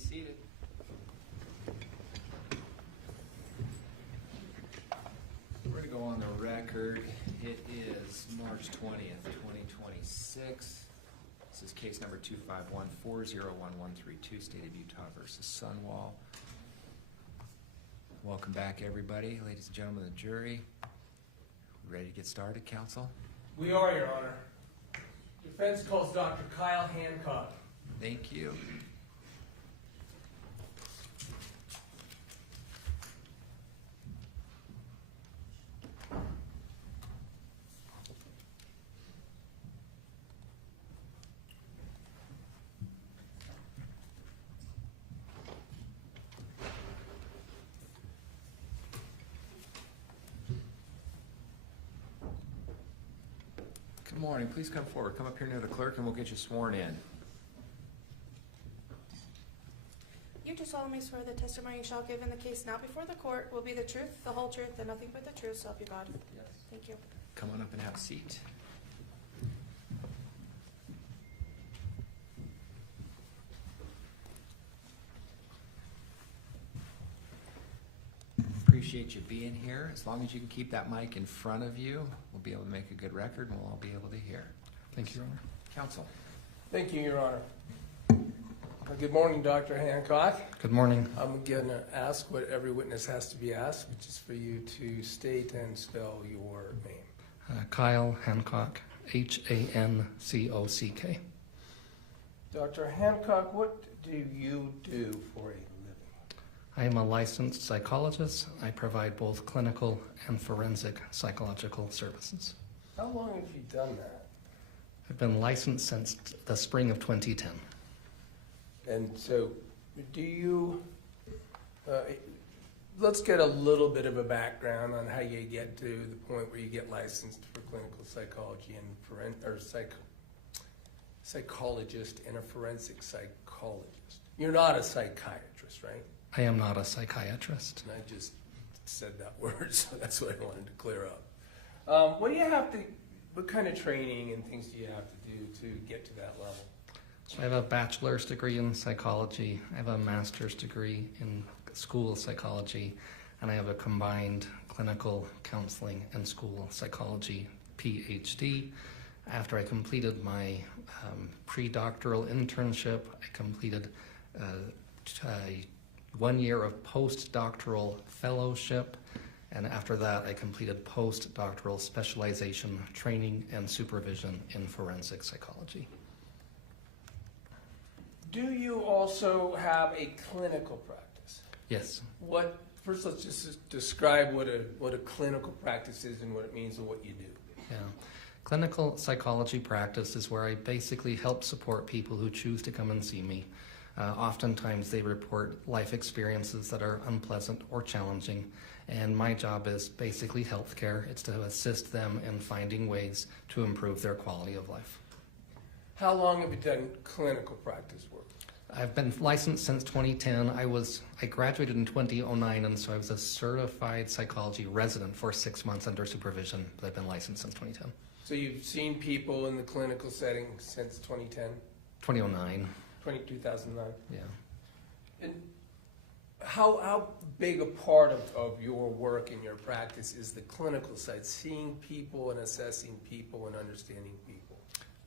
seated. We're going to go on the record. It is March 20th, 2026. This is case number 251-401-132, State of Utah versus Sundwall. Welcome back, everybody. Ladies and gentlemen of the jury. We ready to get started, counsel? We are, Your Honor. Defense calls Dr. Kyle Hancock. Thank you. Good morning. Please come forward. Come up here near the clerk and we'll get you sworn in. You do solemnly swear the testimony you shall give in the case now before the court will be the truth, the whole truth, and nothing but the truth, so help you God. Yes. Thank you. Come on up and have a seat. Appreciate you being here. As long as you can keep that mic in front of you, we'll be able to make a good record and we'll all be able to hear. Thank you, Your Honor. Counsel. Thank you, Your Honor. Good morning, Dr. Hancock. Good morning. I'm going to ask what every witness has to be asked, which is for you to state and spell your name. Kyle Hancock, Hancock. Dr. Hancock, what do you do for a living? I am a licensed psychologist. I provide both clinical and forensic psychological services. How long have you done that? I've been licensed since the spring of 2010. And so, do you, let's get a little bit of a background on how you get to the point where you get licensed for clinical psychology and psychologist and a forensic psychologist. You're not a psychiatrist, right? I am not a psychiatrist. And I just said that word, so that's what I wanted to clear up. What kind of training and things do you have to do to get to that level? So I have a bachelor's degree in psychology. I have a master's degree in school psychology, and I have a combined clinical counseling and school psychology PhD. After I completed my pre-doctoral internship, I completed 1 year of postdoctoral fellowship, and after that I completed postdoctoral specialization training and supervision in forensic psychology. Do you also have a clinical practice? Yes. First, let's just describe what a clinical practice is and what it means and what you do. Yeah. Clinical psychology practice is where I basically help support people who choose to come and see me. Oftentimes they report life experiences that are unpleasant or challenging, and my job is basically healthcare. It's to assist them in finding ways to improve their quality of life. How long have you done clinical practice work? I've been licensed since 2010. I graduated in 2009, and so I was a certified psychology resident for 6 months under supervision, but I've been licensed since 2010. So you've seen people in the clinical setting since 2010? 2009. 2009? Yeah. And how big a part of your work and your practice is the clinical side, seeing people and assessing people and understanding people?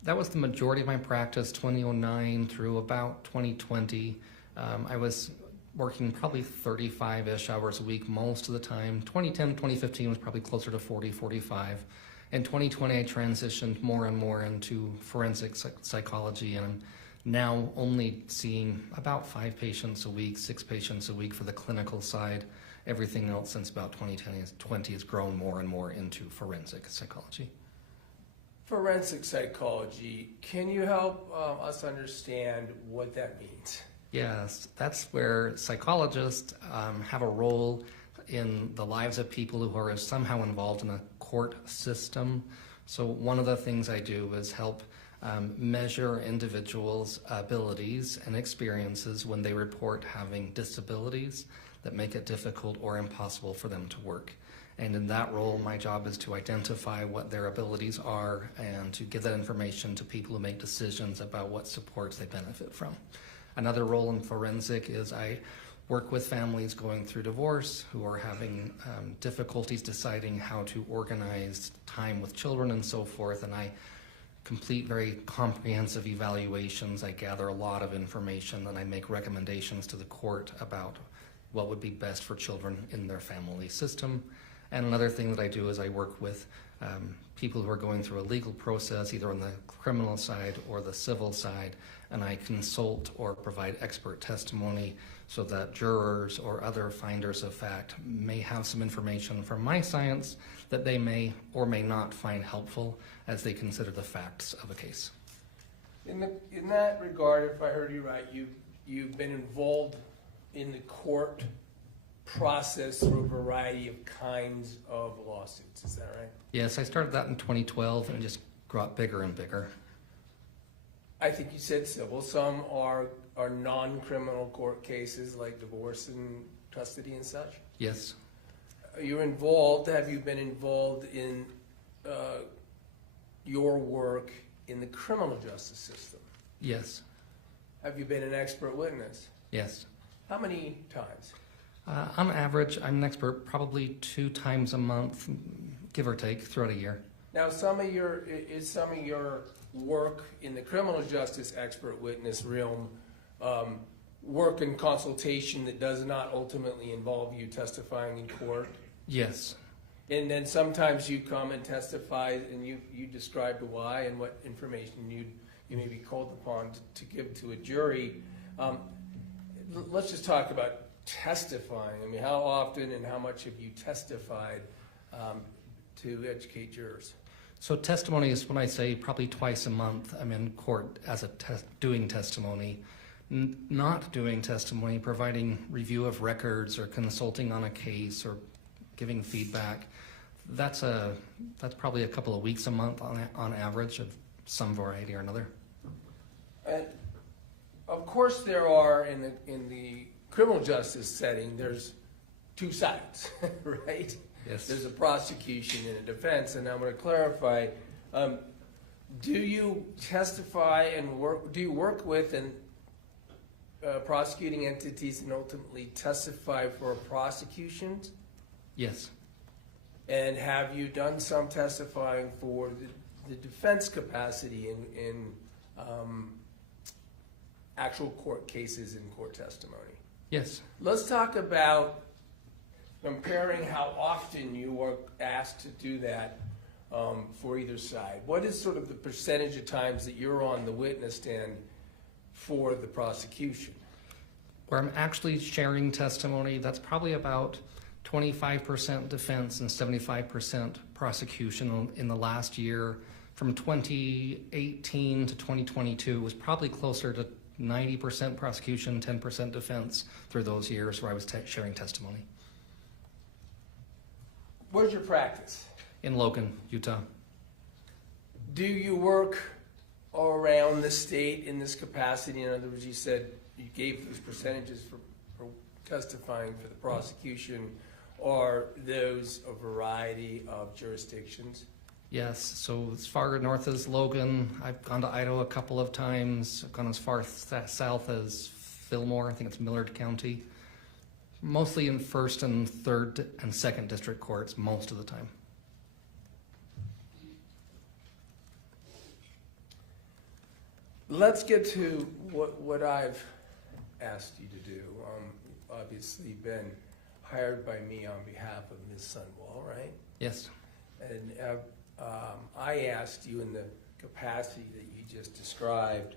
That was the majority of my practice, 2009 through about 2020. I was working probably 35-ish hours a week most of the time. 2010, 2015 was probably closer to 40, 45. In 2020, I transitioned more and more into forensic psychology, and I'm now only seeing about 5 patients a week, 6 patients a week for the clinical side. Everything else since about 2020 has grown more and more into forensic psychology. Forensic psychology, can you help us understand what that means? Yes, that's where psychologists have a role in the lives of people who are somehow involved in a court system. So one of the things I do is help measure individuals' abilities and experiences when they report having disabilities that make it difficult or impossible for them to work. And in that role, my job is to identify what their abilities are and to give that information to people who make decisions about what supports they benefit from. Another role in forensic is I work with families going through divorce who are having difficulties deciding how to organize time with children and so forth, and I complete very comprehensive evaluations. I gather a lot of information, and I make recommendations to the court about what would be best for children in their family system. And another thing that I do is I work with people who are going through a legal process, either on the criminal side or the civil side, and I consult or provide expert testimony so that jurors or other finders of fact may have some information from my science that they may or may not find helpful as they consider the facts of a case. In that regard, if I heard you right, you've been involved in the court process through a variety of kinds of lawsuits, is that right? Yes, I started that in 2012 and it just got bigger and bigger. I think you said civil. Some are non-criminal court cases like divorce and custody and such. Yes. Have you been involved in your work in the criminal justice system? Yes. Have you been an expert witness? Yes. How many times? On average, I'm an expert probably 2 times a month, give or take, throughout a year. Now, some of your work in the criminal justice expert witness realm work and consultation that does not ultimately involve you testifying in court? Yes. And then sometimes you come and testify and you describe why and what information you may be called upon to give to a jury. Let's just talk about testifying. I mean, how often and how much have you testified to educate jurors? So testimony is when I say probably twice a month I'm in court as doing testimony. Not doing testimony, providing review of records or consulting on a case or giving feedback, that's probably a couple of weeks a month on average of some variety or another. And of course there are, in the criminal justice setting, there's 2 sides, right? Yes. There's a prosecution and a defense, and I'm going to clarify, do you testify and do you work with prosecuting entities and ultimately testify for prosecutions? Yes. And have you done some testifying for the defense capacity in actual court cases and court testimony? Yes. Let's talk about comparing how often you are asked to do that for either side. What is sort of the percentage of times that you're on the witness stand for the prosecution? Where I'm actually sharing testimony, that's probably about 25% defense and 75% prosecution in the last year. From 2018 to 2022 was probably closer to 90% prosecution, 10% defense through those years where I was sharing testimony. Where's your practice? In Logan, Utah. Do you work around the state in this capacity? In other words, you said you gave those percentages for testifying for the prosecution. Are those a variety of jurisdictions? Yes, so as far north as Logan, I've gone to Idaho a couple of times. I've gone as far south as Fillmore, I think it's Millard County. Mostly in 1st and 3rd and 2nd district courts most of the time. Let's get to what I've asked you to do. Obviously been hired by me on behalf of Ms. Sundwall, right? Yes. And I asked you in the capacity that you just described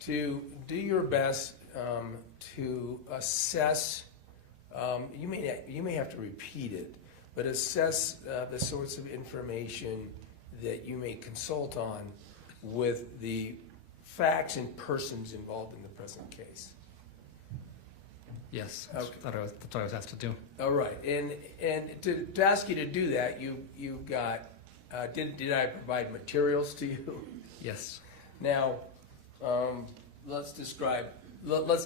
to do your best to assess, you may have to repeat it, but assess the sorts of information that you may consult on with the facts and persons involved in the present case. Yes, that's what I was asked to do. All right, and to ask you to do that, you got, did I provide materials to you? Yes. Now, let's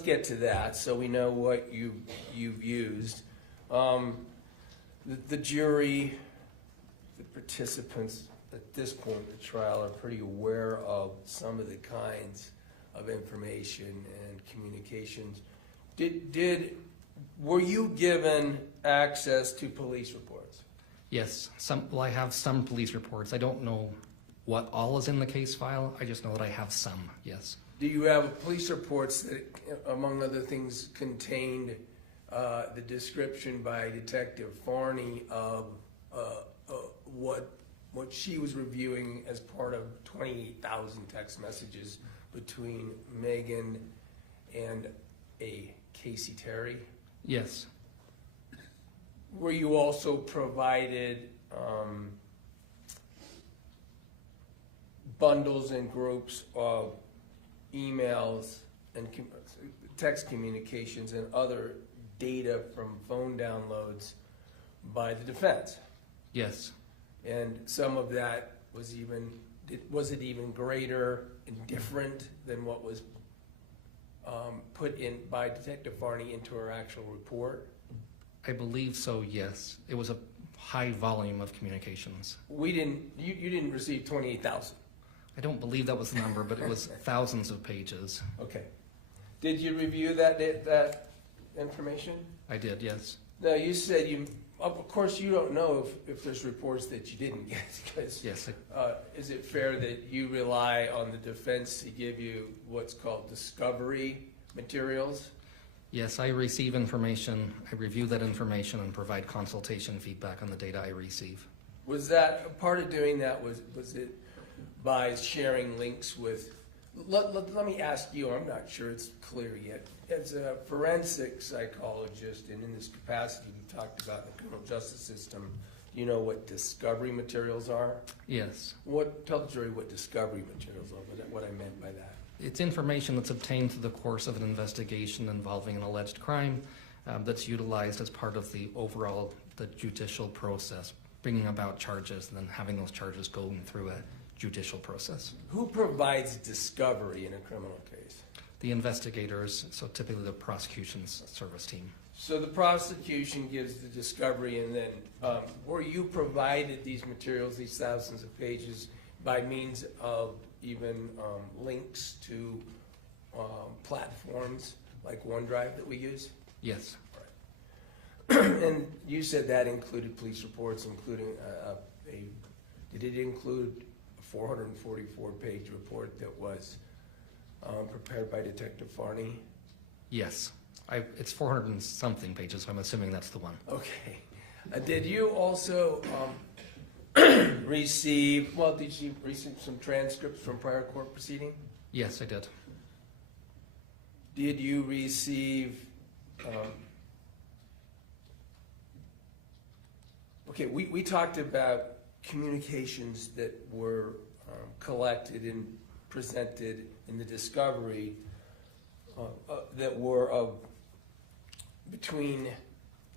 get to that so we know what you've used. The jury, the participants at this point in the trial are pretty aware of some of the kinds of information and communications. Were you given access to police reports? Yes, I have some police reports. I don't know what all is in the case file. I just know that I have some, yes. Do you have police reports that, among other things, contained the description by Detective Farney of what she was reviewing as part of 28,000 text messages between Meggan and a Kacee Terry? Yes, Were you also provided bundles and groups of emails and text communications and other data from phone downloads by the defense? yes, And some of that was it even greater and different than what was put in by Detective Farney into her actual report? I believe so, yes. It was a high volume of communications. You didn't receive 28,000. I don't believe that was the number, but it was thousands of pages. Okay. Did you review that information? I did, yes. No, you said of course you don't know if there's reports that you didn't get, because Yes, is it fair that you rely on the defense to give you what's called discovery materials? yes, I receive information, I review that information and provide consultation feedback on the data I receive. Was that part of doing that? Was it by sharing links with? Let me ask you. I'm not sure it's clear yet. As a forensic psychologist, and in this capacity we talked about in the criminal justice system, do you know what discovery materials are? Yes. Tell the jury what discovery materials are. What I meant by that. It's information that's obtained through the course of an investigation involving an alleged crime that's utilized as part of the judicial process, bringing about charges and then having those charges going through a judicial process. Who provides discovery in a criminal case? The investigators, so typically the prosecution's service team. So the prosecution gives the discovery, and then were you provided these materials, these thousands of pages, by means of even links to platforms like OneDrive that we use? Yes. And you said that included police reports, including did it include a 444-page report that was prepared by Detective Farney? Yes. It's 400 and something pages, so I'm assuming that's the one. Okay. Did you also receive some transcripts from prior court proceeding? Yes, I did. Did you receive, we talked about communications that were collected and presented in the discovery that were between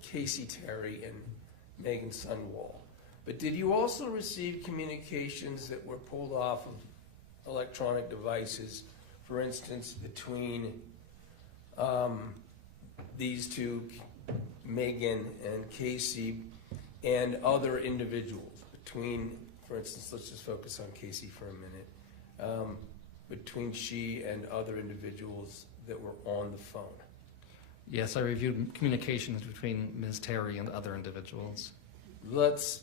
Kacee Terry and Meggan Sundwall. But did you also receive communications that were pulled off of electronic devices, for instance, between these two, Meggan and Kacee, and other individuals? For instance, let's just focus on Kacee for a minute. Between she and other individuals that were on the phone? Yes, I reviewed communications between Ms. Terry and other individuals. Let's,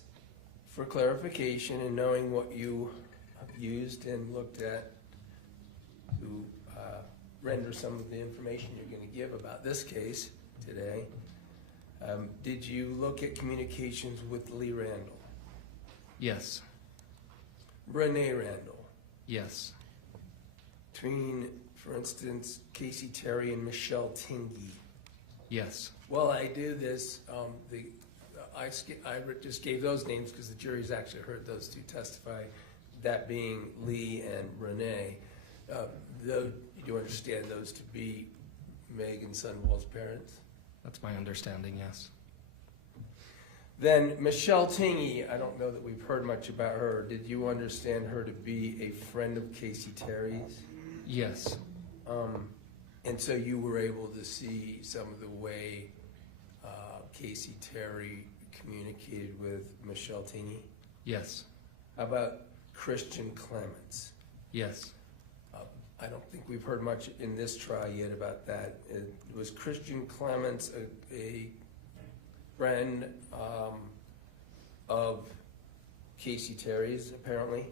for clarification and knowing what you used and looked at to render some of the information you're going to give about this case today, did you look at communications with Lee Randall? Yes. Renee Randall? Yes. Between, for instance, Kacee Terry and Michelle Tingy? Yes. Well, I do this, I just gave those names because the jury's actually heard those two testify, that being Lee and Renee. Do you understand those to be Meggan Sundwall's parents? That's my understanding, yes. Then Michelle Tingy, I don't know that we've heard much about her. Did you understand her to be a friend of Kacee Terry's? Yes. And so you were able to see some of the way Kacee Terry communicated with Michelle Tingy? Yes. How about Christian Clements? Yes. I don't think we've heard much in this trial yet about that. It was Christian Clements, a friend of Kacee Terry's, apparently.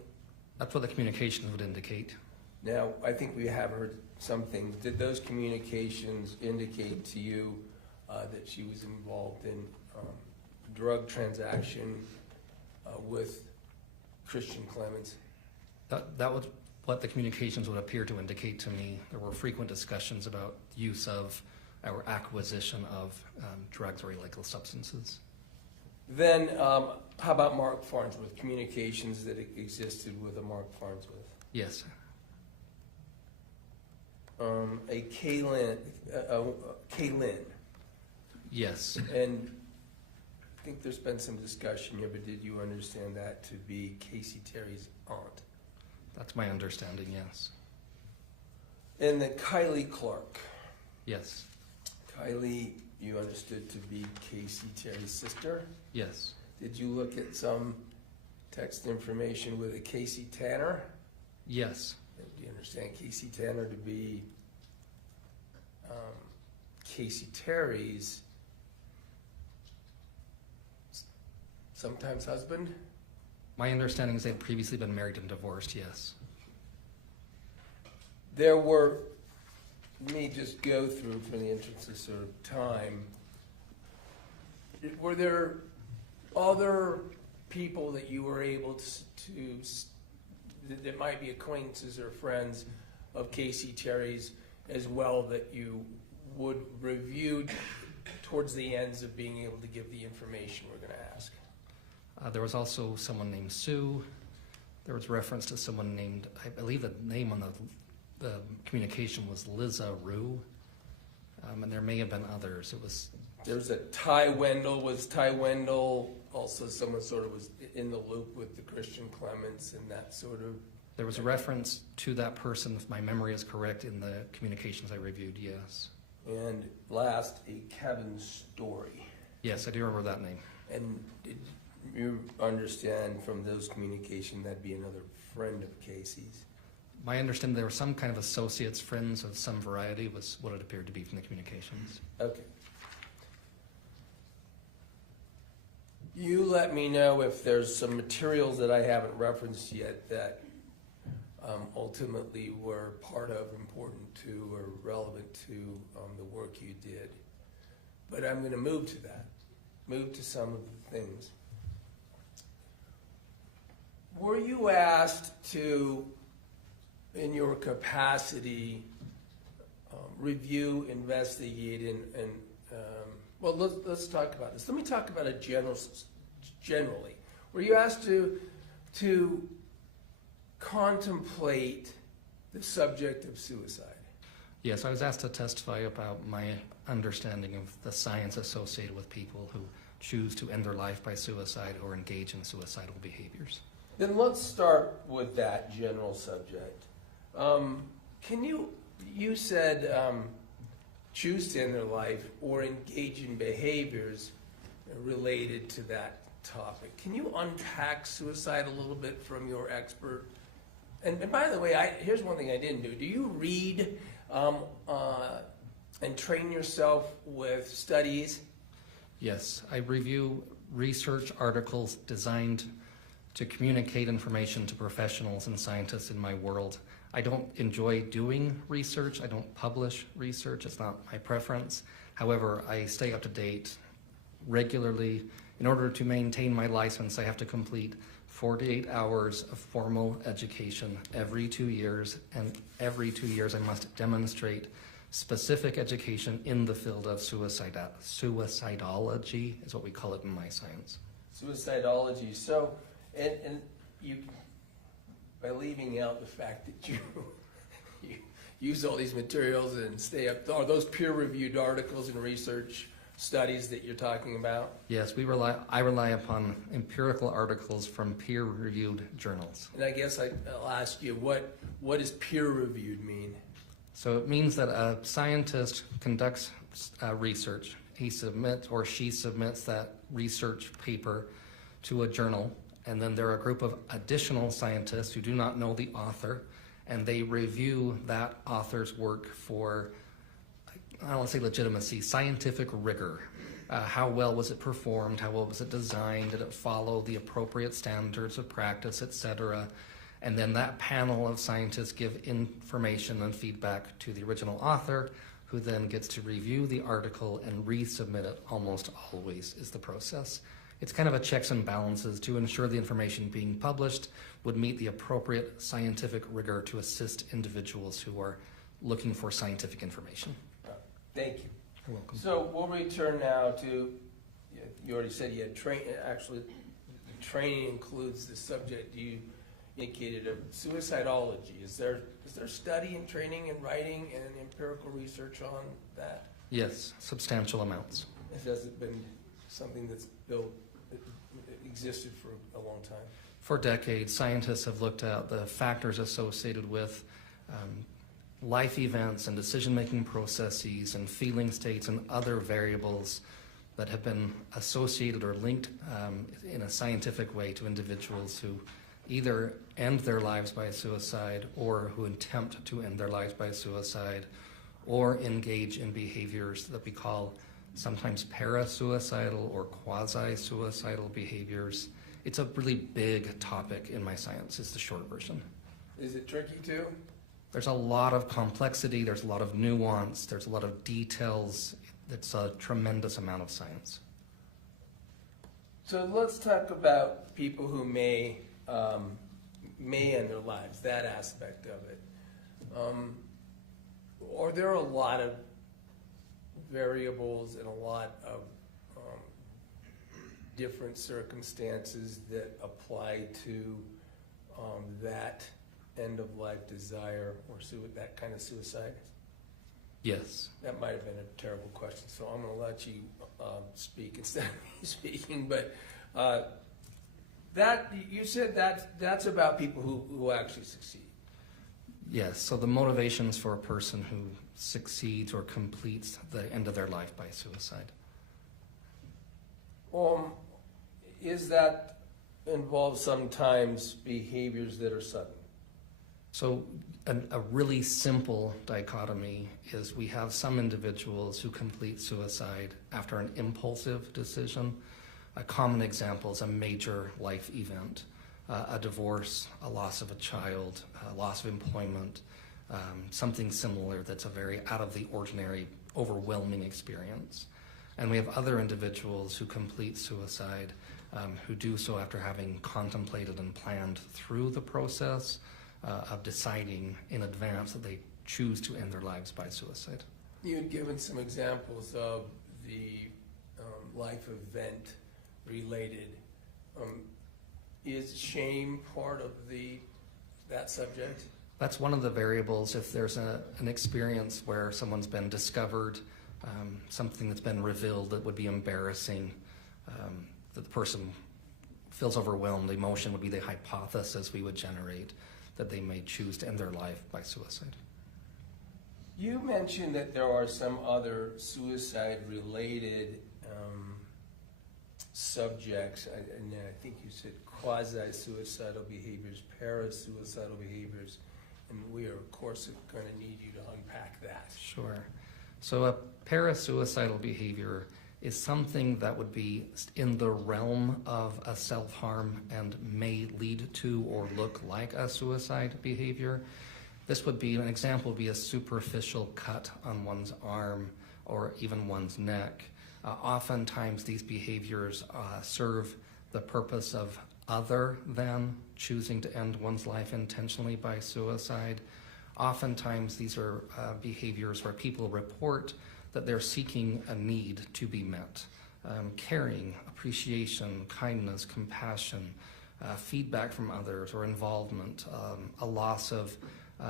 That's what the communications would indicate. Now, I think we have heard some things. Did those communications indicate to you that she was involved in drug transaction with Christian Clements? That was what the communications would appear to indicate to me. There were frequent discussions about use of or acquisition of drugs or illegal substances. Then, how about Mark Farnsworth? Communications that existed with a Mark Farnsworth? Yes. A Kacee Lyn. Yes. And I think there's been some discussion here, but did you understand that to be Kacee Terry's aunt? That's my understanding, yes. And the Kylie Clark. Yes. Kylie, you understood to be Kacee Terry's sister? Yes. Did you look at some text information with a Kacee Tanner? Yes. Do you understand Kacee Tanner to be Kacee Terry's sometimes husband? My understanding is they'd previously been married and divorced, yes. There were, let me just go through for the interest of sort of time. Were there other people that you were able to that might be acquaintances or friends of Kacee Terry's as well that you would review towards the ends of being able to give the information we're going to ask? There was also someone named Sue. There was reference to someone named, I believe the name on the communication was Liza Rue. And there may have been others. There was a Ty Wendell. Was Ty Wendell also someone sort of was in the loop with the Christian Clements and that sort of? There was a reference to that person, if my memory is correct, in the communications I reviewed, yes. And last, a Kevin Story. Yes, I do remember that name. And did you understand from those communications that'd be another friend of Kacee's? My understanding there were some kind of associates, friends of some variety, was what it appeared to be from the communications. Okay. You let me know if there's some materials that I haven't referenced yet that ultimately were part of, important to, or relevant to the work you did. But I'm going to move to that, move to some of the things. Were you asked to, in your capacity, review, investigate, and well, let's talk about this. Let me talk about it generally. Were you asked to contemplate the subject of suicide? Yes, I was asked to testify about my understanding of the science associated with people who choose to end their life by suicide or engage in suicidal behaviors. Then let's start with that general subject. You said choose to end their life or engage in behaviors related to that topic. Can you unpack suicide a little bit from your expert? And by the way, here's one thing I didn't do. Do you read and train yourself with studies? Yes, I review research articles designed to communicate information to professionals and scientists in my world. I don't enjoy doing research. I don't publish research. It's not my preference. However, I stay up to date regularly. In order to maintain my license, I have to complete 48 hours of formal education every 2 years, and every 2 years I must demonstrate specific education in the field of suicidology, is what we call it in my science. Suicidology. So, and you, by leaving out the fact that you use all these materials and stay up, are those peer-reviewed articles and research studies that you're talking about? Yes, I rely upon empirical articles from peer-reviewed journals. And I guess I'll ask you, what does peer-reviewed mean? So it means that a scientist conducts research. He submits or she submits that research paper to a journal, and then there are a group of additional scientists who do not know the author, and they review that author's work for, I don't want to say legitimacy, scientific rigor. How well was it performed? How well was it designed? Did it follow the appropriate standards of practice, etc.? And then that panel of scientists give information and feedback to the original author, who then gets to review the article and resubmit it. Almost always is the process. It's kind of a checks and balances to ensure the information being published would meet the appropriate scientific rigor to assist individuals who are looking for scientific information. Thank you. You're welcome. So we'll return now to, you already said you had actually, the training includes the subject you indicated of suicidology. Is there study and training and writing and empirical research on that? Yes, substantial amounts. Has it been something that's built, existed for a long time? For decades, scientists have looked at the factors associated with life events and decision-making processes and feeling states and other variables that have been associated or linked in a scientific way to individuals who either end their lives by suicide or who attempt to end their lives by suicide or engage in behaviors that we call sometimes parasuicidal or quasi-suicidal behaviors. It's a really big topic in my science, is the short version. Is it tricky too? There's a lot of complexity, there's a lot of nuance, there's a lot of details. It's a tremendous amount of science. So let's talk about people who may end their lives, that aspect of it. Are there a lot of variables and a lot of different circumstances that apply to that end-of-life desire or that kind of suicide? Yes. That might have been a terrible question, so I'm going to let you speak instead of me speaking. But that you said that's about people who actually succeed. Yes, so the motivations for a person who succeeds or completes the end of their life by suicide. Is that involves sometimes behaviors that are sudden? So a really simple dichotomy is we have some individuals who complete suicide after an impulsive decision. A common example is a major life event, a divorce, a loss of a child, a loss of employment, something similar that's a very out of the ordinary, overwhelming experience. And we have other individuals who complete suicide who do so after having contemplated and planned through the process of deciding in advance that they choose to end their lives by suicide. You had given some examples of the life event related. Is shame part of that subject? That's one of the variables. If there's an experience where someone's been discovered, something that's been revealed that would be embarrassing, that the person feels overwhelmed, emotion would be the hypothesis we would generate that they may choose to end their life by suicide. You mentioned that there are some other suicide-related subjects, and I think you said quasi-suicidal behaviors, parasuicidal behaviors, and we are, of course, going to need you to unpack that. Sure. So a parasuicidal behavior is something that would be in the realm of a self-harm and may lead to or look like a suicide behavior. This would be, an example would be a superficial cut on one's arm or even one's neck. Oftentimes these behaviors serve the purpose of other than choosing to end one's life intentionally by suicide. Oftentimes these are behaviors where people report that they're seeking a need to be met. Caring, appreciation, kindness, compassion, feedback from others or involvement, a loss of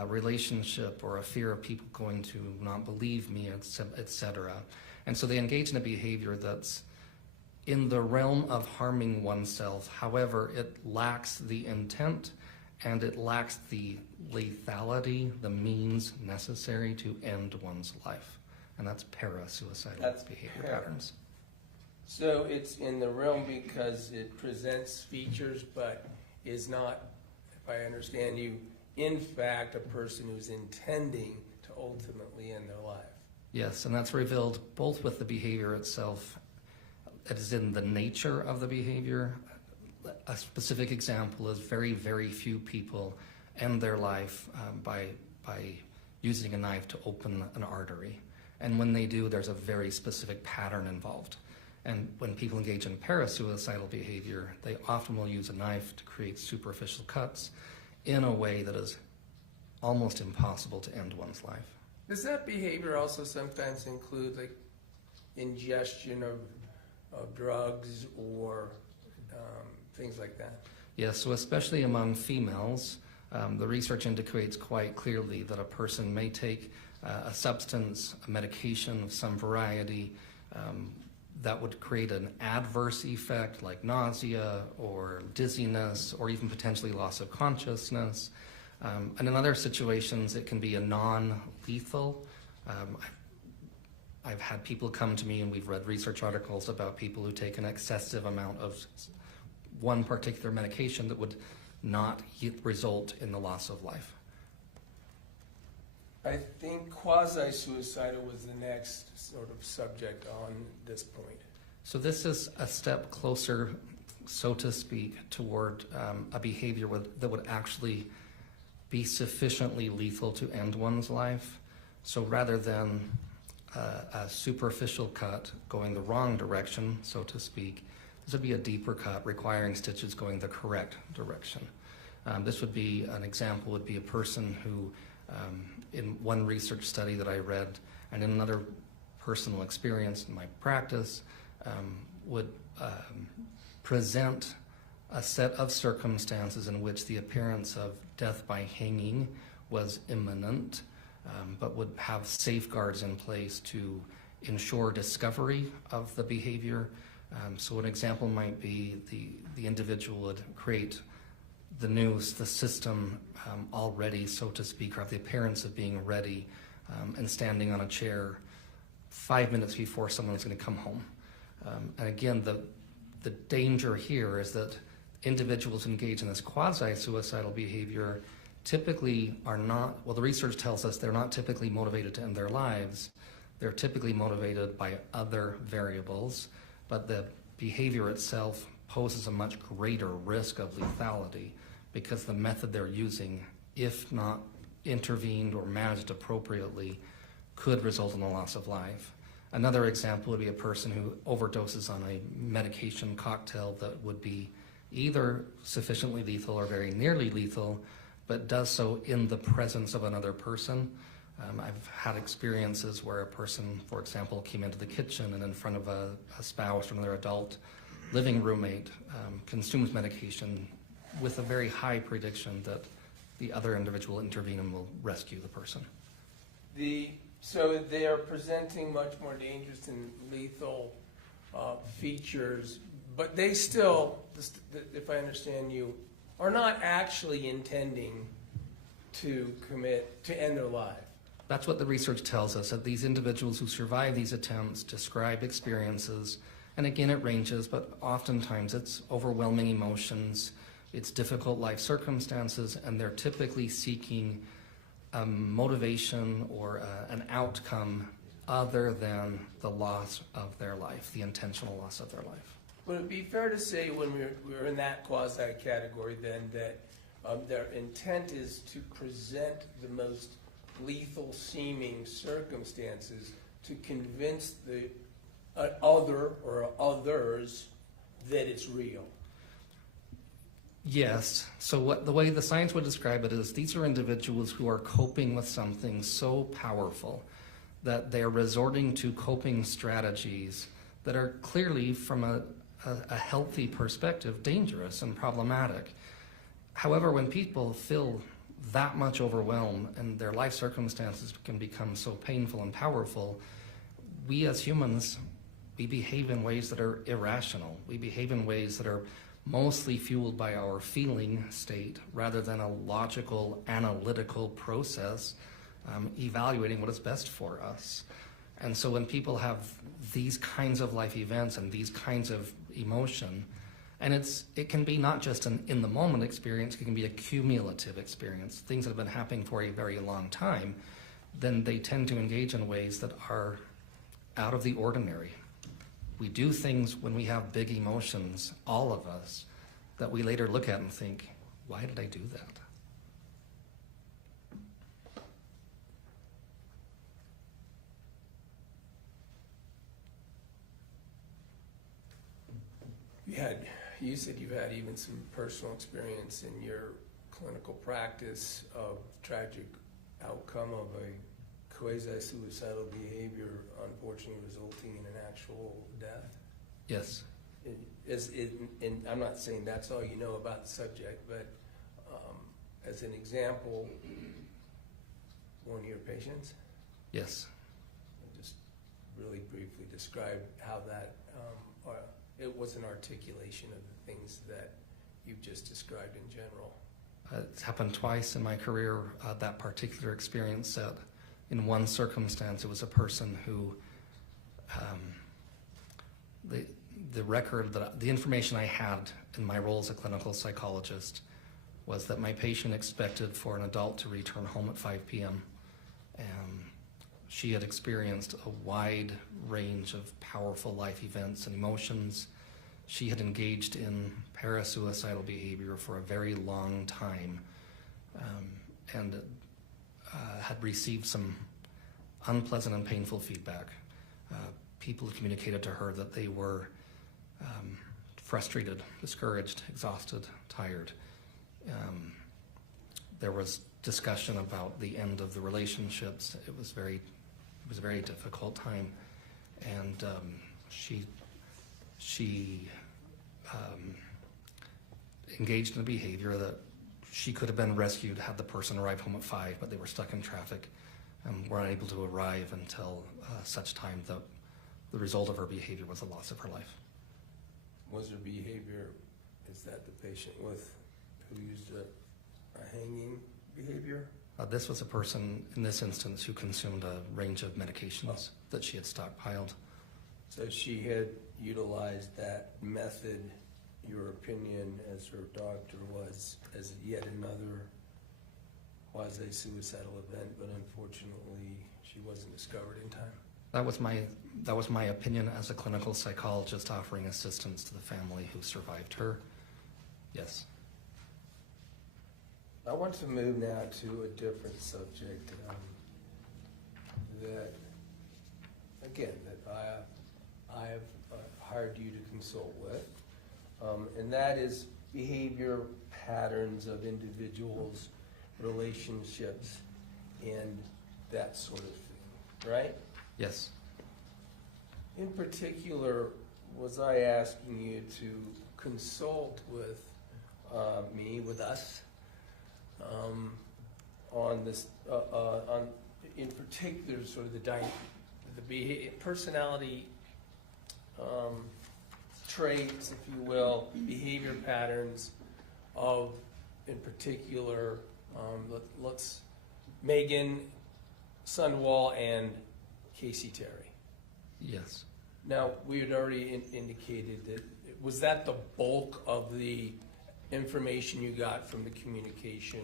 relationship or a fear of people going to not believe me, etc. And so they engage in a behavior that's in the realm of harming oneself. However, it lacks the intent and it lacks the lethality, the means necessary to end one's life. And that's parasuicidal behavior patterns. So it's in the realm because it presents features but is not, if I understand you, in fact a person who's intending to ultimately end their life. Yes, and that's revealed both with the behavior itself, it is in the nature of the behavior. A specific example is very, very few people end their life by using a knife to open an artery. And when they do, there's a very specific pattern involved. And when people engage in parasuicidal behavior, they often will use a knife to create superficial cuts in a way that is almost impossible to end one's life. Does that behavior also sometimes include like ingestion of drugs or things like that? Yes, so especially among females, the research indicates quite clearly that a person may take a substance, a medication of some variety, that would create an adverse effect like nausea or dizziness or even potentially loss of consciousness. And in other situations, it can be a non-lethal. I've had people come to me and we've read research articles about people who take an excessive amount of one particular medication that would not result in the loss of life. I think quasi-suicidal was the next sort of subject on this point. So this is a step closer, so to speak, toward a behavior that would actually be sufficiently lethal to end one's life. So rather than a superficial cut going the wrong direction, so to speak, this would be a deeper cut requiring stitches going the correct direction. This would be, an example would be a person who, in one research study that I read, and in another personal experience in my practice, would present a set of circumstances in which the appearance of death by hanging was imminent, but would have safeguards in place to ensure discovery of the behavior. So an example might be the individual would create the noose, the system already, so to speak, or have the appearance of being ready and standing on a chair 5 minutes before someone's going to come home. And again, the danger here is that individuals engaged in this quasi-suicidal behavior typically are not, well, the research tells us they're not typically motivated to end their lives. They're typically motivated by other variables, but the behavior itself poses a much greater risk of lethality because the method they're using, if not intervened or managed appropriately, could result in the loss of life. Another example would be a person who overdoses on a medication cocktail that would be either sufficiently lethal or very nearly lethal, but does so in the presence of another person. I've had experiences where a person, for example, came into the kitchen and in front of a spouse or another adult living roommate consumes medication with a very high prediction that the other individual will intervene and will rescue the person. So they are presenting much more dangerous and lethal features, but they still, if I understand you, are not actually intending to end their life. That's what the research tells us, that these individuals who survive these attempts describe experiences, and again it ranges, but oftentimes it's overwhelming emotions, it's difficult life circumstances, and they're typically seeking a motivation or an outcome other than the loss of their life, the intentional loss of their life. Would it be fair to say when we're in that quasi-category then that their intent is to present the most lethal seeming circumstances to convince the other or others that it's real? Yes. So the way the science would describe it is these are individuals who are coping with something so powerful that they're resorting to coping strategies that are clearly, from a healthy perspective, dangerous and problematic. However, when people feel that much overwhelmed and their life circumstances can become so painful and powerful, we as humans, we behave in ways that are irrational. We behave in ways that are mostly fueled by our feeling state rather than a logical, analytical process evaluating what is best for us. And so when people have these kinds of life events and these kinds of emotion, And it can be not just an in the moment experience, it can be a cumulative experience, things that have been happening for a very long time. Then they tend to engage in ways that are out of the ordinary. We do things when we have big emotions, all of us, that we later look at and think, why did I do that? You said you had even some personal experience in your clinical practice of tragic outcome of a quasi-suicidal behavior, unfortunately resulting in an actual death. Yes. And I'm not saying that's all you know about the subject, but as an example, one of your patients, Yes. just really briefly describe how that, it was an articulation of the things that you've just described in general. It's happened twice in my career, that particular experience set. In one circumstance, it was a person who, the information I had in my role as a clinical psychologist was that my patient expected for an adult to return home at 5 p.m. And she had experienced a wide range of powerful life events and emotions. She had engaged in parasuicidal behavior for a very long time, and had received some unpleasant and painful feedback. People communicated to her that they were frustrated, discouraged, exhausted, tired. There was discussion about the end of the relationships. It was a very difficult time, and she engaged in a behavior that she could have been rescued had the person arrived home at 5, but they were stuck in traffic and were unable to arrive until such time that the result of her behavior was the loss of her life. Was her behavior, is that the patient who used a hanging behavior? This was a person, in this instance, who consumed a range of medications that she had stockpiled. So she had utilized that method, your opinion as her doctor was, as yet another quasi-suicidal event, but unfortunately she wasn't discovered in time. That was my opinion as a clinical psychologist offering assistance to the family who survived her. Yes. I want to move now to a different subject that I have hired you to consult with, and that is behavior patterns of individuals, relationships, and that sort of thing, right? Yes. In particular, was I asking you to consult with with us, on this, in particular, sort of the personality traits, if you will, behavior patterns of, in particular, let's Meggan Sundwall and Kacee Terry. Yes. Now, we had already indicated that, was that the bulk of the information you got from the communication,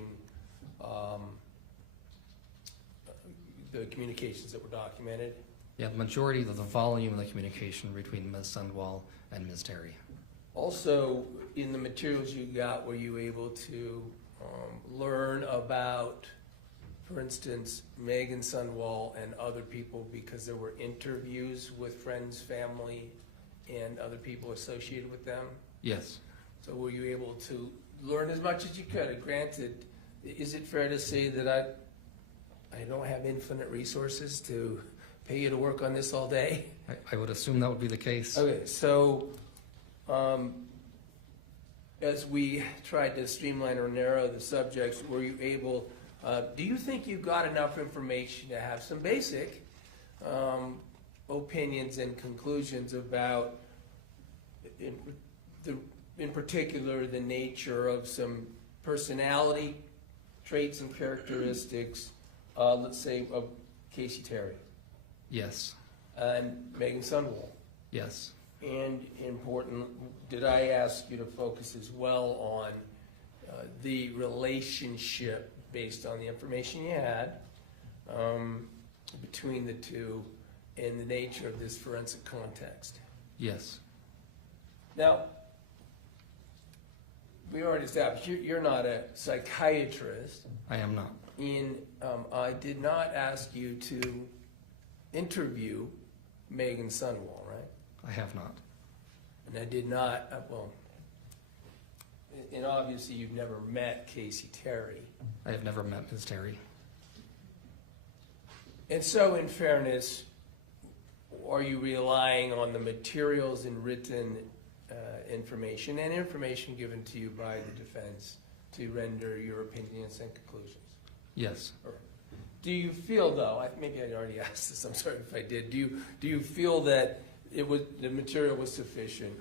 the communications that were documented? Yeah, the majority of the volume of the communication between Ms. Sundwall and Ms. Terry. Also, in the materials you got, were you able to learn about, for instance, Meggan Sundwall and other people, because there were interviews with friends, family, and other people associated with them? Yes. So were you able to learn as much as you could? Granted, is it fair to say that I don't have infinite resources to pay you to work on this all day? I would assume that would be the case. Okay, so as we tried to streamline or narrow the subjects, were you able, do you think you got enough information to have some basic opinions and conclusions about, in particular, the nature of some personality traits and characteristics, let's say, of Kacee Terry Yes. and Meggan Sundwall? Yes. And important, did I ask you to focus as well on the relationship based on the information you had between the two and the nature of this forensic context? Yes. Now, we already established you're not a psychiatrist, I am not. and I did not ask you to interview Meggan Sundwall, right? I have not. And I did not, well, and obviously you've never met Kacee Terry. I have never met Ms. Terry. And so in fairness, are you relying on the materials and written information and information given to you by the defense to render your opinions and conclusions? Yes. Do you feel, though, maybe I already asked this, I'm sorry if I did, do you feel that the material was sufficient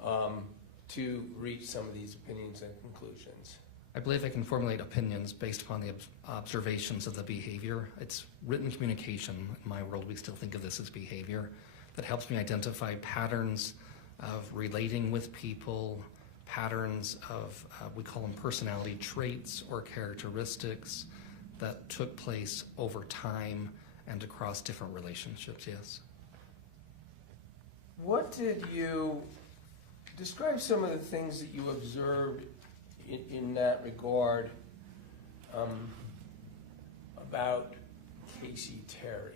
to reach some of these opinions and conclusions? I believe I can formulate opinions based upon the observations of the behavior. It's written communication. In my world, we still think of this as behavior that helps me identify patterns of relating with people, patterns of, we call them personality traits or characteristics that took place over time and across different relationships, yes. What did you, describe some of the things that you observed in that regard about Kacee Terry?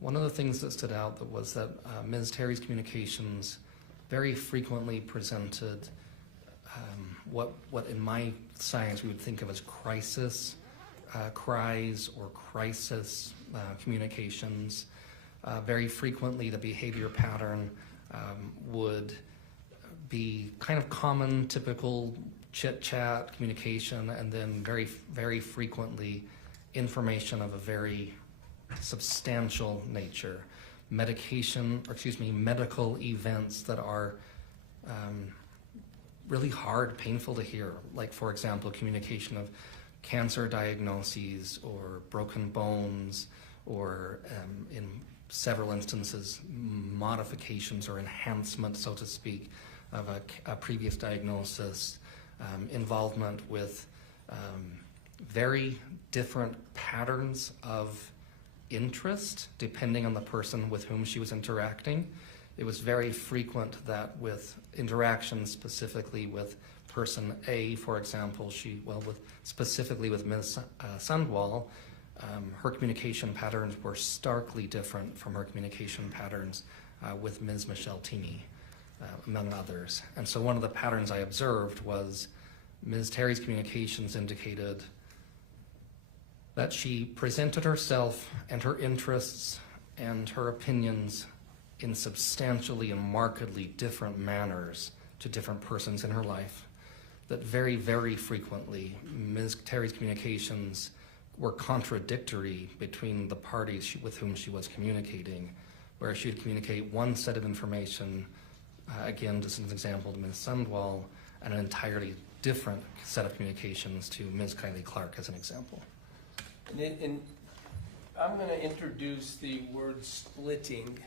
One of the things that stood out was that Ms. Terry's communications very frequently presented what in my science we would think of as crisis cries or crisis communications. Very frequently the behavior pattern would be kind of common, typical chit-chat communication, and then very frequently information of a very substantial nature. Medical events that are really hard, painful to hear. Like, for example, communication of cancer diagnoses or broken bones or in several instances, modifications or enhancement, so to speak, of a previous diagnosis, involvement with very different patterns of interest depending on the person with whom she was interacting. It was very frequent that with interactions specifically with person A, for example, specifically with Ms. Sundwall, her communication patterns were starkly different from her communication patterns with Ms. Michelle Teamy, among others. And so one of the patterns I observed was Ms. Terry's communications indicated that she presented herself and her interests and her opinions in substantially and markedly different manners to different persons in her life. That very, very frequently, Ms. Terry's communications were contradictory between the parties with whom she was communicating, where she would communicate one set of information, again, just as an example, to Ms. Sundwall, and an entirely different set of communications to Ms. Kacee Clark, as an example. And I'm going to introduce the word splitting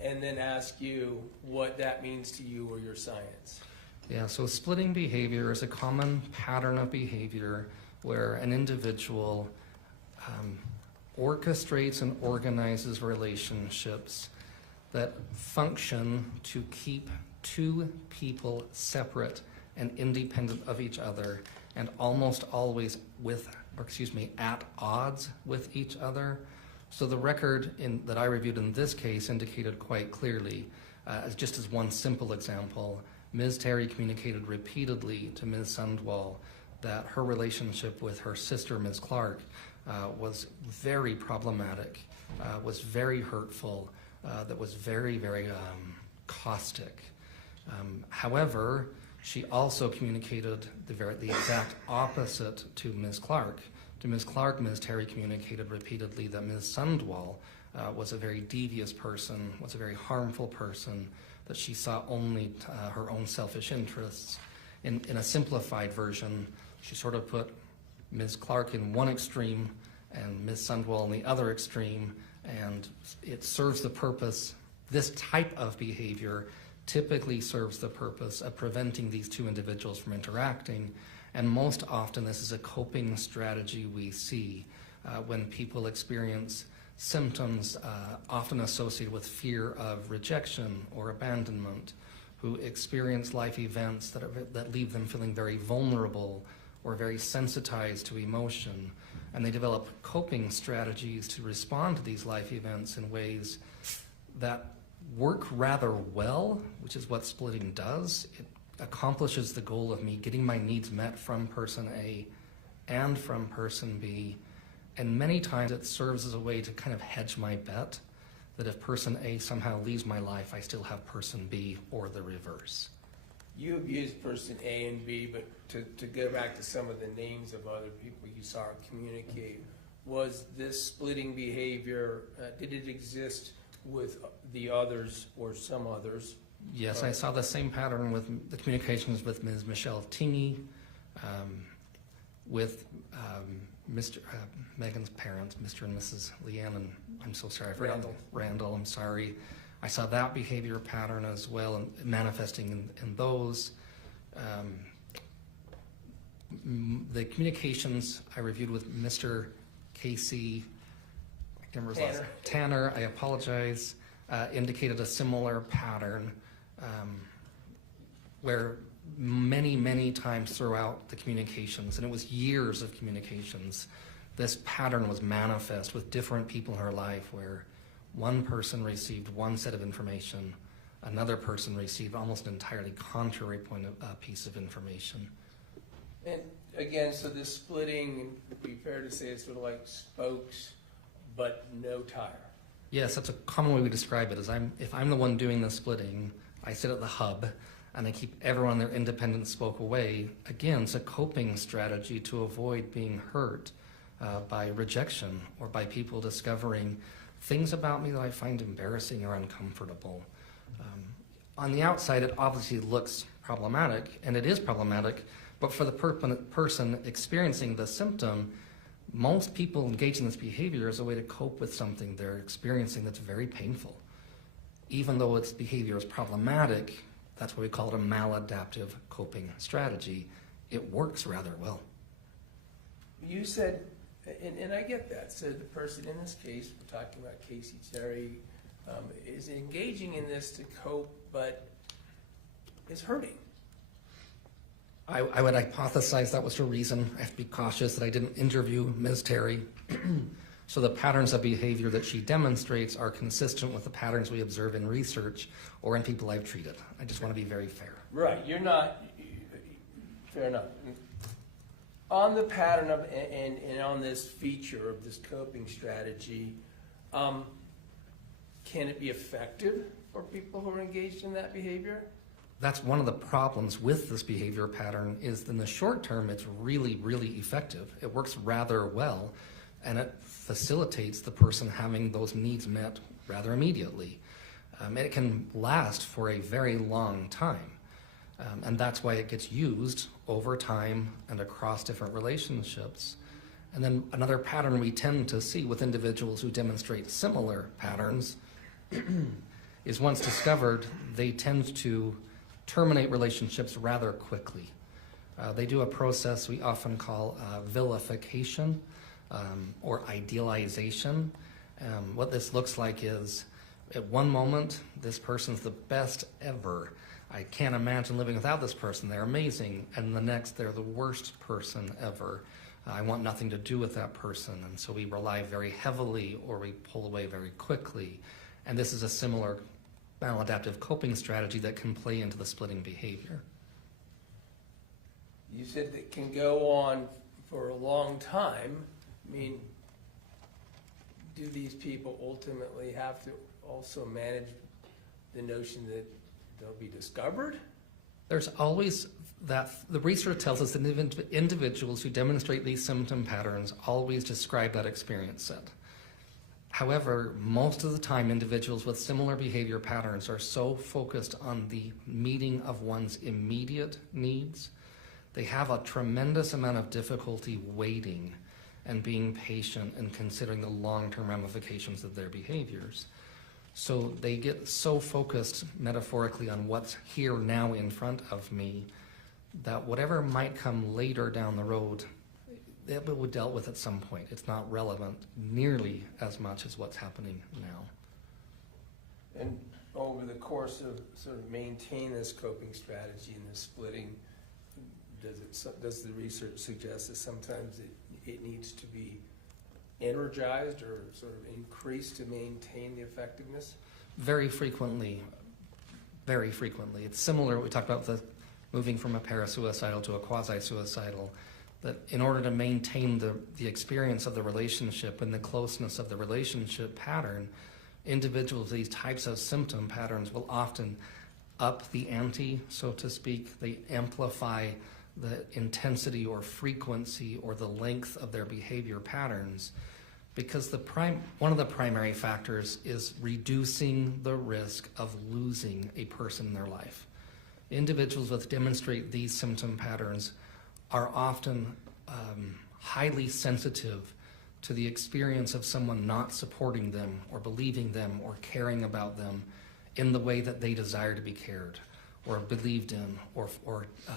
and then ask you what that means to you or your science. Yeah, so splitting behavior is a common pattern of behavior where an individual orchestrates and organizes relationships that function to keep two people separate and independent of each other and almost always at odds with each other. So the record that I reviewed in this case indicated quite clearly, just as one simple example, Ms. Terry communicated repeatedly to Ms. Sundwall that her relationship with her sister, Ms. Clark, was very problematic, was very hurtful, that was very, very caustic. However, she also communicated the exact opposite to Ms. Clark. To Ms. Clark, Ms. Terry communicated repeatedly that Ms. Sundwall was a very devious person, was a very harmful person, that she saw only her own selfish interests. In a simplified version, she sort of put Ms. Clark in one extreme and Ms. Sundwall in the other extreme, and it serves the purpose this type of behavior typically serves the purpose of preventing these two individuals from interacting, and most often this is a coping strategy we see when people experience symptoms often associated with fear of rejection or abandonment, who experience life events that leave them feeling very vulnerable or very sensitized to emotion, and they develop coping strategies to respond to these life events in ways that work rather well, which is what splitting does. It accomplishes the goal of me getting my needs met from person A and from person B, and many times it serves as a way to kind of hedge my bet that if person A somehow leaves my life, I still have person B, or the reverse. You abused person A and B, but to go back to some of the names of other people you saw communicate, was this splitting behavior, did it exist with the others or some others? Yes, I saw the same pattern with the communications with Ms. Michelle Tingey, with Meggan's parents, Mr. and Mrs. Leanne, and I'm so sorry, I forgot Randall, I'm sorry. I saw that behavior pattern as well, and manifesting in those. The communications I reviewed with Mr. Kacee, I can't remember his last name. Tanner, I apologize, indicated a similar pattern where many times throughout the communications, and it was years of communications, this pattern was manifest with different people in her life where one person received one set of information, another person received almost an entirely contrary piece of information. And again, so this splitting, would be fair to say it's sort of like spokes, but no tire. Yes, that's a common way we describe it, is if I'm the one doing the splitting, I sit at the hub, and I keep everyone on their independent spoke away. Again, it's a coping strategy to avoid being hurt by rejection or by people discovering things about me that I find embarrassing or uncomfortable. On the outside, it obviously looks problematic, and it is problematic, but for the person experiencing the symptom, most people engage in this behavior as a way to cope with something they're experiencing that's very painful. Even though its behavior is problematic, that's what we call it a maladaptive coping strategy. It works rather well. You said, and I get that, so the person in this case, we're talking about Kacee Terry, is engaging in this to cope, but is hurting. I would hypothesize that was her reason. I have to be cautious that I didn't interview Ms. Terry. So the patterns of behavior that she demonstrates are consistent with the patterns we observe in research or in people I've treated. I just want to be very fair. Right, you're not, fair enough. On the pattern of, and on this feature of this coping strategy, can it be effective for people who are engaged in that behavior? That's one of the problems with this behavior pattern, is in the short term, it's really effective. It works rather well, and it facilitates the person having those needs met rather immediately. And it can last for a very long time. And that's why it gets used over time and across different relationships. And then another pattern we tend to see with individuals who demonstrate similar patterns is once discovered, they tend to terminate relationships rather quickly. They do a process we often call vilification or idealization. What this looks like is, at one moment, this person's the best ever. I can't imagine living without this person. They're amazing. And the next, they're the worst person ever. I want nothing to do with that person. And so we rely very heavily or we pull away very quickly. And this is a similar maladaptive coping strategy that can play into the splitting behavior. You said that can go on for a long time. I mean, do these people ultimately have to also manage the notion that they'll be discovered? There's always that, the research tells us that individuals who demonstrate these symptom patterns always describe that experience set. However, most of the time, individuals with similar behavior patterns are so focused on the meeting of one's immediate needs, they have a tremendous amount of difficulty waiting and being patient and considering the long-term ramifications of their behaviors. So they get so focused metaphorically on what's here now in front of me that whatever might come later down the road, it will be dealt with at some point. It's not relevant nearly as much as what's happening now. And over the course of sort of maintain this coping strategy and this splitting, does the research suggest that sometimes it needs to be energized or sort of increased to maintain the effectiveness? Very frequently. Very frequently. It's similar, we talked about the moving from a parasuicidal to a quasi-suicidal, that in order to maintain the experience of the relationship and the closeness of the relationship pattern, individuals with these types of symptom patterns will often up the ante, so to speak. They amplify the intensity or frequency or the length of their behavior patterns, because one of the primary factors is reducing the risk of losing a person in their life. Individuals that demonstrate these symptom patterns are often highly sensitive to the experience of someone not supporting them or believing them or caring about them in the way that they desire to be cared or believed in or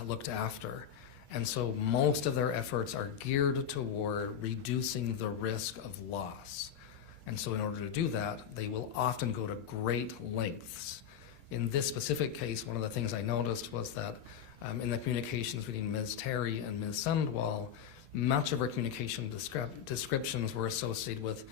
looked after. And so most of their efforts are geared toward reducing the risk of loss. And so in order to do that, they will often go to great lengths. In this specific case, one of the things I noticed was that in the communications between Ms. Terry and Ms. Sundwall, much of her communication descriptions were associated with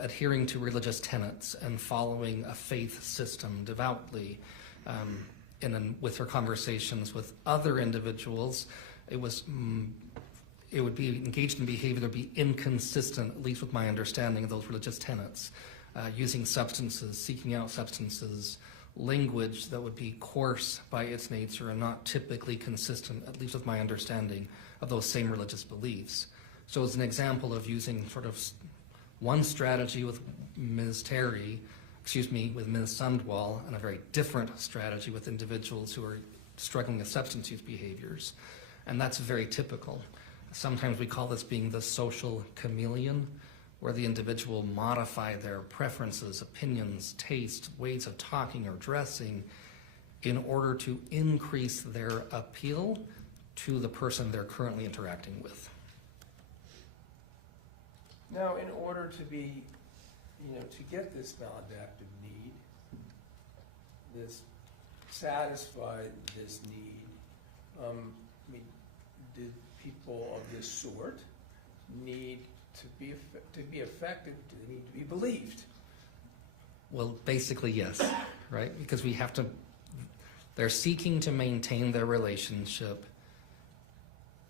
adhering to religious tenets and following a faith system devoutly. And then with her conversations with other individuals, it would be engaged in behavior that would be inconsistent, at least with my understanding of those religious tenets, using substances, seeking out substances, language that would be coarse by its nature and not typically consistent, at least with my understanding of those same religious beliefs. So as an example of using sort of one strategy with Ms. Terry, with Ms. Sundwall, and a very different strategy with individuals who are struggling with substance use behaviors. And that's very typical. Sometimes we call this being the social chameleon, where the individual modify their preferences, opinions, taste, ways of talking or dressing in order to increase their appeal to the person they're currently interacting with. Now, in order to be, to get this maladaptive need, satisfy this need, did people of this sort need to be effective? Do they need to be believed? Well, basically, yes, right? Because they're seeking to maintain their relationship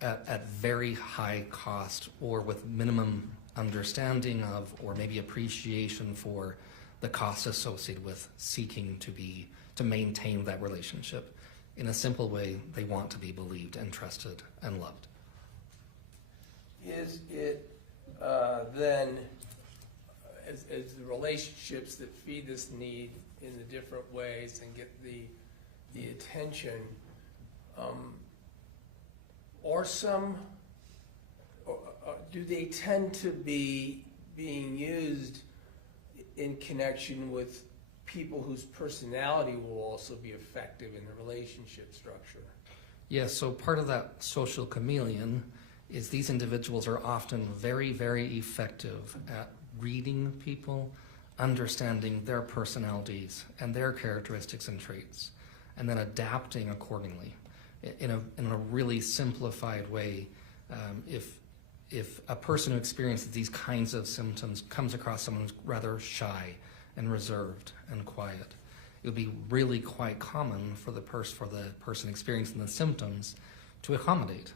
at very high cost or with minimum understanding of or maybe appreciation for the costs associated with seeking to maintain that relationship. In a simple way, they want to be believed and trusted and loved. Is it then, as the relationships that feed this need in the different ways and get the attention, do they tend to be being used in connection with people whose personality will also be effective in the relationship structure? Yes, so part of that social chameleon is these individuals are often very, very effective at reading people, understanding their personalities and their characteristics and traits, and then adapting accordingly. In a really simplified way, if a person who experiences these kinds of symptoms comes across someone who's rather shy and reserved and quiet, it would be really quite common for the person experiencing the symptoms to accommodate.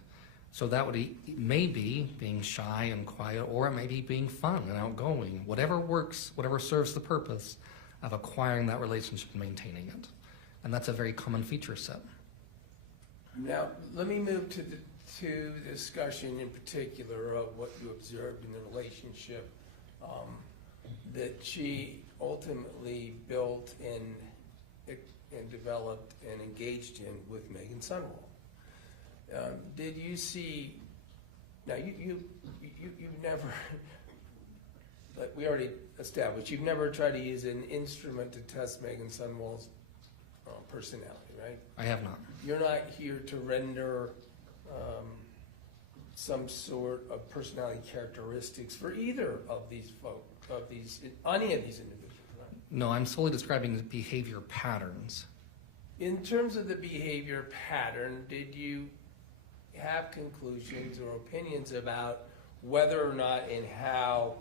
So that would may be being shy and quiet, or it may be being fun and outgoing. Whatever works, whatever serves the purpose of acquiring that relationship and maintaining it. And that's a very common feature set. Now, let me move to the discussion in particular of what you observed in the relationship that she ultimately built and developed and engaged in with Meggan Sundwall. Did you see? Now, you never but we already established, you've never tried to use an instrument to test Meggan Sundwall's personality, right? I have not. You're not here to render some sort of personality characteristics for either of these any of these individuals, right? No, I'm solely describing the behavior patterns. In terms of the behavior pattern, did you have conclusions or opinions about whether or not and how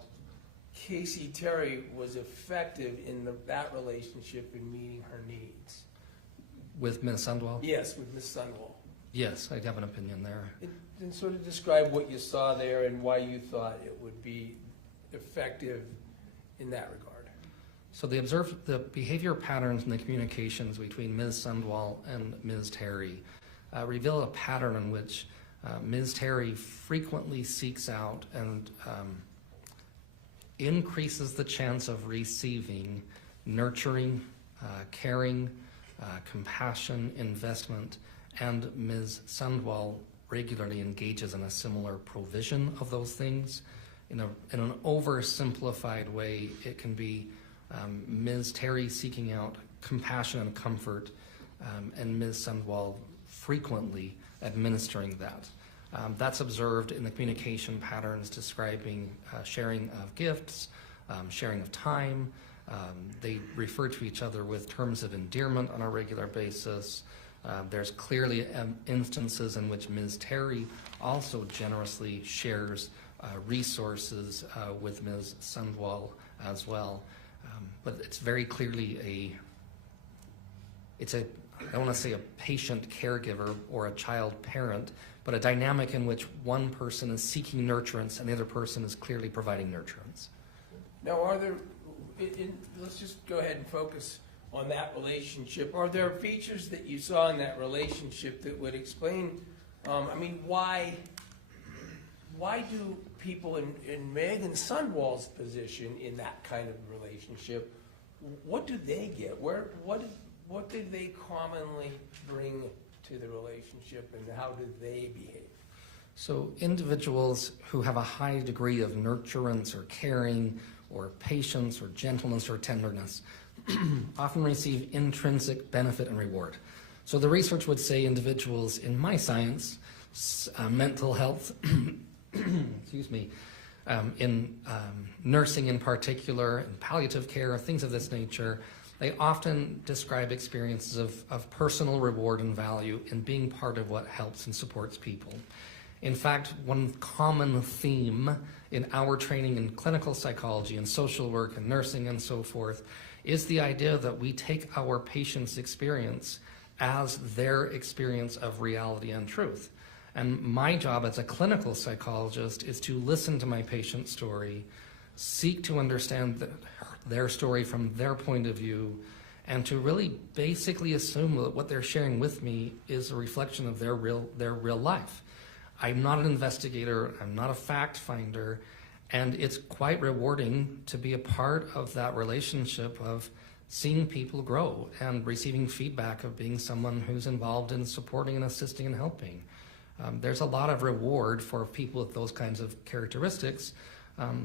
Kacee Terry was effective in that relationship in meeting her needs? With Ms. Sundwall? Yes, with Ms. Sundwall. Yes, I have an opinion there. And sort of describe what you saw there and why you thought it would be effective in that regard. So they observed the behavior patterns and the communications between Ms. Sundwall and Ms. Terry reveal a pattern in which Ms. Terry frequently seeks out and increases the chance of receiving nurturing, caring, compassion, investment, and Ms. Sundwall regularly engages in a similar provision of those things. In an oversimplified way, it can be Ms. Terry seeking out compassion and comfort, and Ms. Sundwall frequently administering that. That's observed in the communication patterns describing sharing of gifts, sharing of time. They refer to each other with terms of endearment on a regular basis. There's clearly instances in which Ms. Terry also generously shares resources with Ms. Sundwall as well. But it's very clearly I don't want to say a patient caregiver or a child parent, but a dynamic in which one person is seeking nurturance and the other person is clearly providing nurturance. Now, are there, let's just go ahead and focus on that relationship. Are there features that you saw in that relationship that would explain, why do people in Meggan Sundwall's position in that kind of relationship, what do they get? What do they commonly bring to the relationship, and how do they behave? So individuals who have a high degree of nurturance or caring or patience or gentleness or tenderness often receive intrinsic benefit and reward. So the research would say individuals in my science, mental health, excuse me, in nursing in particular, and palliative care, things of this nature, they often describe experiences of personal reward and value in being part of what helps and supports people. In fact, one common theme in our training in clinical psychology and social work and nursing and so forth is the idea that we take our patients' experience as their experience of reality and truth. And my job as a clinical psychologist is to listen to my patient's story, seek to understand their story from their point of view, and to really basically assume that what they're sharing with me is a reflection of their real life. I'm not an investigator, I'm not a fact finder, and it's quite rewarding to be a part of that relationship of seeing people grow and receiving feedback of being someone who's involved in supporting and assisting and helping. There's a lot of reward for people with those kinds of characteristics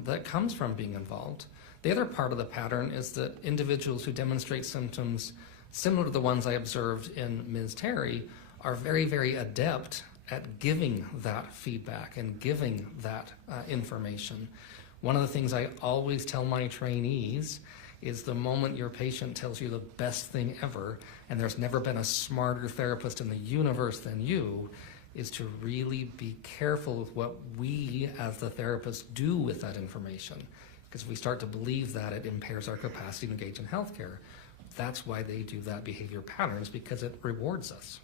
that comes from being involved. The other part of the pattern is that individuals who demonstrate symptoms similar to the ones I observed in Ms. Terry are very, very adept at giving that feedback and giving that information. One of the things I always tell my trainees is the moment your patient tells you the best thing ever, and there's never been a smarter therapist in the universe than you, is to really be careful with what we as the therapists do with that information. Because if we start to believe that, it impairs our capacity to engage in healthcare. That's why they do that behavior patterns, because it rewards us.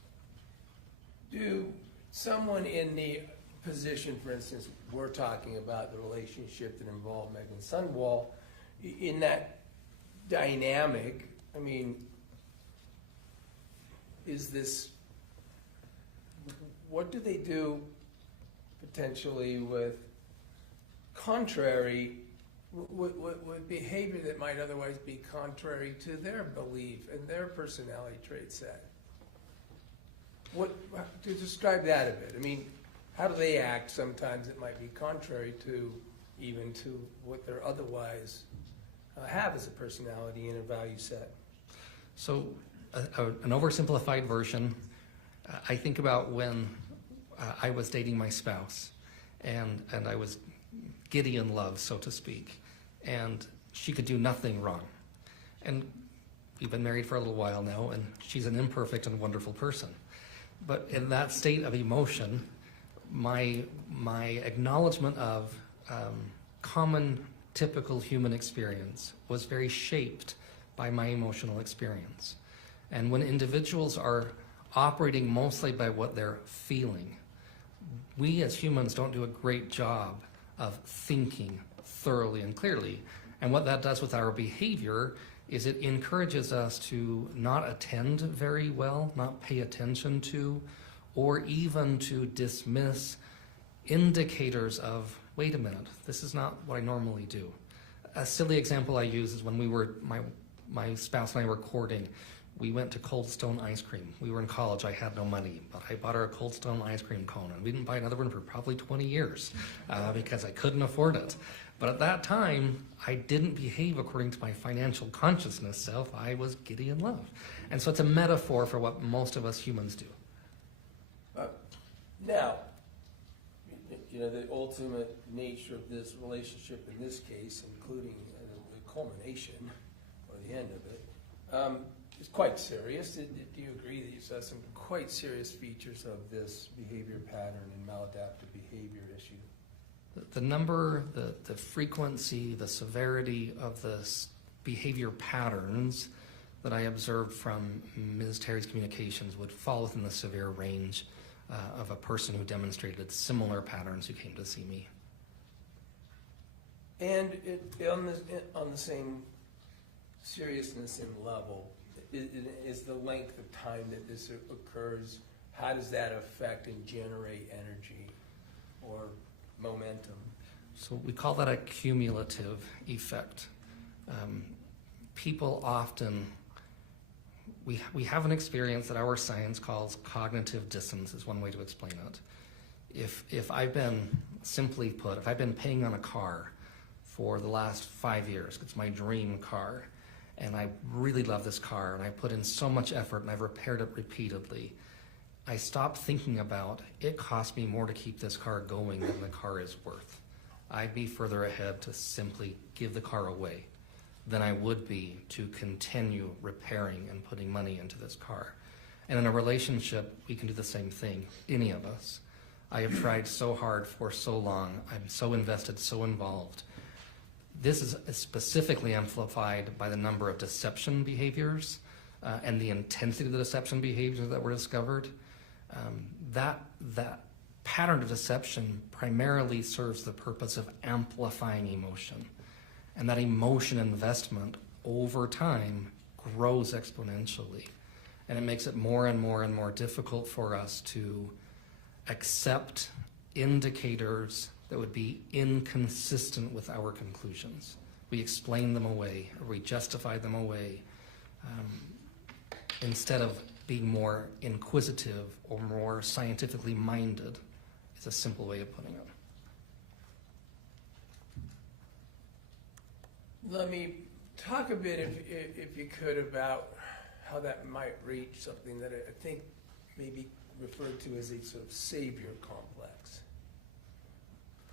Do someone in the position, for instance, we're talking about the relationship that involved Meggan Sundwall, in that dynamic, what do they do potentially with with behavior that might otherwise be contrary to their belief and their personality trait set? To describe that a bit. How do they act sometimes that might be contrary to even to what they're otherwise have as a personality and a value set. So, an oversimplified version, I think about when I was dating my spouse, and I was giddy in love, so to speak, and she could do nothing wrong. And we've been married for a little while now, and she's an imperfect and wonderful person. But in that state of emotion, my acknowledgement of common, typical human experience was very shaped by my emotional experience. And when individuals are operating mostly by what they're feeling, we as humans don't do a great job of thinking thoroughly and clearly. And what that does with our behavior is it encourages us to not attend very well, not pay attention to, or even to dismiss indicators of, wait a minute, this is not what I normally do. A silly example I use is when my spouse and I were courting, we went to Cold Stone ice cream. We were in college, I had no money, but I bought her a Cold Stone ice cream cone, and we didn't buy another one for probably 20 years because I couldn't afford it. But at that time, I didn't behave according to my financial consciousness self. I was giddy in love. And so it's a metaphor for what most of us humans do. Now, the ultimate nature of this relationship in this case, including the culmination or the end of it, is quite serious. Do you agree that you saw some quite serious features of this behavior pattern and maladaptive behavior issue? The number, the frequency, the severity of the behavior patterns that I observed from Ms. Terry's communications would fall within the severe range of a person who demonstrated similar patterns who came to see me. And on the same seriousness and level, is the length of time that this occurs, how does that affect and generate energy or momentum? So we call that a cumulative effect. People often, we have an experience that our science calls cognitive dissonance, is one way to explain it. If I've been, simply put, if I've been paying on a car for the last 5 years, it's my dream car, and I really love this car, and I put in so much effort, and I've repaired it repeatedly, I stopped thinking about, it cost me more to keep this car going than the car is worth. I'd be further ahead to simply give the car away than I would be to continue repairing and putting money into this car. And in a relationship, we can do the same thing, any of us. I have tried so hard for so long. I'm so invested, so involved. This is specifically amplified by the number of deception behaviors and the intensity of the deception behaviors that were discovered. That pattern of deception primarily serves the purpose of amplifying emotion. And that emotion investment over time grows exponentially. And it makes it more and more and more difficult for us to accept indicators that would be inconsistent with our conclusions. We explain them away, or we justify them away, instead of being more inquisitive or more scientifically minded, is a simple way of putting it. Let me talk a bit, if you could, about how that might reach something that I think may be referred to as a sort of savior complex.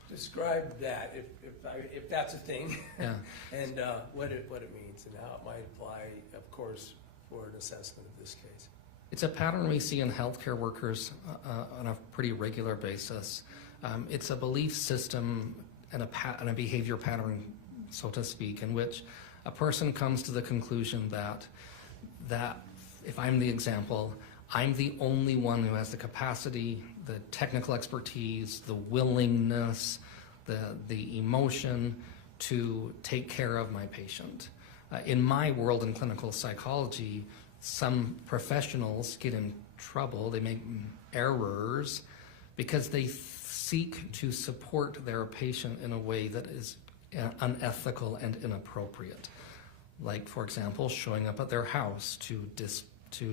Describe that, if that's a thing, Yeah. and what it means and how it might apply, of course, for an assessment of this case. It's a pattern we see in healthcare workers on a pretty regular basis. It's a belief system and a behavior pattern, so to speak, in which a person comes to the conclusion that if I'm the example, I'm the only one who has the capacity, the technical expertise, the willingness, the emotion to take care of my patient. In my world in clinical psychology, some professionals get in trouble, they make errors because they seek to support their patient in a way that is unethical and inappropriate. Like, for example, showing up at their house to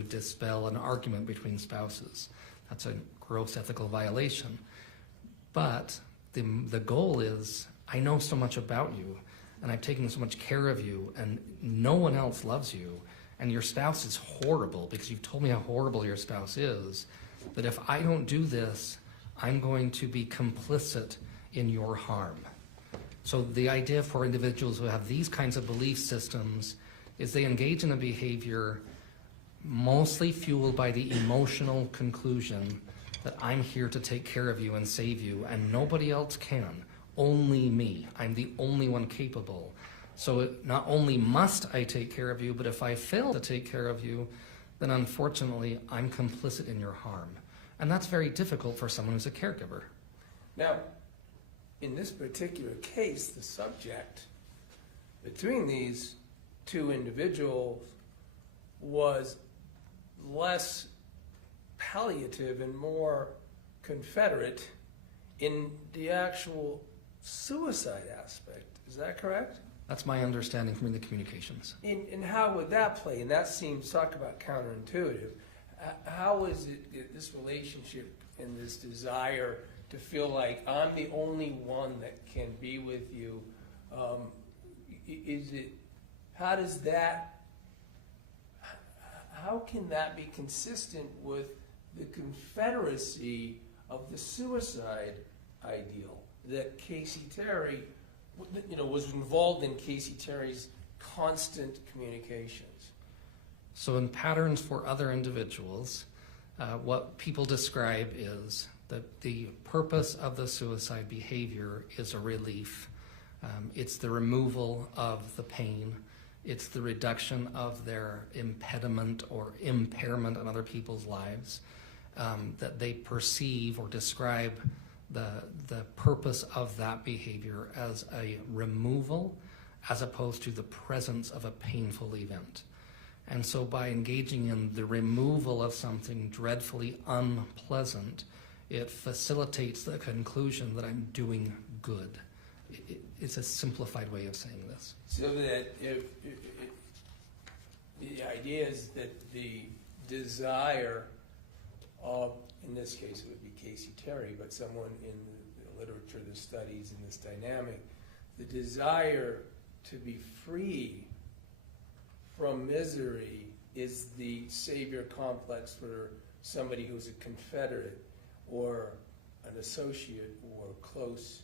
dispel an argument between spouses. That's a gross ethical violation. But the goal is I know so much about you, and I've taken so much care of you, and no one else loves you, and your spouse is horrible because you've told me how horrible your spouse is, that if I don't do this, I'm going to be complicit in your harm. So the idea for individuals who have these kinds of belief systems is they engage in a behavior mostly fueled by the emotional conclusion that I'm here to take care of you and save you, and nobody else can, only me. I'm the only one capable. So not only must I take care of you, but if I fail to take care of you, then unfortunately I'm complicit in your harm. And that's very difficult for someone who's a caregiver. Now, in this particular case, the subject between these two individuals was less palliative and more confederate in the actual suicide aspect. Is that correct? That's my understanding from the communications. And how would that play? And that seems, talk about counterintuitive. How is it, this relationship and this desire to feel like I'm the only one that can be with you, how does that, how can that be consistent with the confederacy of the suicide ideal that Kacee Terry, was involved in Kacee Terry's constant communications? So in patterns for other individuals, what people describe is that the purpose of the suicide behavior is a relief. It's the removal of the pain. It's the reduction of their impediment or impairment on other people's lives, that they perceive or describe the purpose of that behavior as a removal as opposed to the presence of a painful event. And so by engaging in the removal of something dreadfully unpleasant, it facilitates the conclusion that I'm doing good. It's a simplified way of saying this. So that if the idea is that the desire of, in this case it would be Kacee Terry, but someone in the literature that studies in this dynamic, the desire to be free from misery is the savior complex for somebody who's a confederate or an associate or close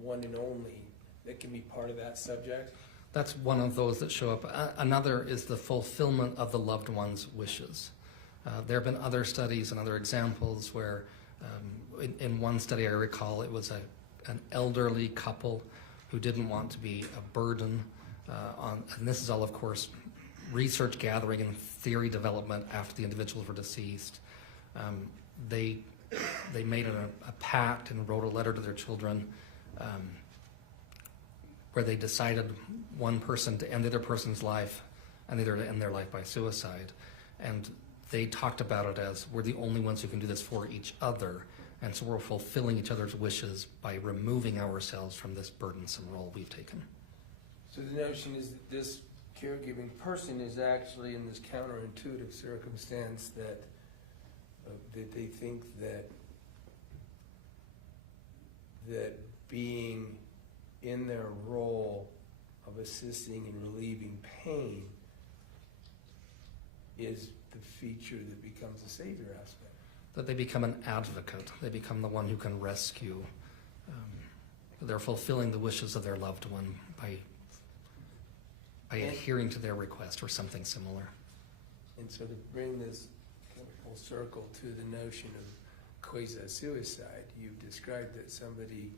one and only that can be part of that subject? That's one of those that show up. Another is the fulfillment of the loved one's wishes. There have been other studies and other examples where in one study I recall it was an elderly couple who didn't want to be a burden and this is all, of course, research gathering and theory development after the individuals were deceased. They made a pact and wrote a letter to their children where they decided one person to end the other person's life and the other to end their life by suicide. And they talked about it as we're the only ones who can do this for each other, and so we're fulfilling each other's wishes by removing ourselves from this burdensome role we've taken. So the notion is that this caregiving person is actually in this counterintuitive circumstance that they think that being in their role of assisting and relieving pain is the feature that becomes a savior aspect. That they become an advocate. They become the one who can rescue. They're fulfilling the wishes of their loved one by adhering to their request or something similar. And so to bring this kind of full circle to the notion of quasi-suicide, you've described that somebody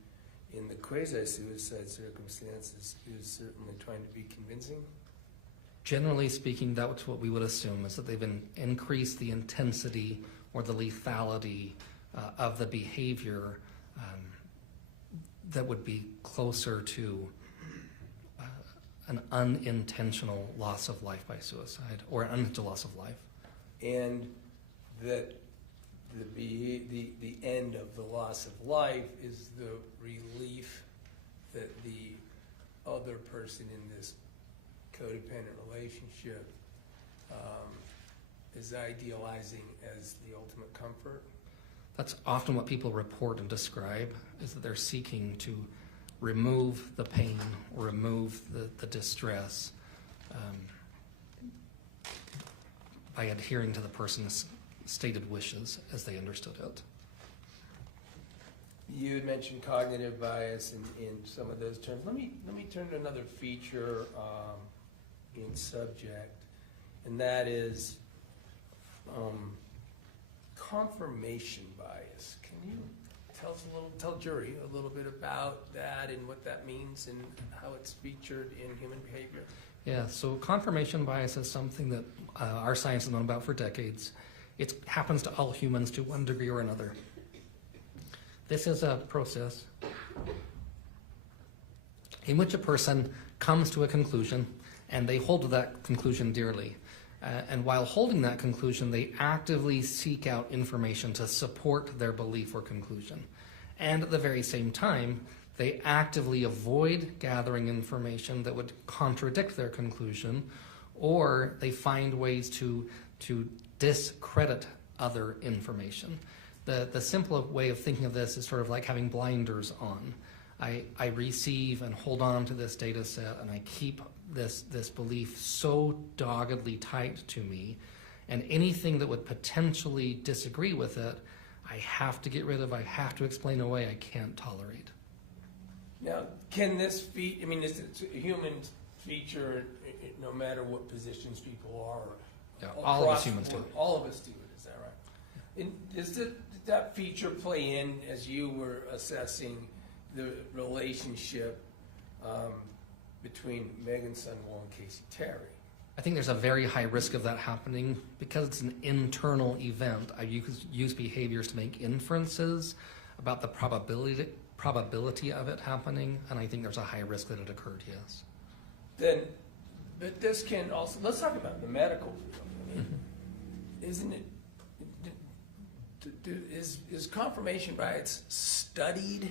in the quasi-suicide circumstances is certainly trying to be convincing. Generally speaking, that's what we would assume, is that they've increased the intensity or the lethality of the behavior that would be closer to an unintentional loss of life by suicide or an unintentional loss of life. And that the end of the loss of life is the relief that the other person in this codependent relationship is idealizing as the ultimate comfort. That's often what people report and describe, is that they're seeking to remove the pain, remove the distress by adhering to the person's stated wishes as they understood it. You had mentioned cognitive bias in some of those terms. Let me turn to another feature in subject, and that is confirmation bias. Can you tell jury a little bit about that and what that means and how it's featured in human behavior? Yeah, so confirmation bias is something that our science has known about for decades. It happens to all humans to one degree or another. This is a process in which a person comes to a conclusion and they hold to that conclusion dearly. And while holding that conclusion, they actively seek out information to support their belief or conclusion. And at the very same time, they actively avoid gathering information that would contradict their conclusion, or they find ways to discredit other information. The simple way of thinking of this is sort of like having blinders on. I receive and hold on to this data set, and I keep this belief so doggedly tight to me, and anything that would potentially disagree with it, I have to get rid of, I have to explain away, I can't tolerate. Now, can this be, I mean, is it a human feature no matter what positions people are? Yeah, all of us humans do. All of us do it, is that right? And did that feature play in as you were assessing the relationship between Meggan Sundwall and Kacee Terry? I think there's a very high risk of that happening because it's an internal event. I use behaviors to make inferences about the probability of it happening, and I think there's a high risk that it occurred, yes. Then, but this can also, let's talk about the medical field. I mean, isn't it, is confirmation bias studied?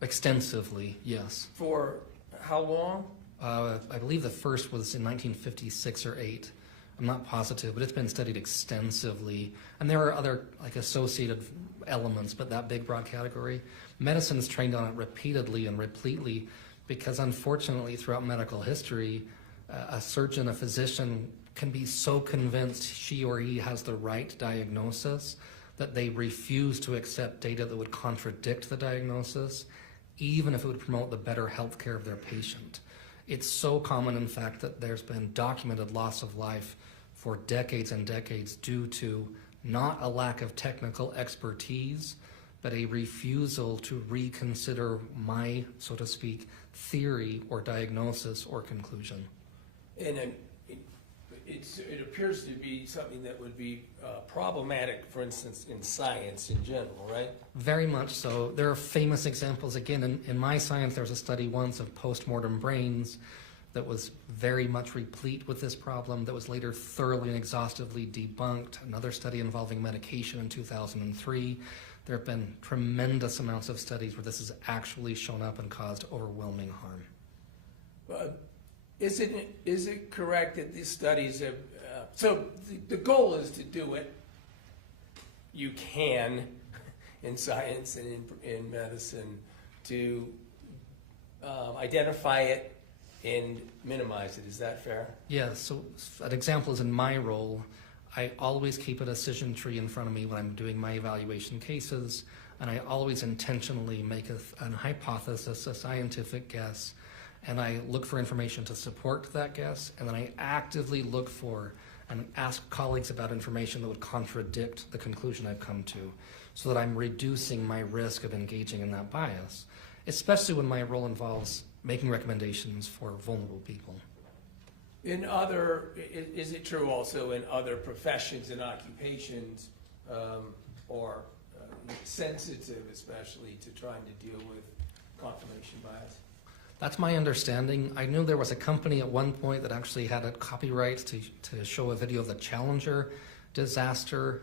Extensively, yes. For how long? I believe the first was in 1956 or 8. I'm not positive, but it's been studied extensively. And there are other like associated elements, but that big broad category. Medicine's trained on it repeatedly and repletely because unfortunately throughout medical history, a surgeon, a physician can be so convinced she or he has the right diagnosis that they refuse to accept data that would contradict the diagnosis, even if it would promote the better health care of their patient. It's so common, in fact, that there's been documented loss of life for decades and decades due to not a lack of technical expertise, but a refusal to reconsider my, so to speak, theory or diagnosis or conclusion. And it appears to be something that would be problematic, for instance, in science in general, right? Very much so. There are famous examples. Again, in my science, there was a study once of postmortem brains that was very much replete with this problem that was later thoroughly and exhaustively debunked. Another study involving medication in 2003. There have been tremendous amounts of studies where this has actually shown up and caused overwhelming harm. Is it correct that these studies have, so the goal is to do it, you can, in science and in medicine, to identify it and minimize it. Is that fair? Yeah, so an example is in my role, I always keep a decision tree in front of me when I'm doing my evaluation cases, and I always intentionally make a hypothesis, a scientific guess, and I look for information to support that guess, and then I actively look for and ask colleagues about information that would contradict the conclusion I've come to, so that I'm reducing my risk of engaging in that bias, especially when my role involves making recommendations for vulnerable people. Is it true also in other professions and occupations, or sensitive especially to trying to deal with confirmation bias? That's my understanding. I knew there was a company at one point that actually had a copyright to show a video of the Challenger disaster,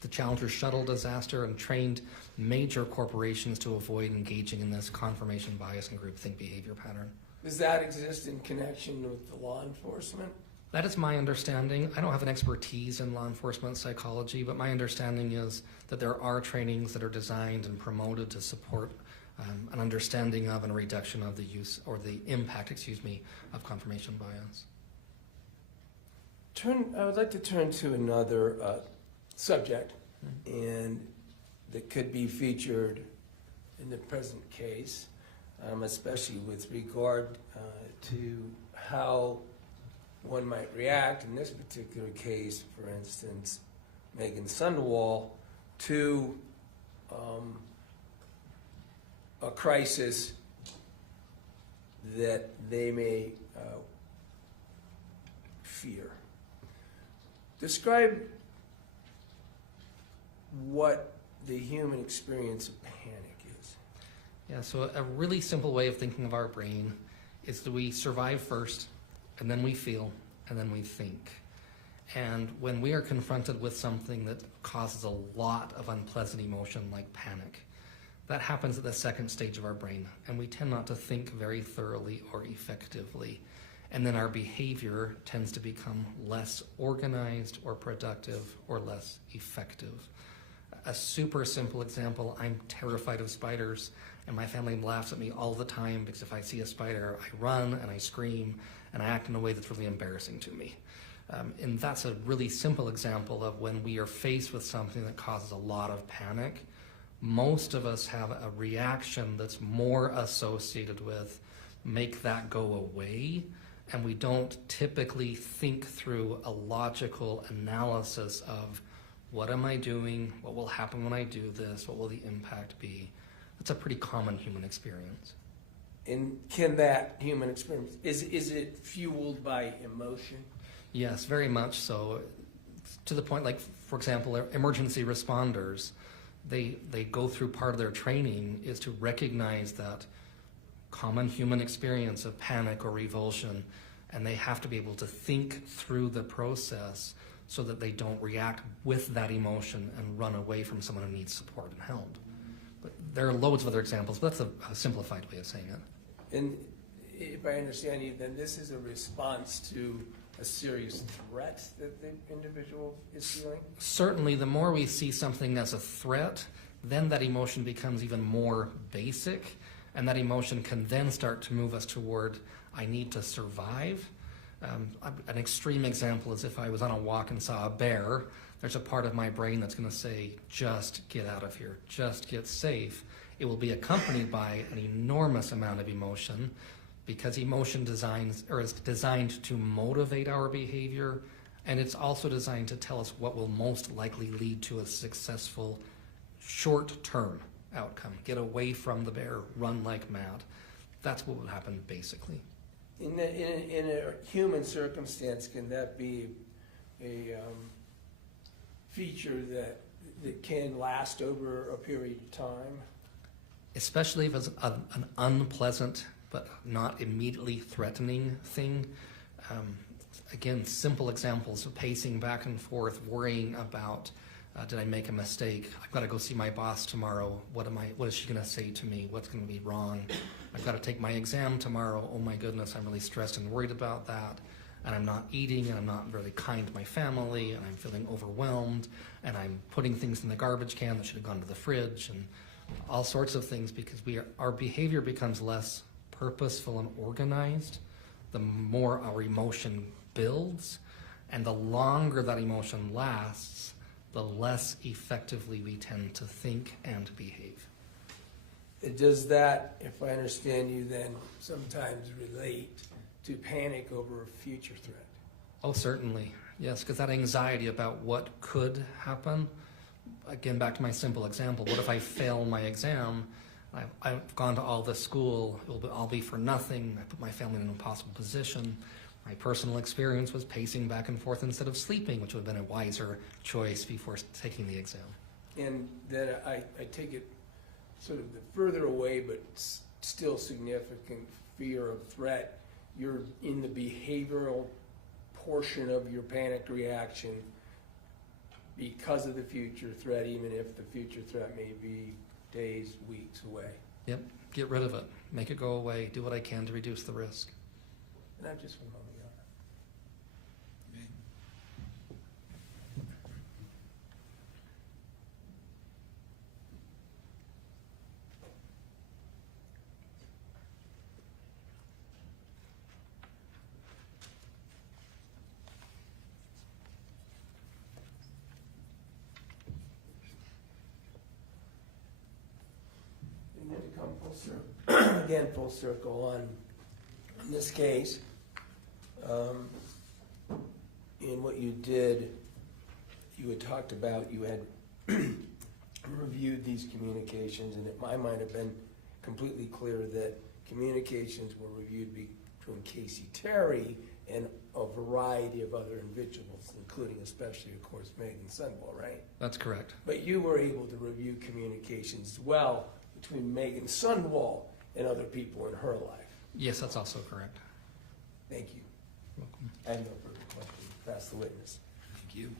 the Challenger shuttle disaster, and trained major corporations to avoid engaging in this confirmation bias and groupthink behavior pattern. Does that exist in connection with the law enforcement? That is my understanding. I don't have an expertise in law enforcement psychology, but my understanding is that there are trainings that are designed and promoted to support an understanding of and a reduction of the use or the impact, of confirmation bias. I would like to turn to another subject, and that could be featured in the present case, especially with regard to how one might react in this particular case, for instance, Meggan Sundwall, to a crisis that they may fear. Describe what the human experience of panic is. Yeah, so a really simple way of thinking of our brain is that we survive first, and then we feel, and then we think. And when we are confronted with something that causes a lot of unpleasant emotion like panic, that happens at the second stage of our brain, and we tend not to think very thoroughly or effectively. And then our behavior tends to become less organized or productive or less effective. A super simple example, I'm terrified of spiders, and my family laughs at me all the time because if I see a spider, I run and I scream and I act in a way that's really embarrassing to me. And that's a really simple example of when we are faced with something that causes a lot of panic. Most of us have a reaction that's more associated with make that go away, and we don't typically think through a logical analysis of what am I doing, what will happen when I do this, what will the impact be. It's a pretty common human experience. And can that human experience, is it fueled by emotion? Yes, very much so. To the point, like, for example, emergency responders, they go through part of their training is to recognize that common human experience of panic or revulsion, and they have to be able to think through the process so that they don't react with that emotion and run away from someone who needs support and help. But there are loads of other examples, but that's a simplified way of saying it. And if I understand you, then this is a response to a serious threat that the individual is feeling? Certainly, the more we see something as a threat, then that emotion becomes even more basic, and that emotion can then start to move us toward, I need to survive. An extreme example is if I was on a walk and saw a bear, there's a part of my brain that's going to say, just get out of here, just get safe. It will be accompanied by an enormous amount of emotion, because emotion is designed to motivate our behavior, and it's also designed to tell us what will most likely lead to a successful short-term outcome. Get away from the bear, run like mad. That's what would happen basically. In a human circumstance, can that be a feature that can last over a period of time? Especially if it's an unpleasant but not immediately threatening thing. Again, simple examples of pacing back and forth, worrying about, did I make a mistake? I've got to go see my boss tomorrow. What is she going to say to me? What's going to be wrong? I've got to take my exam tomorrow. Oh my goodness, I'm really stressed and worried about that. And I'm not eating, and I'm not really kind to my family, and I'm feeling overwhelmed, and I'm putting things in the garbage can that should have gone to the fridge, and all sorts of things, because our behavior becomes less purposeful and organized the more our emotion builds, and the longer that emotion lasts, the less effectively we tend to think and behave. Does that, if I understand you, then sometimes relate to panic over a future threat? Oh, certainly. Yes, because that anxiety about what could happen, again, back to my simple example, what if I fail my exam? I've gone to all this school, it will all be for nothing. I put my family in an impossible position. My personal experience was pacing back and forth instead of sleeping, which would have been a wiser choice before taking the exam. And then I take it sort of the further away but still significant fear of threat. You're in the behavioral portion of your panic reaction because of the future threat, even if the future threat may be days, weeks away. Yep, get rid of it. Make it go away. Do what I can to reduce the risk. And I'm just one moment. again, full circle on this case. In what you did, you had talked about, you had reviewed these communications, and it might have been completely clear that communications were reviewed between Kacee Terry and a variety of other individuals, including especially, of course, Meggan Sundwall, right? That's correct. But you were able to review communications as well between Meggan Sundwall and other people in her life. Yes, that's also correct. Thank you. Welcome. I have no further questions. Pass the witness. Thank you.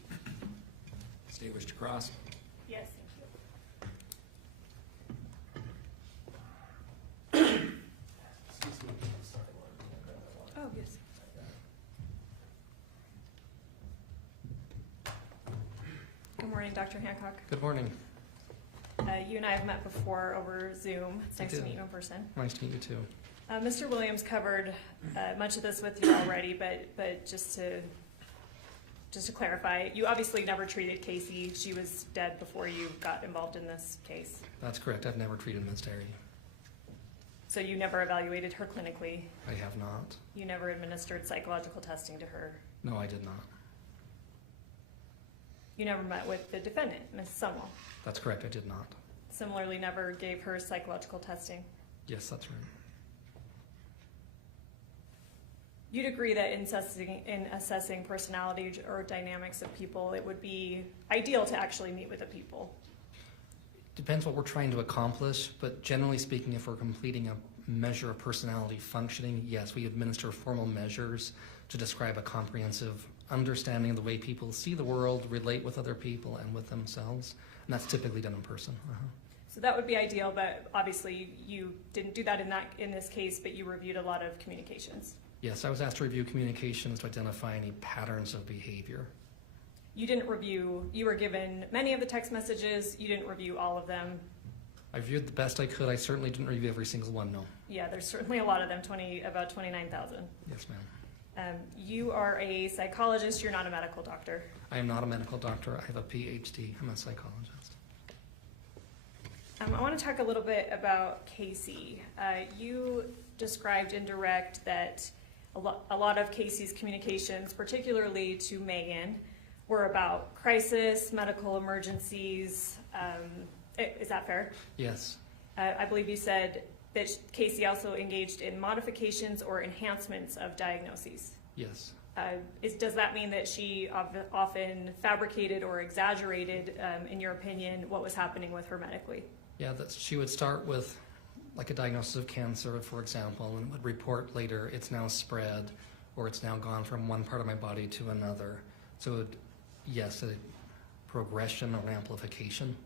State wish to cross. Yes, Excuse me. Oh, yes. Good morning, Dr. Hancock. Good morning. You and I have met before over Zoom. It's nice to did. meet you in person. Nice to meet you too. Mr. Williams covered much of this with you already, but just to clarify, you obviously never treated Kacee. She was dead before you got involved in this case. That's correct. I've never treated Ms. Terry. So you never evaluated her clinically. I have not. You never administered psychological testing to her. No, I did not. You never met with the defendant, Ms. Sundwall. That's correct. I did not. Similarly, never gave her psychological testing. Yes, that's right. You'd agree that in assessing personality or dynamics of people, it would be ideal to actually meet with the people. Depends what we're trying to accomplish, but generally speaking, if we're completing a measure of personality functioning, yes, we administer formal measures to describe a comprehensive understanding of the way people see the world, relate with other people and with themselves, and that's typically done in person. So that would be ideal, but obviously you didn't do that in this case, but you reviewed a lot of communications. Yes, I was asked to review communications to identify any patterns of behavior. You didn't review, you were given many of the text messages, you didn't review all of them. I reviewed the best I could. I certainly didn't review every single one, no. Yeah, there's certainly a lot of them, about 29,000. Yes, ma'am. You are a psychologist, you're not a medical doctor. I am not a medical doctor. I have a PhD. I'm a psychologist. I want to talk a little bit about Kacee. You described in direct that a lot of Kacee's communications, particularly to Meggan, were about crisis, medical emergencies. Is that fair? Yes. I believe you said that Kacee also engaged in modifications or enhancements of diagnoses. Yes. Does that mean that she often fabricated or exaggerated, in your opinion, what was happening with her medically? Yeah, she would start with like a diagnosis of cancer, for example, and would report later it's now spread or it's now gone from one part of my body to another. So yes, a progression or amplification.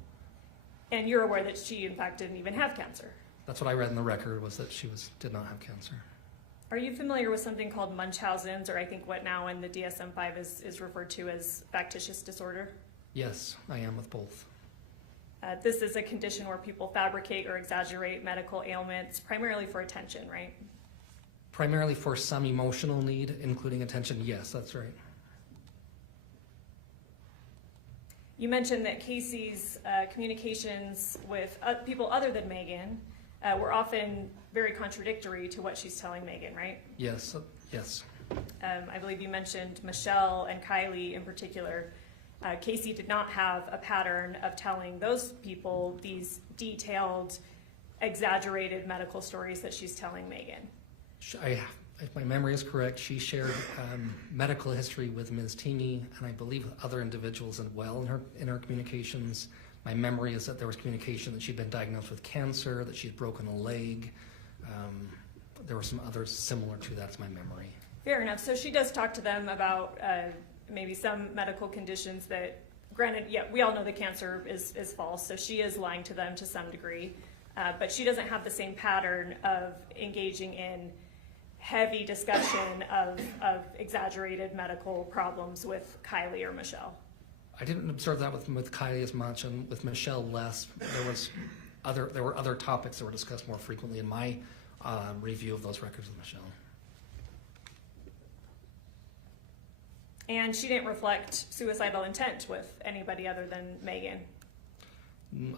And you're aware that she, in fact, didn't even have cancer. That's what I read in the record, was that she did not have cancer. Are you familiar with something called Munchausen's, or I think what now in the DSM-5 is referred to as factitious disorder? Yes, I am with both. This is a condition where people fabricate or exaggerate medical ailments, primarily for attention, right? Primarily for some emotional need, including attention, yes, that's right. You mentioned that Kacee's communications with people other than Meggan were often very contradictory to what she's telling Meggan, right? Yes, yes. I believe you mentioned Michelle and Kylie in particular. Kacee did not have a pattern of telling those people these detailed, exaggerated medical stories that she's telling Meggan. If my memory is correct, she shared medical history with Ms. Teamy and I believe other individuals as well in her communications. My memory is that there was communication that she'd been diagnosed with cancer, that she'd broken a leg. There were some others similar to that, is my memory. Fair enough. So she does talk to them about maybe some medical conditions that, granted, yeah, we all know that cancer is false, so she is lying to them to some degree. But she doesn't have the same pattern of engaging in heavy discussion of exaggerated medical problems with Kylie or Michelle. I didn't observe that with Kylie as much, and with Michelle less. There were other topics that were discussed more frequently in my review of those records with Michelle. And she didn't reflect suicidal intent with anybody other than Meggan.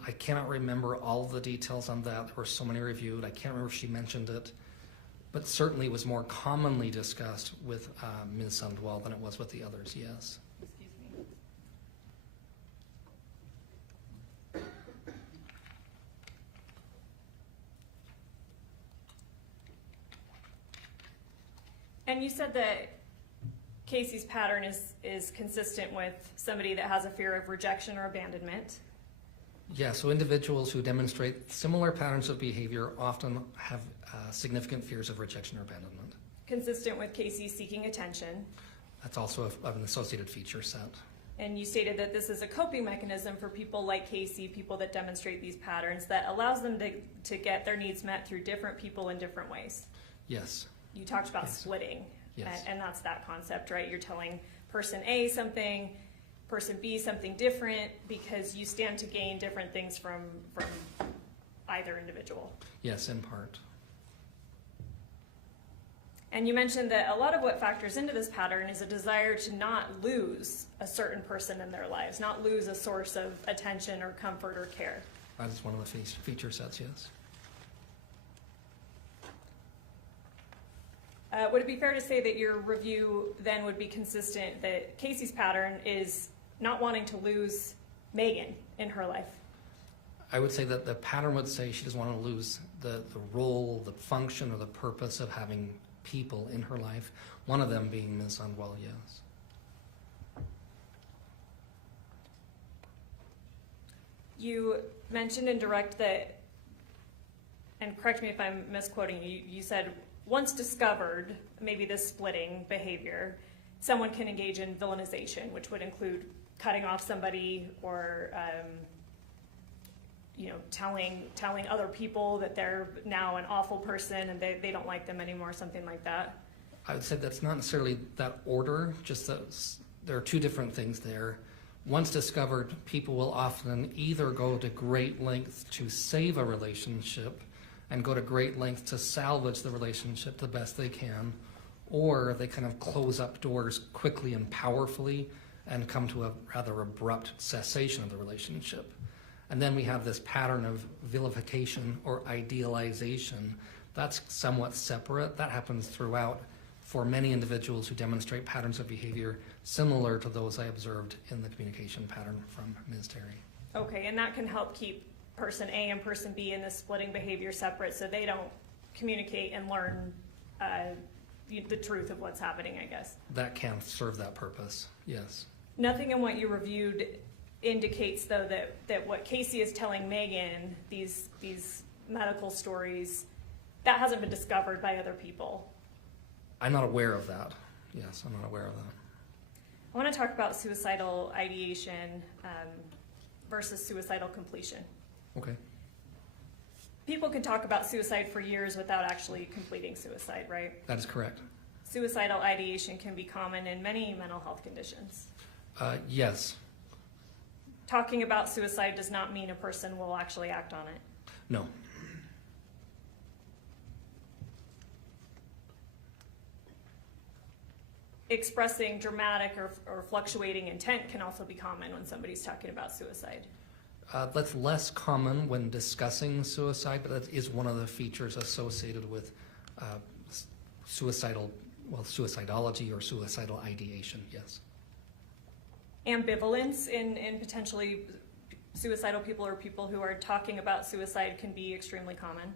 I cannot remember all the details on that. There were so many reviewed. I can't remember if she mentioned it, but certainly it was more commonly discussed with Ms. Sundwall than it was with the others, yes. Excuse me. And you said that Kacee's pattern is consistent with somebody that has a fear of rejection or abandonment. Yeah, so individuals who demonstrate similar patterns of behavior often have significant fears of rejection or abandonment. Consistent with Kacee seeking attention. That's also an associated feature set. And you stated that this is a coping mechanism for people like Kacee, people that demonstrate these patterns, that allows them to get their needs met through different people in different ways. Yes. You talked about Yes. splitting, Yes. and that's that concept, right? You're telling person A something, person B something different, because you stand to gain different things from either individual. Yes, in part. And you mentioned that a lot of what factors into this pattern is a desire to not lose a certain person in their lives, not lose a source of attention or comfort or care. That is one of the feature sets, yes. Would it be fair to say that your review then would be consistent that Kacee's pattern is not wanting to lose Meggan in her life? I would say that the pattern would say she doesn't want to lose the role, the function, or the purpose of having people in her life, one of them being Ms. Sundwall, yes. You mentioned in direct that, and correct me if I'm misquoting, you said once discovered, maybe this splitting behavior, someone can engage in villainization, which would include cutting off somebody or telling other people that they're now an awful person and they don't like them anymore, something like that. I would say that's not necessarily that order, just that there are two different things there. Once discovered, people will often either go to great lengths to save a relationship and go to great lengths to salvage the relationship the best they can, or they kind of close up doors quickly and powerfully and come to a rather abrupt cessation of the relationship. And then we have this pattern of vilification or idealization. That's somewhat separate. That happens throughout for many individuals who demonstrate patterns of behavior similar to those I observed in the communication pattern from Ms. Terry. Okay, and that can help keep person A and person B in this splitting behavior separate so they don't communicate and learn the truth of what's happening, I guess. That can serve that purpose, yes. Nothing in what you reviewed indicates, though, that what Kacee is telling Meggan, these medical stories, that hasn't been discovered by other people. I'm not aware of that. Yes, I'm not aware of that. I want to talk about suicidal ideation versus suicidal completion. Okay. People can talk about suicide for years without actually completing suicide, right? That is correct. Suicidal ideation can be common in many mental health conditions. Yes. Talking about suicide does not mean a person will actually act on it. No. Expressing dramatic or fluctuating intent can also be common when somebody's talking about suicide. That's less common when discussing suicide, but that is one of the features associated with suicidology or suicidal ideation, yes. Ambivalence in potentially suicidal people or people who are talking about suicide can be extremely common.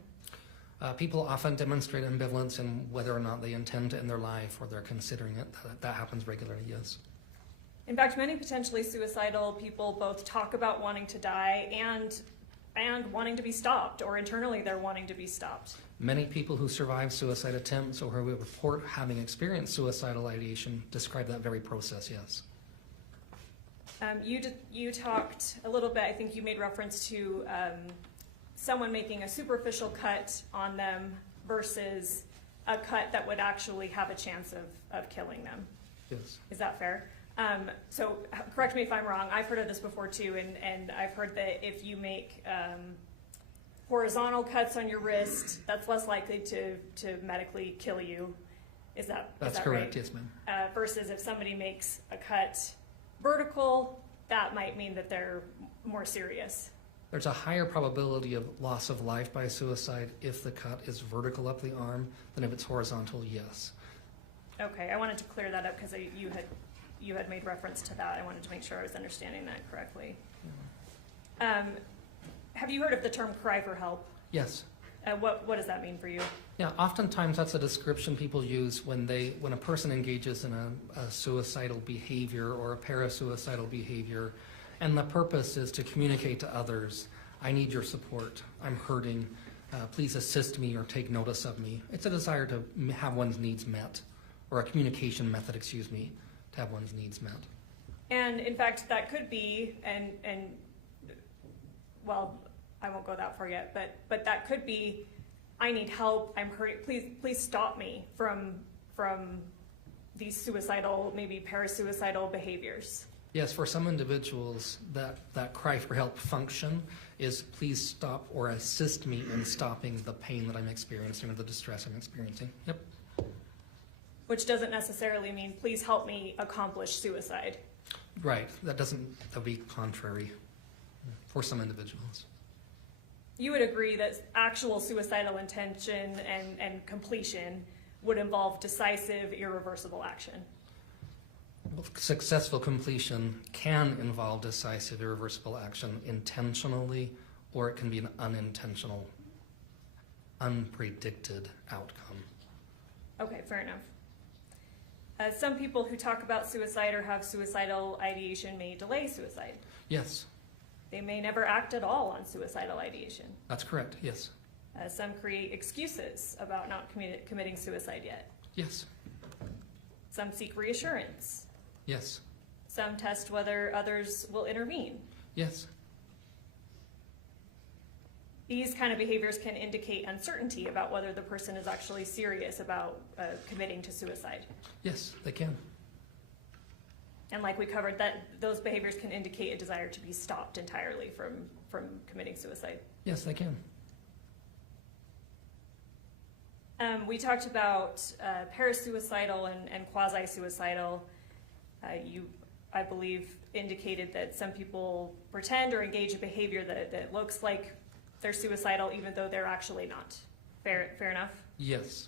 People often demonstrate ambivalence in whether or not they intend to end their life or they're considering it. That happens regularly, yes. In fact, many potentially suicidal people both talk about wanting to die and wanting to be stopped, or internally they're wanting to be stopped. Many people who survive suicide attempts or who report having experienced suicidal ideation describe that very process, yes. You talked a little bit, I think you made reference to someone making a superficial cut on them versus a cut that would actually have a chance of killing them. Yes. Is that fair? So correct me if I'm wrong. I've heard of this before too, and I've heard that if you make horizontal cuts on your wrist, that's less likely to medically kill you. That's that correct, right? yes, ma'am. Versus if somebody makes a cut vertical, that might mean that they're more serious. There's a higher probability of loss of life by suicide if the cut is vertical up the arm than if it's horizontal, yes. Okay, I wanted to clear that up because you had made reference to that. I wanted to make sure I was understanding that correctly. Have you heard of the term cry for help? Yes. What does that mean for you? Yeah, oftentimes that's a description people use when a person engages in a suicidal behavior or a parasuicidal behavior, and the purpose is to communicate to others, I need your support, I'm hurting, please assist me or take notice of me. It's a desire to have one's needs met, or a communication method, excuse me, to have one's needs met. And in fact, that could be, and well, I won't go that far yet, but that could be, I need help, I'm hurting, please stop me from these suicidal, maybe parasuicidal behaviors. Yes, for some individuals, that cry for help function is please stop or assist me in stopping the pain that I'm experiencing or the distress I'm experiencing. Yep. Which doesn't necessarily mean please help me accomplish suicide. Right, that'd be contrary for some individuals. You would agree that actual suicidal intention and completion would involve decisive, irreversible action. Successful completion can involve decisive, irreversible action intentionally, or it can be an unintentional, unpredicted outcome. Okay, fair enough. Some people who talk about suicide or have suicidal ideation may delay suicide. Yes, They may never act at all on suicidal ideation. that's correct. Yes. Some create excuses about not committing suicide yet. Yes. Some seek reassurance. Yes. Some test whether others will intervene. Yes. These kind of behaviors can indicate uncertainty about whether the person is actually serious about committing to suicide. Yes, they can. And like we covered, that those behaviors can indicate a desire to be stopped entirely from committing suicide. Yes, they can. We talked about parasuicidal and quasi-suicidal. You, I believe, indicated that some people pretend or engage in behavior that looks like they're suicidal even though they're actually not. Fair enough? Yes.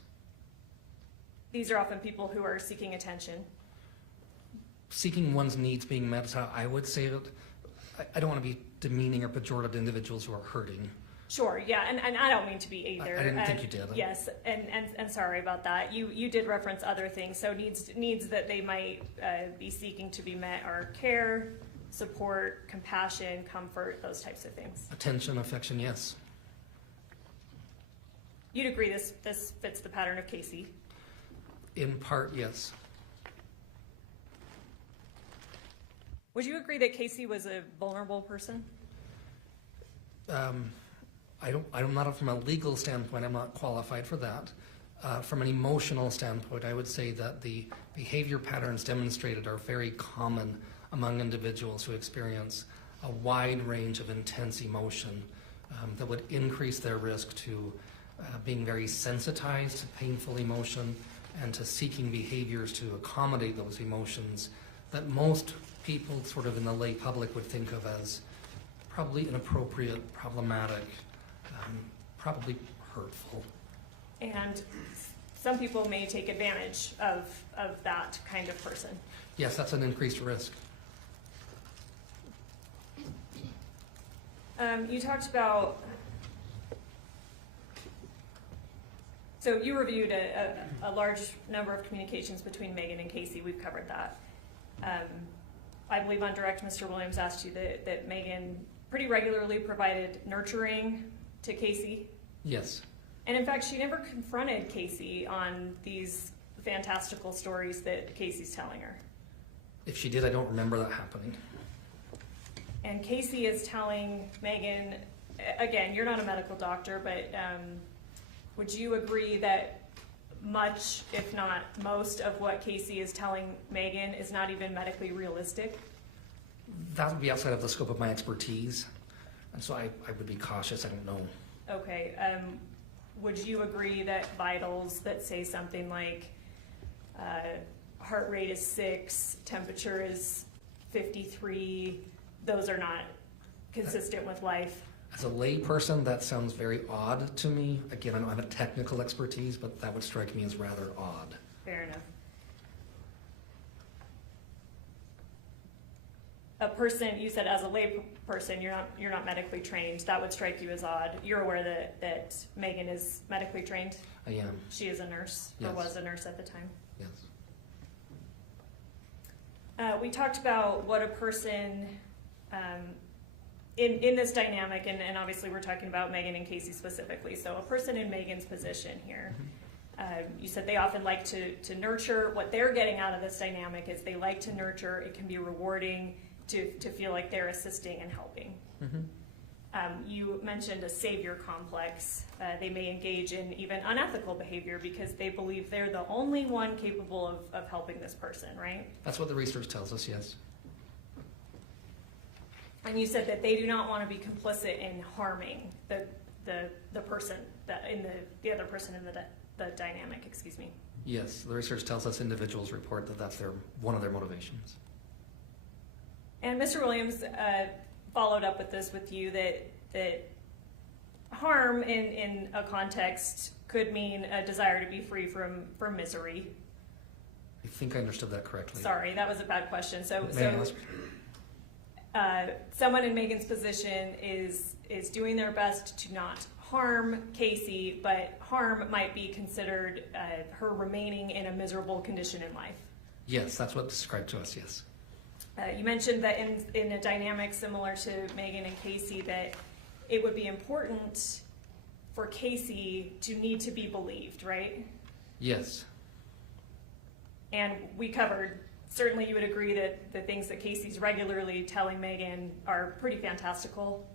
These are often people who are seeking attention. Seeking one's needs being met is how I would say it. I don't want to be demeaning or pejorative to individuals who are hurting. Sure, yeah, and I don't mean to be either. I didn't think you did. Yes, and sorry about that. You did reference other things. So needs that they might be seeking to be met are care, support, compassion, comfort, those types of things. Attention, affection, yes. You'd agree this fits the pattern of Kacee? In part, yes. Would you agree that Kacee was a vulnerable person? I'm not from a legal standpoint, I'm not qualified for that. From an emotional standpoint, I would say that the behavior patterns demonstrated are very common among individuals who experience a wide range of intense emotion that would increase their risk to being very sensitized to painful emotion and to seeking behaviors to accommodate those emotions that most people sort of in the lay public would think of as probably inappropriate, problematic, probably hurtful. And some people may take advantage of that kind of person. Yes, that's an increased risk. You talked about, so you reviewed a large number of communications between Meggan and Kacee. We've covered that. I believe on direct, Mr. Williams asked you that Meggan pretty regularly provided nurturing to Kacee. Yes. And in fact, she never confronted Kacee on these fantastical stories that Kacee's telling her. If she did, I don't remember that happening. And Kacee is telling Meggan, again, you're not a medical doctor, but would you agree that much, if not most, of what Kacee is telling Meggan is not even medically realistic? That would be outside of the scope of my expertise, and so I would be cautious. I don't know. Okay. Would you agree that vitals that say something like heart rate is 6, temperature is 53, those are not consistent with life? As a lay person, that sounds very odd to me. Again, I don't have a technical expertise, but that would strike me as rather odd. Fair enough. A person, you said as a lay person, you're not medically trained. That would strike you as odd. You're aware that Meggan is medically trained? I am, She is a nurse, or Yes. was a nurse at the time. yes. We talked about what a person, in this dynamic, and obviously we're talking about Meggan and Kacee specifically, so a person in Meggan's position here, you said they often like to nurture. What they're getting out of this dynamic is they like to nurture. It can be rewarding to feel like they're assisting and helping. You mentioned a savior complex. They may engage in even unethical behavior because they believe they're the only one capable of helping this person, right? That's what the research tells us, yes. And you said that they do not want to be complicit in harming the person, the other person in the dynamic, excuse me. Yes, the research tells us individuals report that that's one of their motivations. And Mr. Williams followed up with this with you, that harm in a context could mean a desire to be free from misery. I think I understood that correctly. Sorry, that was a bad question. May I ask? Someone in Meggan's position is doing their best to not harm Kacee, but harm might be considered her remaining in a miserable condition in life. Yes, that's what's described to us, yes. You mentioned that in a dynamic similar to Meggan and Kacee, that it would be important for Kacee to need to be believed, right? Yes, And we covered, certainly you would agree that the things that Kacee's regularly telling Meggan are pretty fantastical.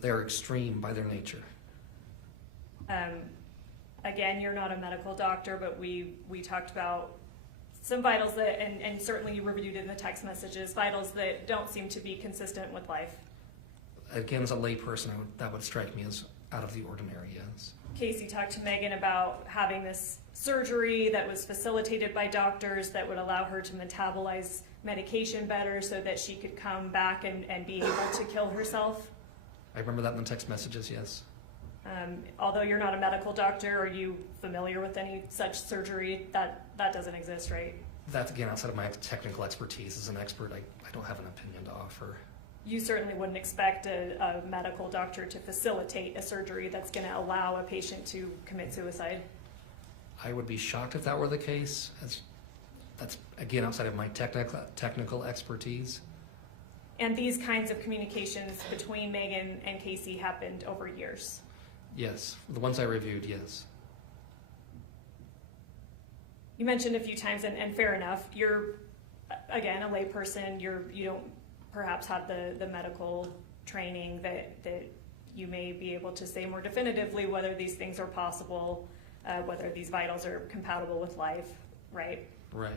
they're extreme by their nature. Again, you're not a medical doctor, but we talked about some vitals that, and certainly you reviewed in the text messages, vitals that don't seem to be consistent with life. Again, as a lay person, that would strike me as out of the ordinary, yes. Kacee talked to Meggan about having this surgery that was facilitated by doctors that would allow her to metabolize medication better so that she could come back and be able to kill herself. I remember that in the text messages, yes. Although you're not a medical doctor, are you familiar with any such surgery? That doesn't exist, right? That's, again, outside of my technical expertise. As an expert, I don't have an opinion to offer. You certainly wouldn't expect a medical doctor to facilitate a surgery that's going to allow a patient to commit suicide. I would be shocked if that were the case. That's, again, outside of my technical expertise. And these kinds of communications between Meggan and Kacee happened over years. Yes, the ones I reviewed, yes. You mentioned a few times, and fair enough, you're, again, a layperson, you don't perhaps have the medical training that you may be able to say more definitively whether these things are possible, whether these vitals are compatible with life, right? Right.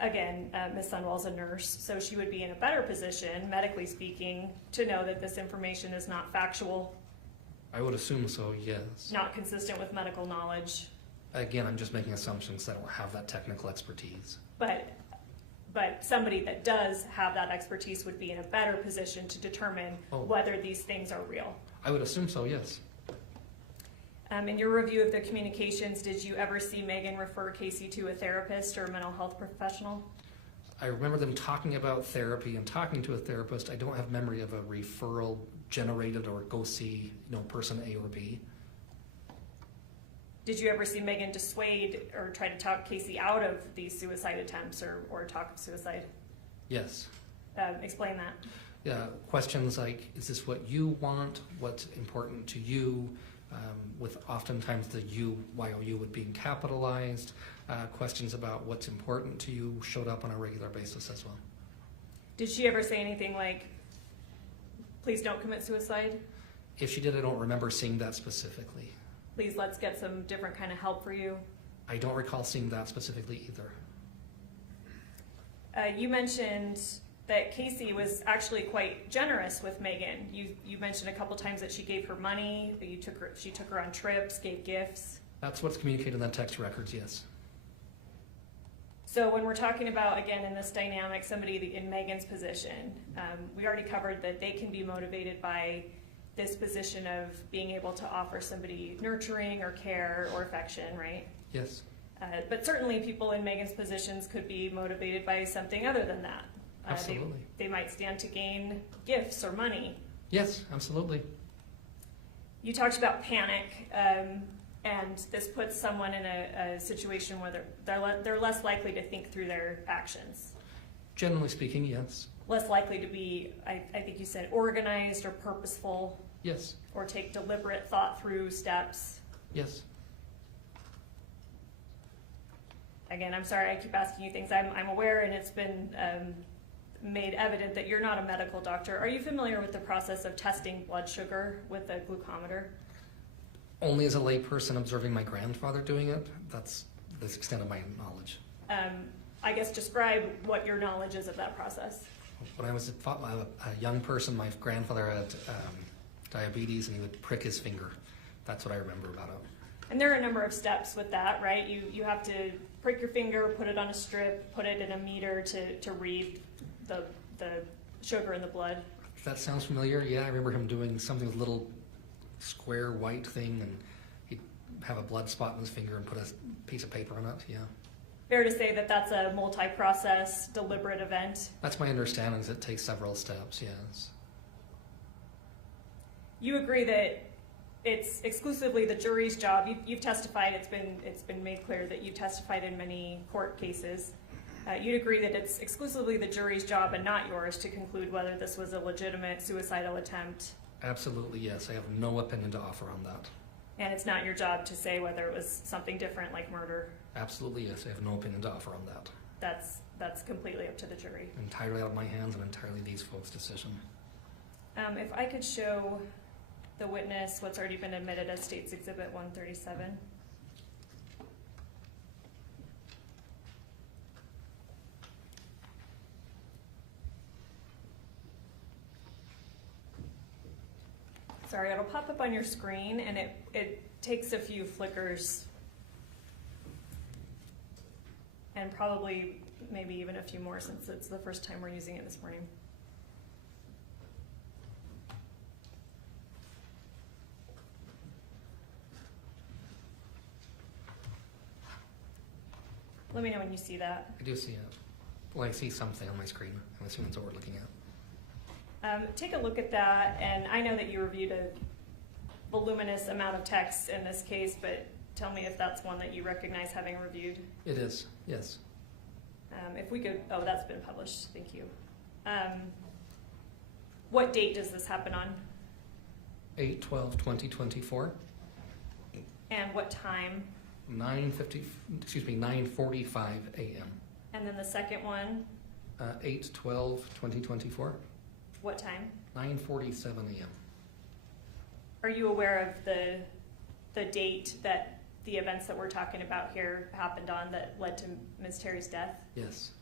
Again, Ms. Sundwall's a nurse, so she would be in a better position, medically speaking, to know that this information is not factual, I would assume so, yes. not consistent with medical knowledge. Again, I'm just making assumptions that I don't have that technical expertise. But somebody that does have that expertise would be in a better position to determine whether these things are real. I would assume so, yes. In your review of the communications, did you ever see Meggan refer Kacee to a therapist or a mental health professional? I remember them talking about therapy and talking to a therapist. I don't have memory of a referral generated or go see, person A or B. Did you ever see Meggan dissuade or try to talk Kacee out of these suicide attempts or talk of suicide? Yes. Explain that. Yeah, questions like, is this what you want? What's important to you? With oftentimes the YOU would be capitalized. Questions about what's important to you showed up on a regular basis as well. Did she ever say anything like, please don't commit suicide? If she did, I don't remember seeing that specifically. Please let's get some different kind of help for you. I don't recall seeing that specifically either. You mentioned that Kacee was actually quite generous with Meggan. You mentioned a couple times that she gave her money, that she took her on trips, gave gifts. That's what's communicated in the text records, yes. So when we're talking about, again, in this dynamic, somebody in Meggan's position, we already covered that they can be motivated by this position of being able to offer somebody nurturing or care or affection, right? Yes. But certainly people in Meggan's positions could be motivated by something other than that. Absolutely. They might stand to gain gifts or money. Yes, absolutely. You talked about panic, and this puts someone in a situation where they're less likely to think through their actions. Generally speaking, yes. Less likely to be, I think you said, organized or purposeful, Yes. or take deliberate thought through steps. Yes. Again, I'm sorry I keep asking you things. I'm aware, and it's been made evident that you're not a medical doctor. Are you familiar with the process of testing blood sugar with a glucometer? Only as a layperson observing my grandfather doing it. That's the extent of my knowledge. I guess describe what your knowledge is of that process. When I was a young person, my grandfather had diabetes, and he would prick his finger. That's what I remember about it. And there are a number of steps with that, right? You have to prick your finger, put it on a strip, put it in a meter to read the sugar in the blood. If that sounds familiar, yeah, I remember him doing something with a little square white thing, and he'd have a blood spot in his finger and put a piece of paper on it, yeah. Fair to say that that's a multi-process, deliberate event? That's my understanding, is it takes several steps, yes. You agree that it's exclusively the jury's job. You've testified, it's been made clear that you testified in many court cases. You'd agree that it's exclusively the jury's job and not yours to conclude whether this was a legitimate suicidal attempt? Absolutely, yes. I have no opinion to offer on that. And it's not your job to say whether it was something different like murder? Absolutely, yes. I have no opinion to offer on that. That's completely up to the jury. Entirely out of my hands and entirely these folks' decision. If I could show the witness what's already been admitted as State's Exhibit 137. Sorry, it'll pop up on your screen, and it takes a few flickers, and probably maybe even a few more since it's the first time we're using it this morning. Let me know when you see that. I do see it. Well, I see something on my screen. I'm assuming that's what we're looking at. Take a look at that, and I know that you reviewed a voluminous amount of text in this case, but tell me if that's one that you recognize having reviewed. It is, yes. If we could, oh, that's been published, thank you. What date does this happen on? 8/12/2024, And what time? 9:45 a.m. And then the second one, 8/12/2024, what time? 9:47 a.m. Are you aware of the date that the events that we're talking about here happened on that led to Ms. Terry's death? Yes,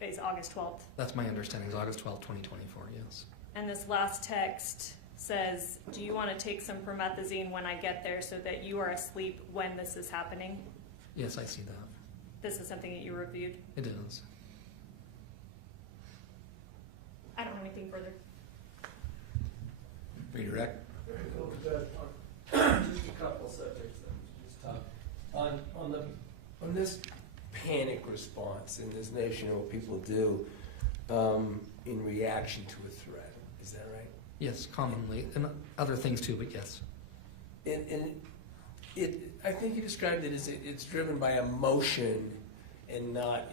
It's August 12th. that's my understanding. It's August 12th, 2024, yes. And this last text says, do you want to take some promethazine when I get there so that you are asleep when this is happening? Yes, I see that. This is something that you reviewed? It is. I don't have anything further. Redirect. Very cool. Good. Just a couple subjects that we just talked on this panic response and this notion of what people do in reaction to a threat. Is that right? Yes, commonly, and other things too, but yes. And I think you described it as it's driven by emotion and not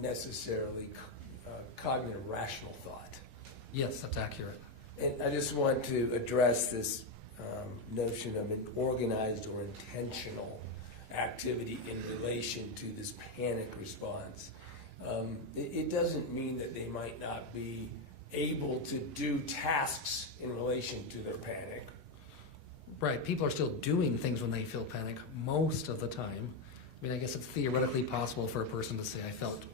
necessarily cognitive rational thought. Yes, that's accurate. And I just want to address this notion of an organized or intentional activity in relation to this panic response. It doesn't mean that they might not be able to do tasks in relation to their panic. Right, people are still doing things when they feel panic most of the time. I mean, I guess it's theoretically possible for a person to say,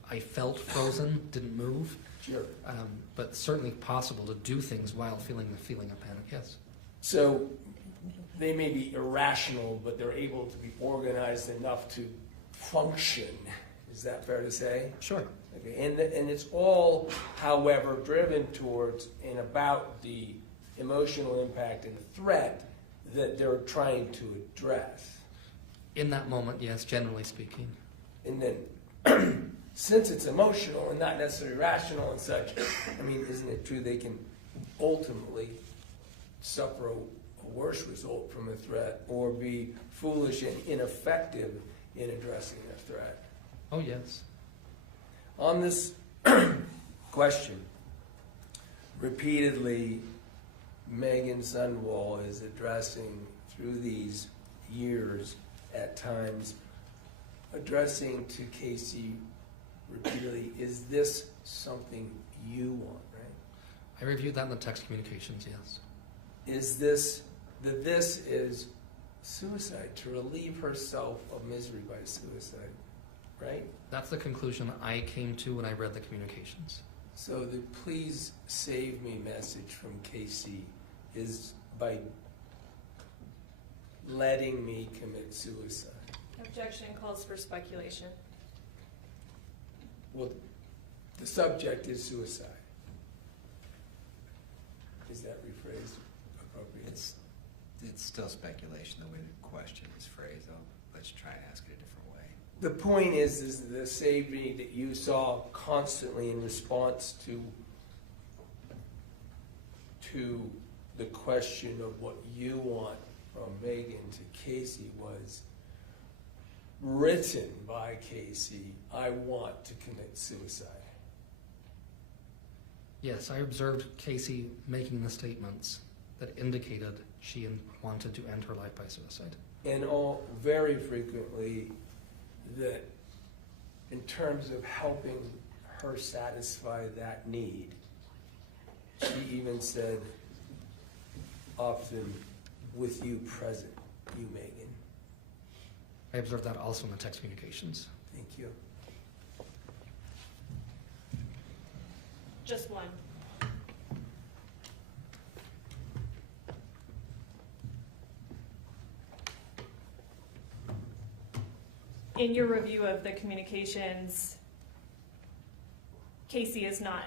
I felt frozen, didn't move. Sure. But certainly possible to do things while feeling the feeling of panic, yes. So they may be irrational, but they're able to be organized enough to function. Is that fair to say? Sure. Okay. And it's all, however, driven towards and about the emotional impact and threat that they're trying to address. In that moment, yes, generally speaking. And then, since it's emotional and not necessarily rational and such, I mean, isn't it true they can ultimately suffer a worse result from a threat or be foolish and ineffective in addressing a threat? Oh, yes. On this question, repeatedly, Meggan Sundwall is addressing through these years, at times, addressing to Kacee repeatedly, is this something you want, right? I reviewed that in the text communications, yes. Is this, that this is suicide, to relieve herself of misery by suicide, right? That's the conclusion I came to when I read the communications. So the please save me message from Kacee is by letting me commit suicide. Objection calls for speculation. Well, the subject is suicide. Is that rephrased appropriate? It's still speculation the way the question is phrased. Let's try and ask it a different way. The point is the save me that you saw constantly in response to the question of what you want from Meggan to Kacee was written by Kacee, I want to commit suicide. Yes, I observed Kacee making the statements that indicated she wanted to end her life by suicide. And all very frequently that in terms of helping her satisfy that need, she even said often with you present, you Meggan. I observed that also in the text communications. Thank you. Just one. In your review of the communications, Kacee is not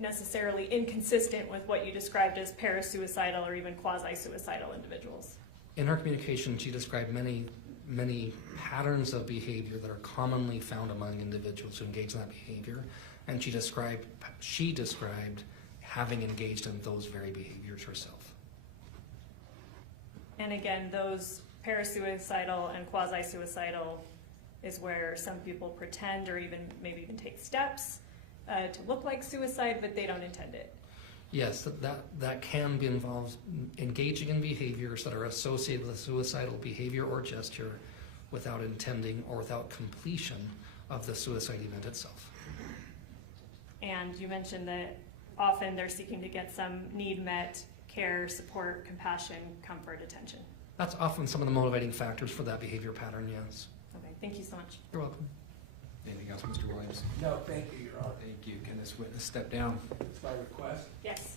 necessarily inconsistent with what you described as parasuicidal or even quasi-suicidal individuals. In her communication, she described many patterns of behavior that are commonly found among individuals who engage in that behavior, and she described having engaged in those very behaviors herself. And again, those parasuicidal and quasi-suicidal is where some people pretend or maybe even take steps to look like suicide, but they don't intend it. Yes, that can be involved engaging in behaviors that are associated with a suicidal behavior or gesture without intending or without completion of the suicide event itself. And you mentioned that often they're seeking to get some need met, care, support, compassion, comfort, attention. That's often some of the motivating factors for that behavior pattern, yes. Okay, thank you so much. You're welcome. Anything else, Mr. Williams? No, thank you, Your Honor. Thank you. Can this witness step down? It's my request. Yes.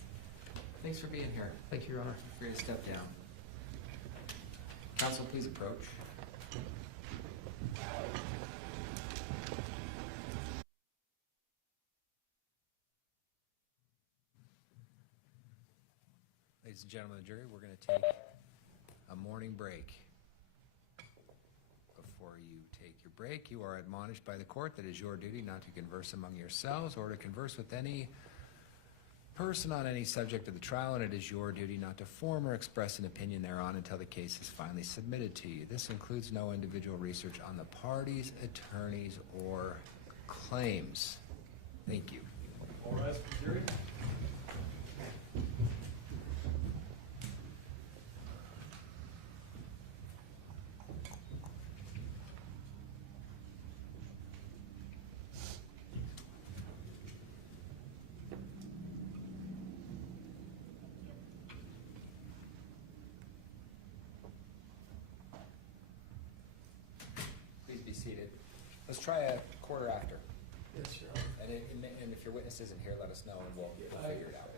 Thanks for being here. Thank you, Your Honor. Free to step down. Counsel, please approach. Ladies and gentlemen of the jury, we're going to take a morning break. Before you take your break, you are admonished by the court that it is your duty not to converse among yourselves or to converse with any person on any subject of the trial, and it is your duty not to form or express an opinion thereon until the case is finally submitted to you. This includes no individual research on the parties, attorneys, or claims. Thank you. All rise, jury. Please be seated. Let's try a quarter after. Yes, Your Honor. And if your witness isn't here, let us know and we'll figure it out.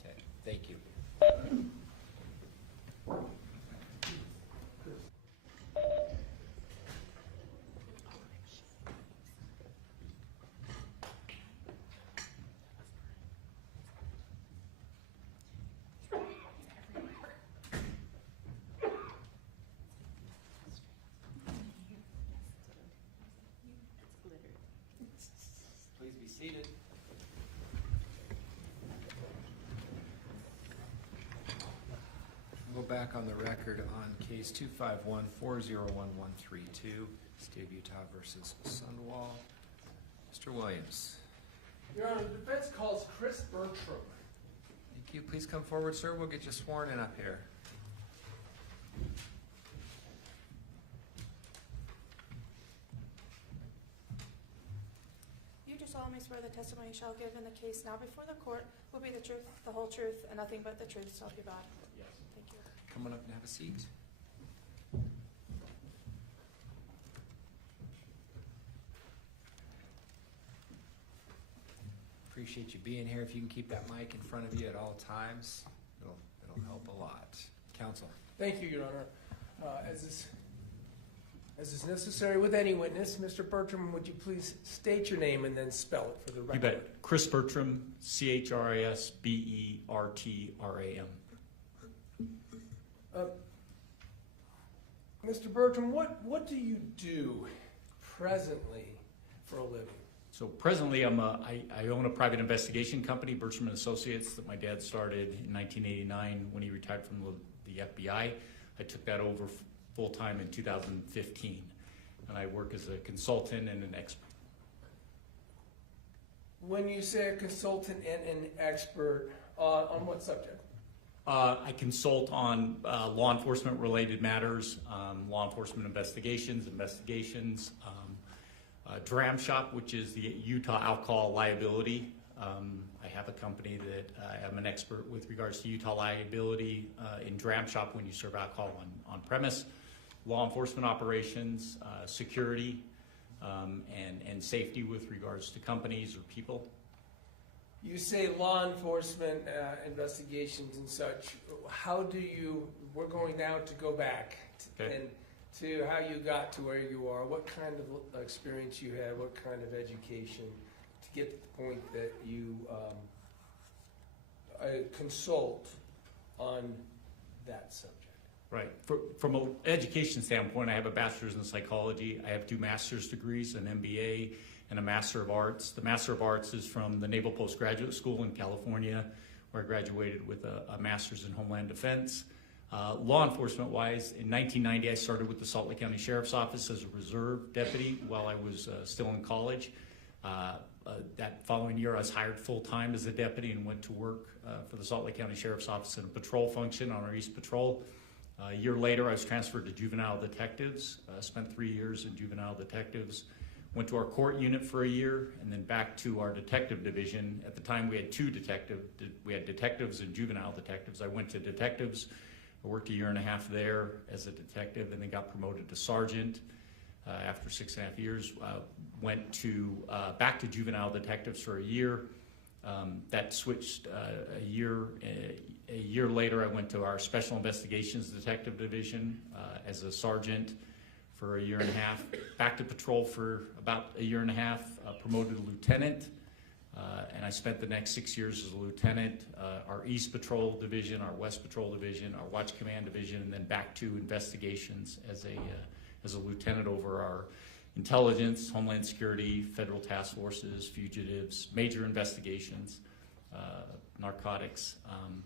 Okay, thank you. seated. We'll go back on the record on case 251-401-132, State of Utah versus Sundwall. Mr. Williams. Your Honor, the defense calls Chris Bertram. Thank you. Please come forward, sir. We'll get you sworn in up here. You do solemnly swear the testimony you shall give in the case now before the court will be the truth, the whole truth, and nothing but the truth, so help you God. Yes. Thank you. Come on up and have a seat. Appreciate you being here. If you can keep that mic in front of you at all times, it'll help a lot. Counsel. Thank you, Your Honor. As is necessary with any witness, Mr. Bertram, would you please state your name and then spell it for the record? You bet. Chris Bertram, CHRISBERTRAM. Mr. Bertram, what do you do presently for a living? So presently, I own a private investigation company, Bertram and Associates, that my dad started in 1989 when he retired from the FBI. I took that over full-time in 2015, and I work as a consultant and an expert. When you say a consultant and an expert, on what subject? I consult on law enforcement-related matters, law enforcement investigations, DRAM Shop, which is the Utah Alcohol Liability. I have a company that I'm an expert with regards to Utah liability in DRAM Shop when you serve alcohol on premise, law enforcement operations, security, and safety with regards to companies or people. You say law enforcement investigations and such. How do you, we're going now to go back and to how you got to where you are, what kind of experience you had, what kind of education to get to the point that you consult on that subject. Right. From an education standpoint, I have a bachelor's in psychology. I have 2 master's degrees, an MBA and a Master of Arts. The Master of Arts is from the Naval Postgraduate School in California, where I graduated with a master's in Homeland Defense. Law enforcement-wise, in 1990, I started with the Salt Lake County Sheriff's Office as a reserve deputy while I was still in college. That following year, I was hired full-time as a deputy and went to work for the Salt Lake County Sheriff's Office in a patrol function on our East Patrol. A year later, I was transferred to juvenile detectives. Spent 3 years in juvenile detectives. Went to our court unit for a year, and then back to our detective division. At the time, we had 2 we had detectives and juvenile detectives. I went to detectives. I worked a year and a half there as a detective, and then got promoted to sergeant. After 6.5 years, went to back to juvenile detectives for a year. That switched a year later. I went to our special investigations detective division as a sergeant for a year and a half. Back to patrol for about a year and a half. Promoted to lieutenant, and I spent the next 6 years as a lieutenant. Our East Patrol division, our West Patrol division, our Watch Command division, and then back to investigations as a lieutenant over our intelligence, homeland security, federal task forces, fugitives, major investigations, narcotics.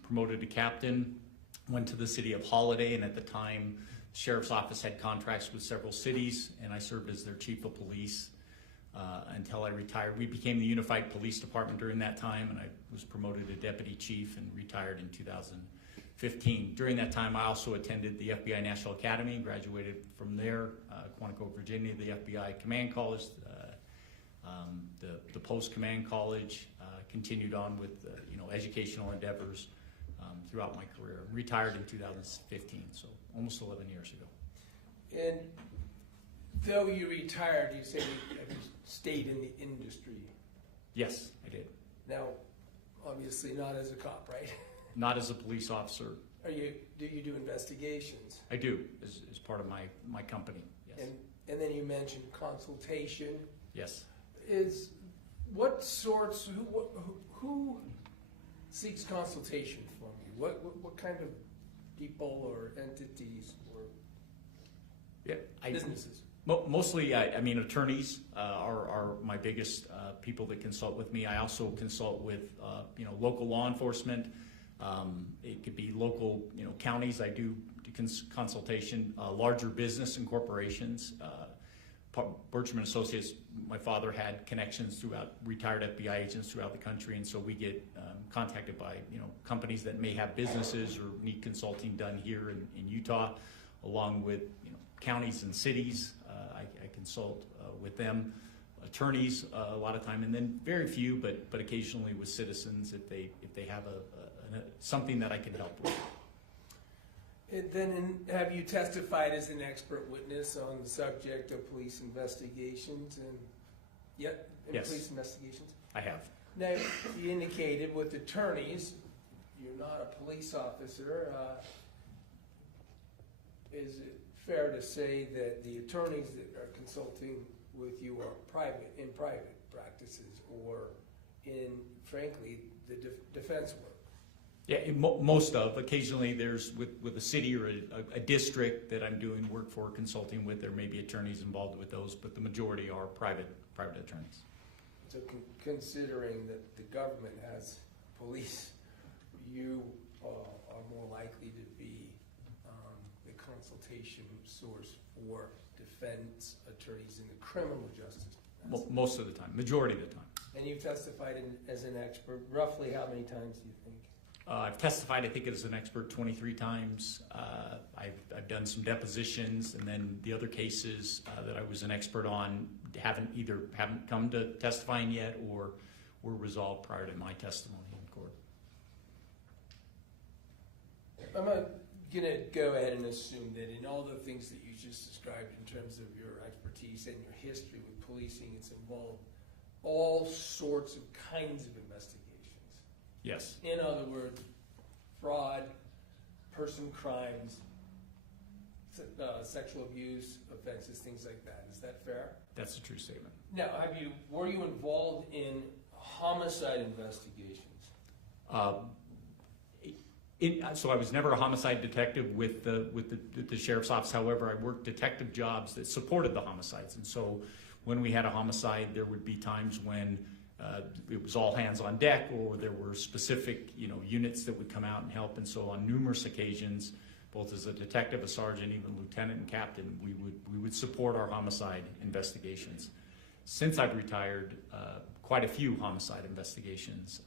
Promoted to captain, went to the city of Holiday, and at the time, the sheriff's office had contracts with several cities, and I served as their chief of police until I retired. We became the Unified Police Department during that time, and I was promoted to deputy chief and retired in 2015. During that time, I also attended the FBI National Academy, graduated from there, Quantico, Virginia, the FBI Command College, the Post Command College, continued on with educational endeavors throughout my career. Retired in 2015, so almost 11 years ago. And though you retired, you say you stayed in the industry. Yes, I did. Now, obviously not as a cop, right? Not as a police officer. Do you do investigations? I do, as part of my company, yes. And then you mentioned consultation. Yes. Who seeks consultation from you? What kind of people or entities or businesses? Mostly, I mean, attorneys are my biggest people that consult with me. I also consult with, local law enforcement. It could be local, counties. I do consultation, larger business and corporations. Bertram & Associates, my father had connections throughout, retired FBI agents throughout the country, and so we get contacted by, companies that may have businesses or need consulting done here in Utah, along with, counties and cities. I consult with them, attorneys a lot of time, and then very few, but occasionally with citizens if they have something that I can help with. And then have you testified as an expert witness on the subject of police investigations and, Yes. police investigations? I have. Now, you indicated with attorneys, you're not a police officer. Is it fair to say that the attorneys that are consulting with you are in private practices or in, frankly, the defense work? Yeah, most of. Occasionally there's with a city or a district that I'm doing work for, consulting with, there may be attorneys involved with those, but the majority are private attorneys. So considering that the government has police, you are more likely to be the consultation source for defense attorneys in the criminal justice. Most of the time, majority of the time. And you've testified as an expert, roughly how many times do you think? I've testified, I think, as an expert 23 times. I've done some depositions, and then the other cases that I was an expert on haven't come to testifying yet, or were resolved prior to my testimony in court. I'm gonna go ahead and assume that in all the things that you just described in terms of your expertise and your history with policing, it's involved all sorts of kinds of investigations. Yes. In other words, fraud, person crimes, sexual abuse offenses, things like that. Is that fair? That's a true statement. Now, were you involved in homicide investigations? So I was never a homicide detective with the sheriff's office. However, I worked detective jobs that supported the homicides, and so when we had a homicide, there would be times when it was all hands on deck, or there were specific, units that would come out and help. And so on numerous occasions, both as a detective, a sergeant, even lieutenant and captain, we would support our homicide investigations. Since I've retired, quite a few homicide investigations,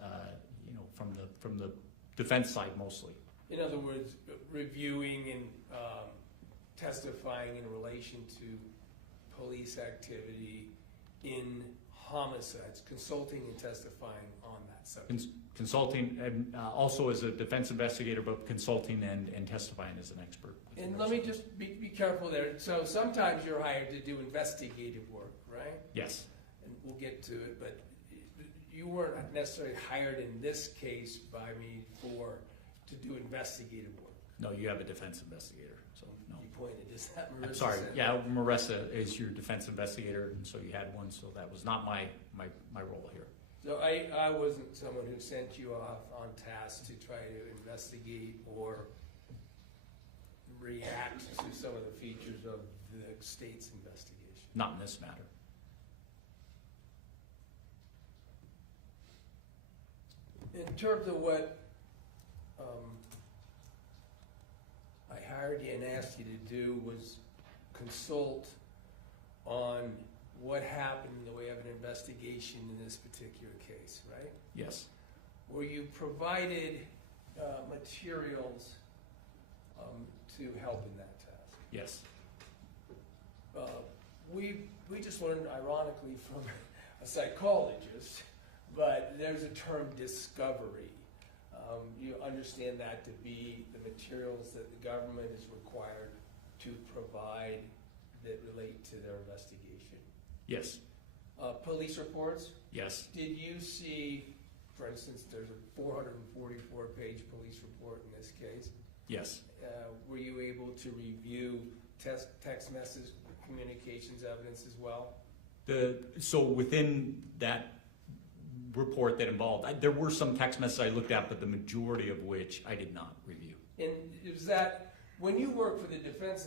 from the defense side mostly. In other words, reviewing and testifying in relation to police activity in homicides, consulting and testifying on that subject. Consulting, and also as a defense investigator, but consulting and testifying as an expert. And let me just be careful there. So sometimes you're hired to do investigative work, right? Yes. And we'll get to it, but you weren't necessarily hired in this case by me to do investigative work. No, you have a defense investigator, so no. You pointed, is that Marissa? I'm sorry, said? yeah, Marissa is your defense investigator, and so you had one, so that was not my role here. So I wasn't someone who sent you off on task to try to investigate or react to some of the features of the state's investigation. Not in this matter. In terms of what I hired you and asked you to do was consult on what happened in the way of an investigation in this particular case, right? Yes. Were you provided materials to help in that task? Yes. We just learned, ironically, from a psychologist, but there's a term discovery. You understand that to be the materials that the government is required to provide that relate to their investigation. Yes. Police reports? Yes. Did you see, for instance, there's a 444-page police report in this case. Yes. Were you able to review text message communications evidence as well? So within that report that involved, there were some text messages I looked at, but the majority of which I did not review. And is that, when you work for the defense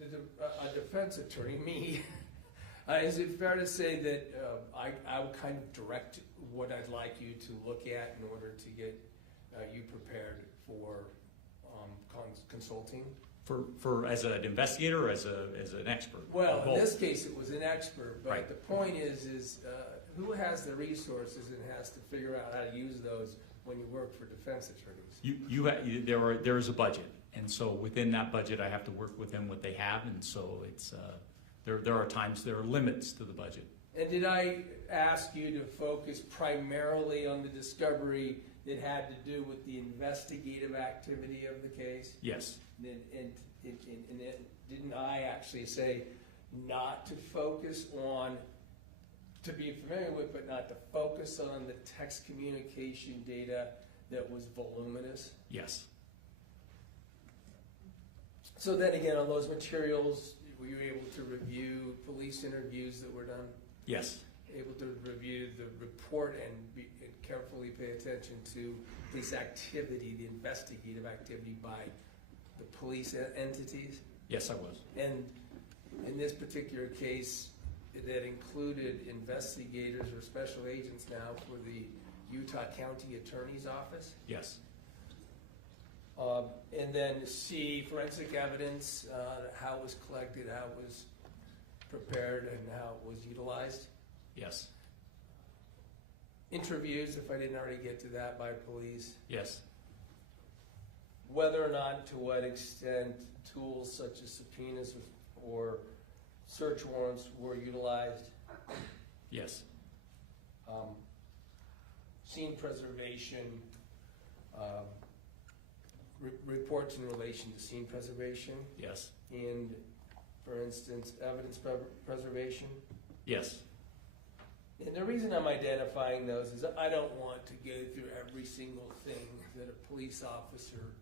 a defense attorney, me, is it fair to say that I would kind of direct what I'd like you to look at in order to get you prepared for consulting? For as an investigator or as an expert? Well, in Both. this case, it was an expert, but Right. the point is who has the resources and has to figure out how to use those when you work for defense attorneys? There is a budget, and so within that budget, I have to work within what they have, and so it's there are times there are limits to the budget. And did I ask you to focus primarily on the discovery that had to do with the investigative activity of the case? Yes. And didn't I actually say not to focus on, to be familiar with, but not to focus on the text communication data that was voluminous? Yes. So then again, on those materials, were you able to review police interviews that were done? Yes. Able to review the report and carefully pay attention to police activity, the investigative activity by the police entities? Yes, I was. And in this particular case, that included investigators or special agents now for the Utah County Attorney's Office? Yes. And then C, forensic evidence, how it was collected, how it was prepared, and how it was utilized. Yes. Interviews, if I didn't already get to that, by police. Yes. Whether or not, to what extent, tools such as subpoenas or search warrants were utilized. Yes. Scene preservation, reports in relation to scene preservation, Yes. and, for instance, evidence preservation. Yes. And the reason I'm identifying those is I don't want to go through every single thing that a police officer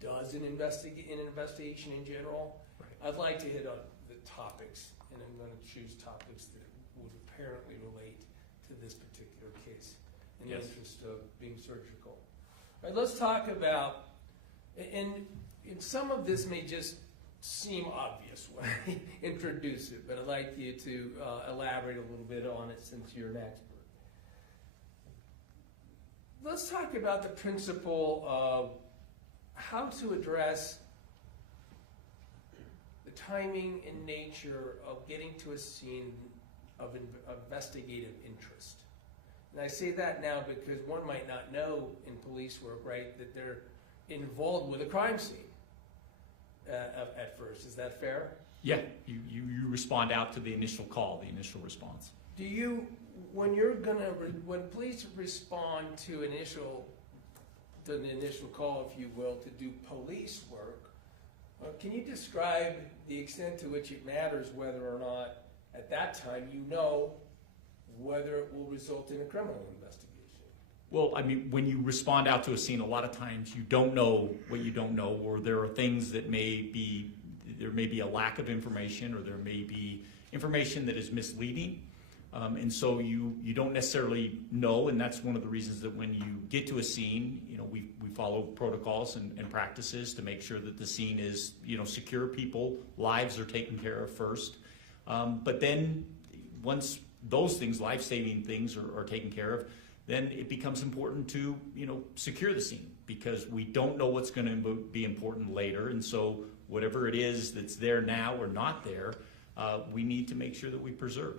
does in investigation in general. Right. I'd like to hit on the topics, and I'm going to choose topics that would apparently relate to this particular case in the Yes. interest of being surgical. All right, let's talk about, and some of this may just seem obvious when I introduce it, but I'd like you to elaborate a little bit on it since you're an expert. Let's talk about the principle of how to address the timing and nature of getting to a scene of investigative interest. And I say that now because one might not know in police work, right, that they're involved with a crime scene at first. Is that fair? Yeah. You respond out to the initial call, the initial response. Do you, when police respond to the initial call, if you will, to do police work, can you describe the extent to which it matters whether or not at that time you know whether it will result in a criminal investigation? Well, I mean, when you respond out to a scene, a lot of times you don't know what you don't know, or there are things that there may be a lack of information, or there may be information that is misleading. And so you don't necessarily know, and that's one of the reasons that when you get to a scene, we follow protocols and practices to make sure that the scene is, secure. People, lives are taken care of first. But then once those things, life-saving things are taken care of, then it becomes important to, secure the scene, because we don't know what's going to be important later. And so whatever it is that's there now or not there, we need to make sure that we preserve.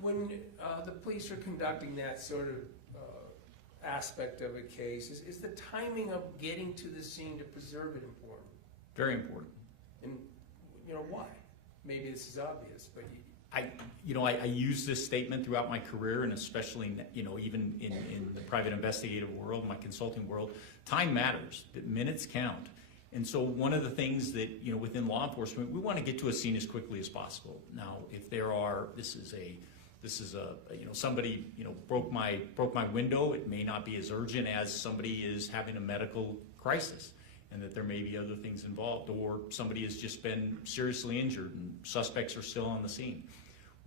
When the police are conducting that sort of aspect of a case, is the timing of getting to the scene to preserve it important? Very important. And why? Maybe this is obvious, but I use this statement throughout my career, and especially, even in the private investigative world, my consulting world, time matters. That minutes count. And so one of the things that, within law enforcement, we want to get to a scene as quickly as possible. Now, if this is somebody, broke my window, it may not be as urgent as somebody is having a medical crisis, and that there may be other things involved, or somebody has just been seriously injured and suspects are still on the scene.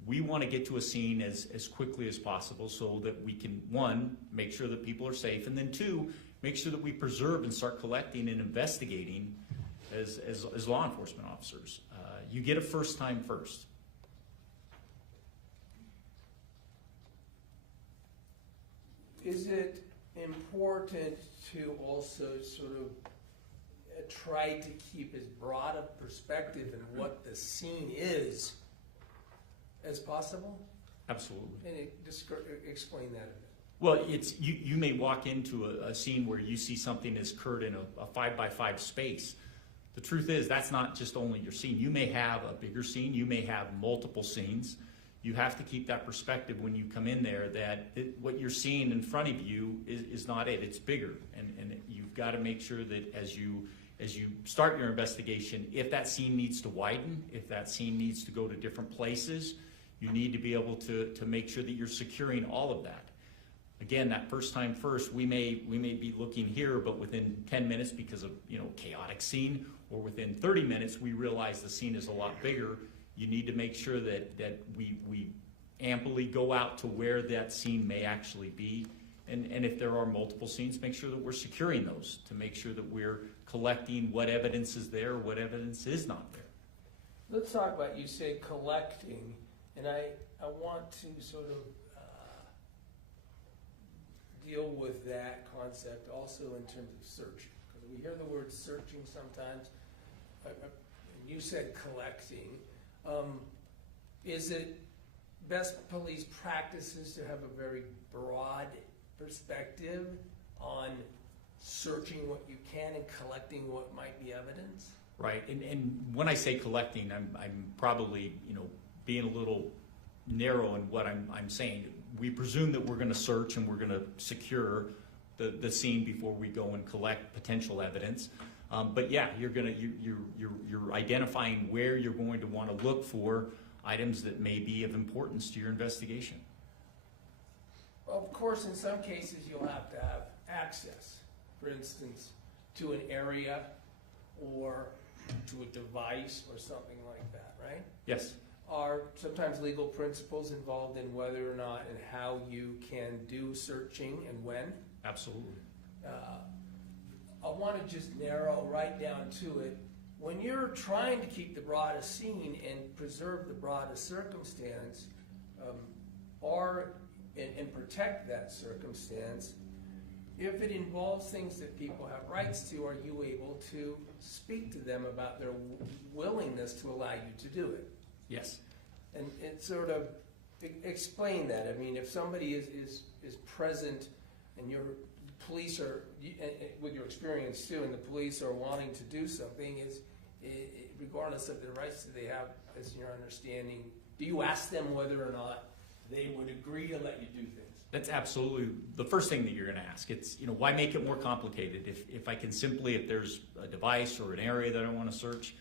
We want to get to a scene as quickly as possible so that we can, one, make sure that people are safe, and then two, make sure that we preserve and start collecting and investigating as law enforcement officers. You get a first time first. Is it important to also sort of try to keep as broad a perspective in what the scene is as possible? Absolutely. And explain that a bit. Well, it's you may walk into a scene where you see something that's occurred in a 5x5 space. The truth is that's not just only your scene. You may have a bigger scene. You may have multiple scenes. You have to keep that perspective when you come in there that what you're seeing in front of you is not it. It's bigger. And you've got to make sure that as you start your investigation, if that scene needs to widen, if that scene needs to go to different places, you need to be able to make sure that you're securing all of that. Again, that first time first, we may be looking here, but within 10 minutes because of chaotic scene, or within 30 minutes we realize the scene is a lot bigger. You need to make sure that we amply go out to where that scene may actually be. And if there are multiple scenes, make sure that we're securing those to make sure that we're collecting what evidence is there, what evidence is not there. Let's talk about, you say collecting, and I want to sort of deal with that concept also in terms of searching, because we hear the word searching sometimes. You said collecting. Is it best police practices to have a very broad perspective on searching what you can and collecting what might be evidence? Right, and when I say collecting, I'm probably being a little narrow in what I'm saying. We presume that we're going to search and we're going to secure the scene before we go and collect potential evidence. But yeah, you're identifying where you're going to want to look for items that may be of importance to your investigation. Of course, in some cases you'll have to have access, for instance, to an area or to a device or something like that, right? Yes. Are sometimes legal principles involved in whether or not and how you can do searching and when? Absolutely. I want to just narrow right down to it. When you're trying to keep the broadest scene and preserve the broadest circumstance, and protect that circumstance, if it involves things that people have rights to, are you able to speak to them about their willingness to allow you to do it? Yes. And sort of explain that. I mean, if somebody is present and your police are, with your experience too, and the police are wanting to do something, regardless of the rights that they have, as your understanding, do you ask them whether or not they would agree to let you do things? That's absolutely the first thing that you're going to ask. It's, why make it more complicated? If I can simply, if there's a device or an area that I want to search,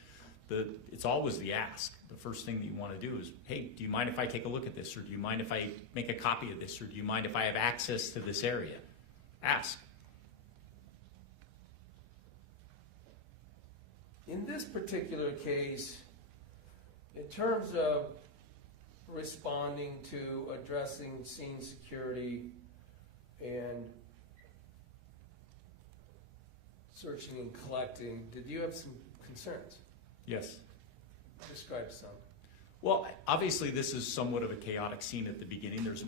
it's always the ask. The first thing that you want to do is, hey, do you mind if I take a look at this? Or do you mind if I make a copy of this? Or do you mind if I have access to this area? Ask. In this particular case, in terms of responding to addressing scene security and searching and collecting, did you have some concerns? Yes. Describe some. Well, obviously this is somewhat of a chaotic scene at the beginning. There's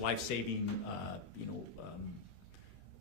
life-saving,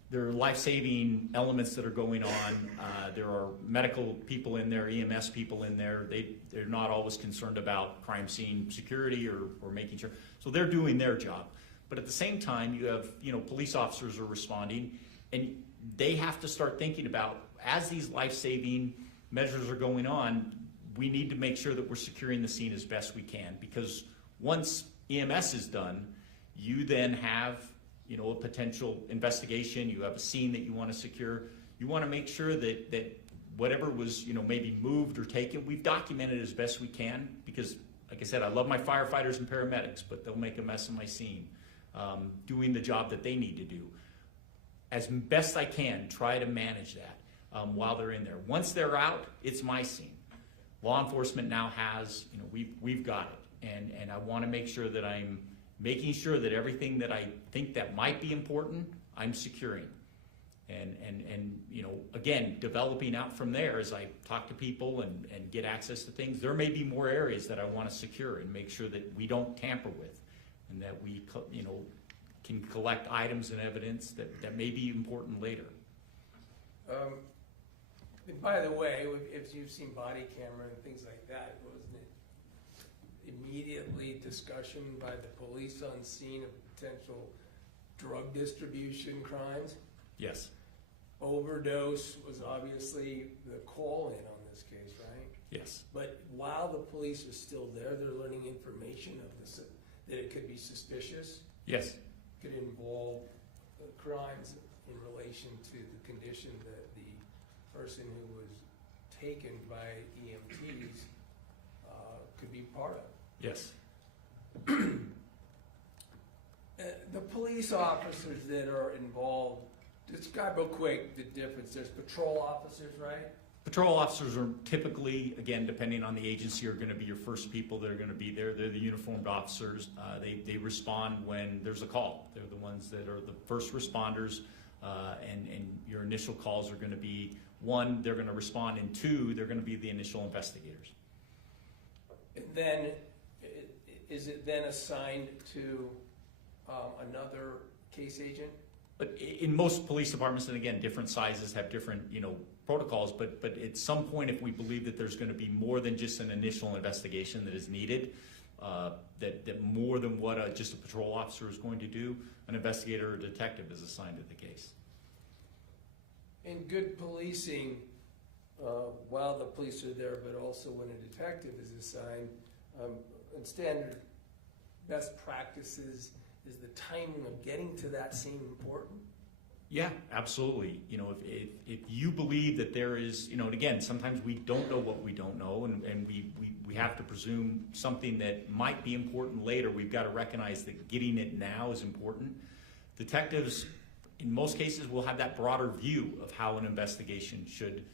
there are life-saving elements that are going on. There are medical people in there, EMS people in there. They're not always concerned about crime scene security or making sure. So they're doing their job. But at the same time, you have, police officers are responding, and they have to start thinking about, as these life-saving measures are going on, we need to make sure that we're securing the scene as best we can, because once EMS is done, you then have a potential investigation, you have a scene that you want to secure. You want to make sure that whatever was, maybe moved or taken, we've documented as best we can, because, like I said, I love my firefighters and paramedics, but they'll make a mess of my scene. Doing the job that they need to do. As best I can, try to manage that while they're in there. Once they're out, it's my scene. Law enforcement now has, we've got it. And I want to make sure that I'm making sure that everything that I think that might be important, I'm securing. And you know, again, developing out from there as I talk to people and get access to things, there may be more areas that I want to secure and make sure that we don't tamper with, and that we, you know, can collect items and evidence that may be important later. And by the way, if you've seen body camera and things like that, wasn't it immediately discussion by the police on scene of potential drug distribution crimes? Yes. Overdose was obviously the call-in on this case, right? Yes. But while the police are still there, they're learning information of this, that it could be suspicious, Yes. could involve crimes in relation to the condition that the person who was taken by EMTs could be part of. Yes. The police officers that are involved, describe real quick the difference. There's patrol officers, right? Patrol officers are typically, again, depending on the agency, are going to be your first people that are going to be there. They're the uniformed officers. They respond when there's a call. They're the ones that are the first responders, and your initial calls are going to be, one, they're going to respond, and two, they're going to be the initial investigators. And then, is it then assigned to another case agent? But in most police departments, and again, different sizes have different, you know, protocols, but at some point, if we believe that there's going to be more than just an initial investigation that is needed, that more than what just a patrol officer is going to do, an investigator or detective is assigned to the case. In good policing, while the police are there, but also when a detective is assigned, and standard best practices, is the timing of getting to that scene important? Yeah, absolutely. You know, if you believe that there is, you know, and again, sometimes we don't know what we don't know, and we have to presume something that might be important later. We've got to recognize that getting it now is important. Detectives, in most cases, will have that broader view of how an investigation should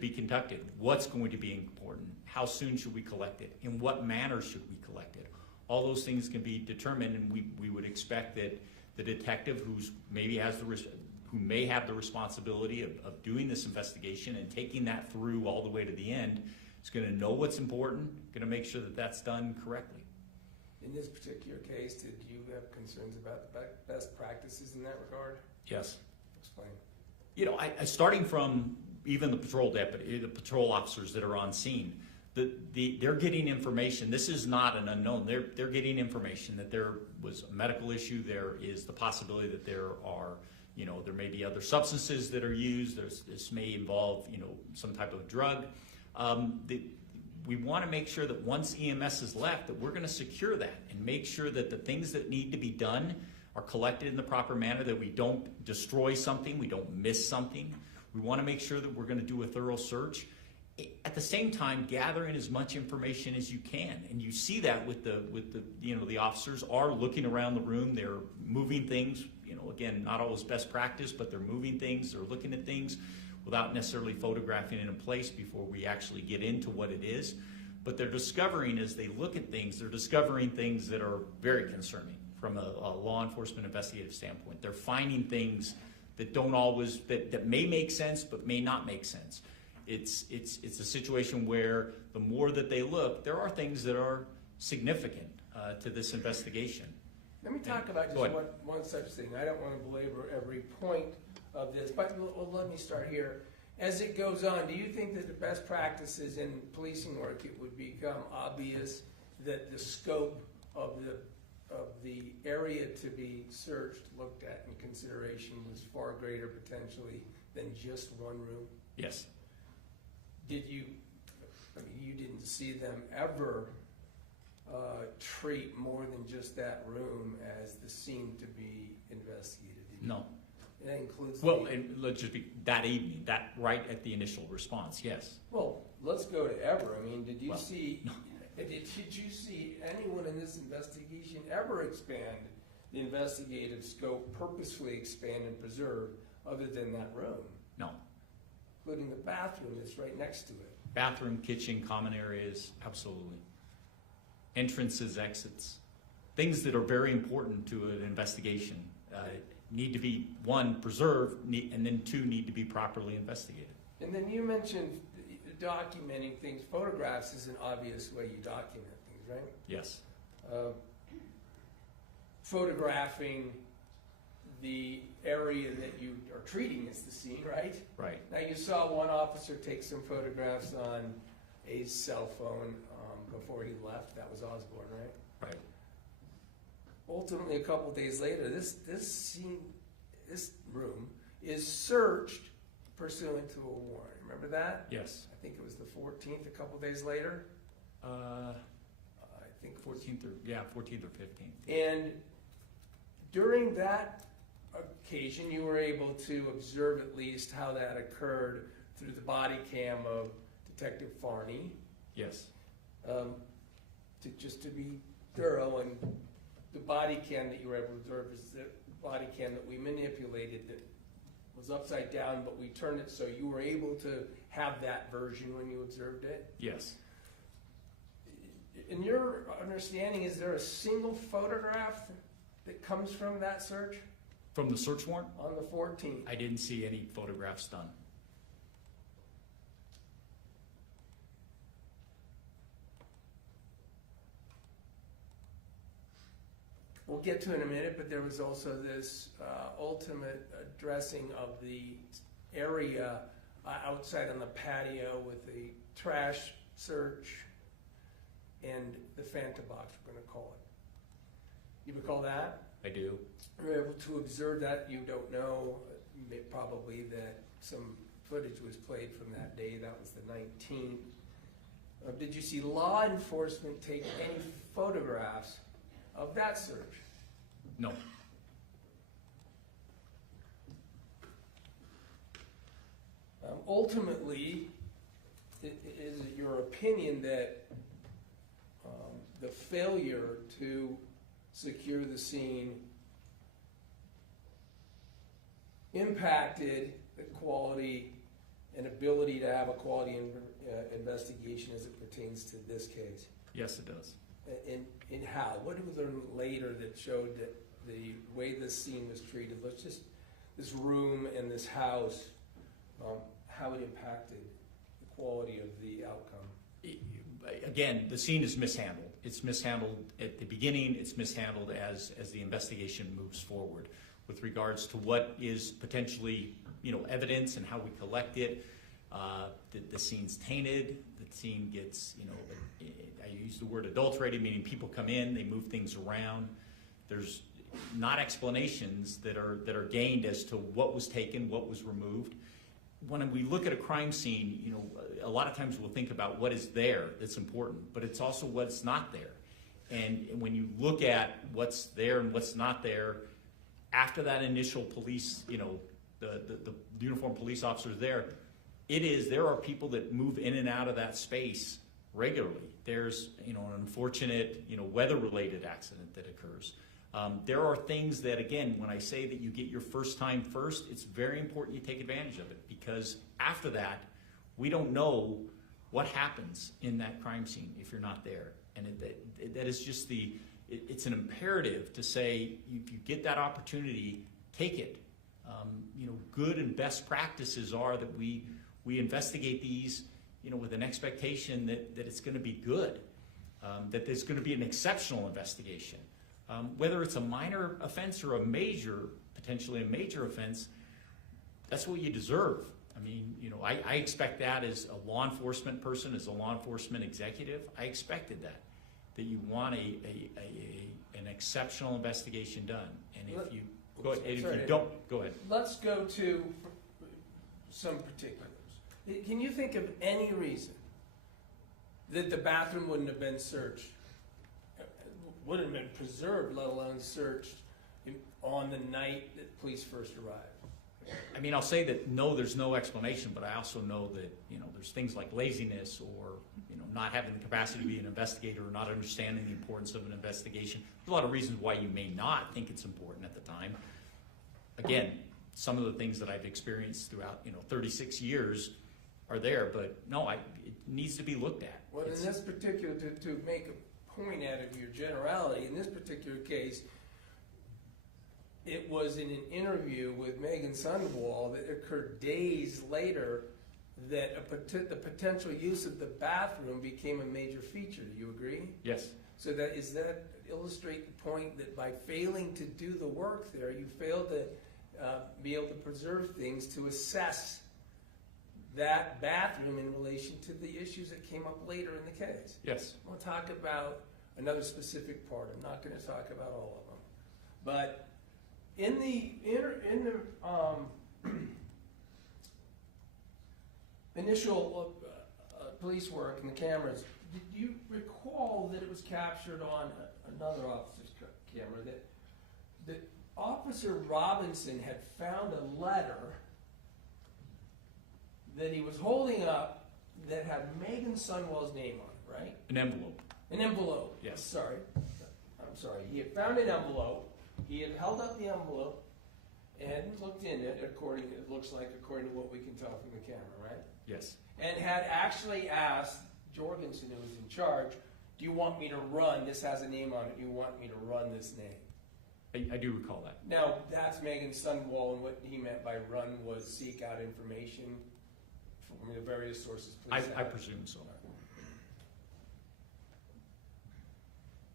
be conducted. What's going to be important? How soon should we collect it? In what manner should we collect it? All those things can be determined, and we would expect that the detective who may have the responsibility of doing this investigation and taking that through all the way to the end is going to know what's important, going to make sure that that's done correctly. In this particular case, did you have concerns about the best practices in that regard? Yes. Explain. You know, starting from even the patrol deputy, the patrol officers that are on scene, they're getting information. This is not an unknown. They're getting information that there was a medical issue. There is the possibility that there are, you know, there may be other substances that are used. This may involve, you know, some type of drug. We want to make sure that once EMS is left, that we're going to secure that and make sure that the things that need to be done are collected in the proper manner, that we don't destroy something, we don't miss something. We want to make sure that we're going to do a thorough search. At the same time, gathering as much information as you can, and you see that with the you know, the officers are looking around the room. They're moving things. You know, again, not always best practice, but they're moving things. They're looking at things without necessarily photographing it in place before we actually get into what it is. But they're discovering, as they look at things, they're discovering things that are very concerning from a law enforcement investigative standpoint. They're finding things that don't always that may make sense but may not make sense. It's a situation where the more that they look, there are things that are significant to this investigation. Let me talk about just one such thing. I don't want to belabor every point of this, but let me start here. As it goes on, do you think that the best practices in policing work, it would become obvious that the scope of the area to be searched, looked at, in consideration was far greater potentially than just one room? Yes. Did you, I mean, you didn't see them ever treat more than just that room as the scene to be investigated? Did you? No. That includes Well, and let's just be that evening, that right at the initial response, yes. Well, let's go to ever. I mean, did you Well, see no. did you see anyone in this investigation ever expand the investigative scope, purposefully expand and preserve, other than that room? No. Including the bathroom that's right next to it. Bathroom, kitchen, common areas, absolutely. Entrances, exits, things that are very important to an investigation. need to be, one, preserved, and then two, need to be properly investigated. And then you mentioned documenting things. Photographs is an obvious way you document things, right? Yes. Photographing the area that you are treating as the scene, right? Right. Now, you saw one officer take some photographs on a cell phone before he left. That was Osborne, right? Right. Ultimately, a couple days later, this scene, this room is searched pursuant to a warrant. Remember that? Yes. I think it was the 14th, a couple days later. I think 14th or 15th. And during that occasion, you were able to observe at least how that occurred through the body cam of Detective Farney. Yes. Just to be thorough, and the body cam that you were able to observe is the body cam that we manipulated that was upside down, but we turned it so you were able to have that version when you observed it. Yes. In your understanding, is there a single photograph that comes from that search From the search warrant, on the 14th? I didn't see any photographs done. We'll get to it in a minute, but there was also this ultimate addressing of the area outside on the patio with the trash search and the Fanta box, we're going to call it. You recall that? I do. You were able to observe that. You don't know, probably, that some footage was played from that day. That was the 19th. Did you see law enforcement take any photographs of that search? No. Ultimately, is it your opinion that the failure to secure the scene impacted the quality and ability to have a quality investigation as it pertains to this case? Yes, it does. In how? What did we learn later that showed that the way this scene was treated, this room and this house, how it impacted the quality of the outcome? Again, the scene is mishandled. It's mishandled at the beginning. It's mishandled as the investigation moves forward with regards to what is potentially, evidence and how we collect it. The scene's tainted. The scene gets, I use the word adulterated, meaning people come in, they move things around. There's not explanations that are gained as to what was taken, what was removed. When we look at a crime scene, a lot of times we'll think about what is there that's important, but it's also what's not there. And when you look at what's there and what's not there, after that initial police, the uniformed police officers there are people that move in and out of that space regularly. There's, an unfortunate, weather-related accident that occurs. There are things that, again, when I say that you get your first time first, it's very important you take advantage of it, because after that, we don't know what happens in that crime scene if you're not there. And that is just it's an imperative to say, if you get that opportunity, take it. Good and best practices are that we investigate these, with an expectation that it's going to be good, that there's going to be an exceptional investigation. Whether it's a minor offense or potentially a major offense, that's what you deserve. I mean, I expect that as a law enforcement person, as a law enforcement executive. I expected that you want an exceptional investigation done. And if you don't, go ahead. Let's go to some particulars. Can you think of any reason that the bathroom wouldn't have been searched, wouldn't have been preserved, let alone searched on the night that police first arrived? I mean, I'll say that no, there's no explanation, but I also know that, there's things like laziness or, not having the capacity to be an investigator or not understanding the importance of an investigation. There's a lot of reasons why you may not think it's important at the time. Again, some of the things that I've experienced throughout, 36 years are there, but no, it needs to be looked at. Well, in this particular, to make a point out of your generality, in this particular case, it was in an interview with Meggan Sundwall that occurred days later that the potential use of the bathroom became a major feature. Do you agree? Yes. So does that illustrate the point that by failing to do the work there, you failed to be able to preserve things to assess that bathroom in relation to the issues that came up later in the case? Yes. We'll talk about another specific part. I'm not going to talk about all of them. But in the initial police work and the cameras, did you recall that it was captured on another officer's camera that Officer Robinson had found a letter that he was holding up that had Meggan Sundwall's name on it, right? An envelope. An envelope. Yes. I'm sorry. He had found an envelope. He had held up the envelope and looked in it, according to what we can tell from the camera, right? Yes. And had actually asked Jorgensen, who was in charge, do you want me to run, this has a name on it, do you want me to run this name? I do recall that. Now, that's Meggan Sundwall, and what he meant by run was seek out information from the various sources. I presume so.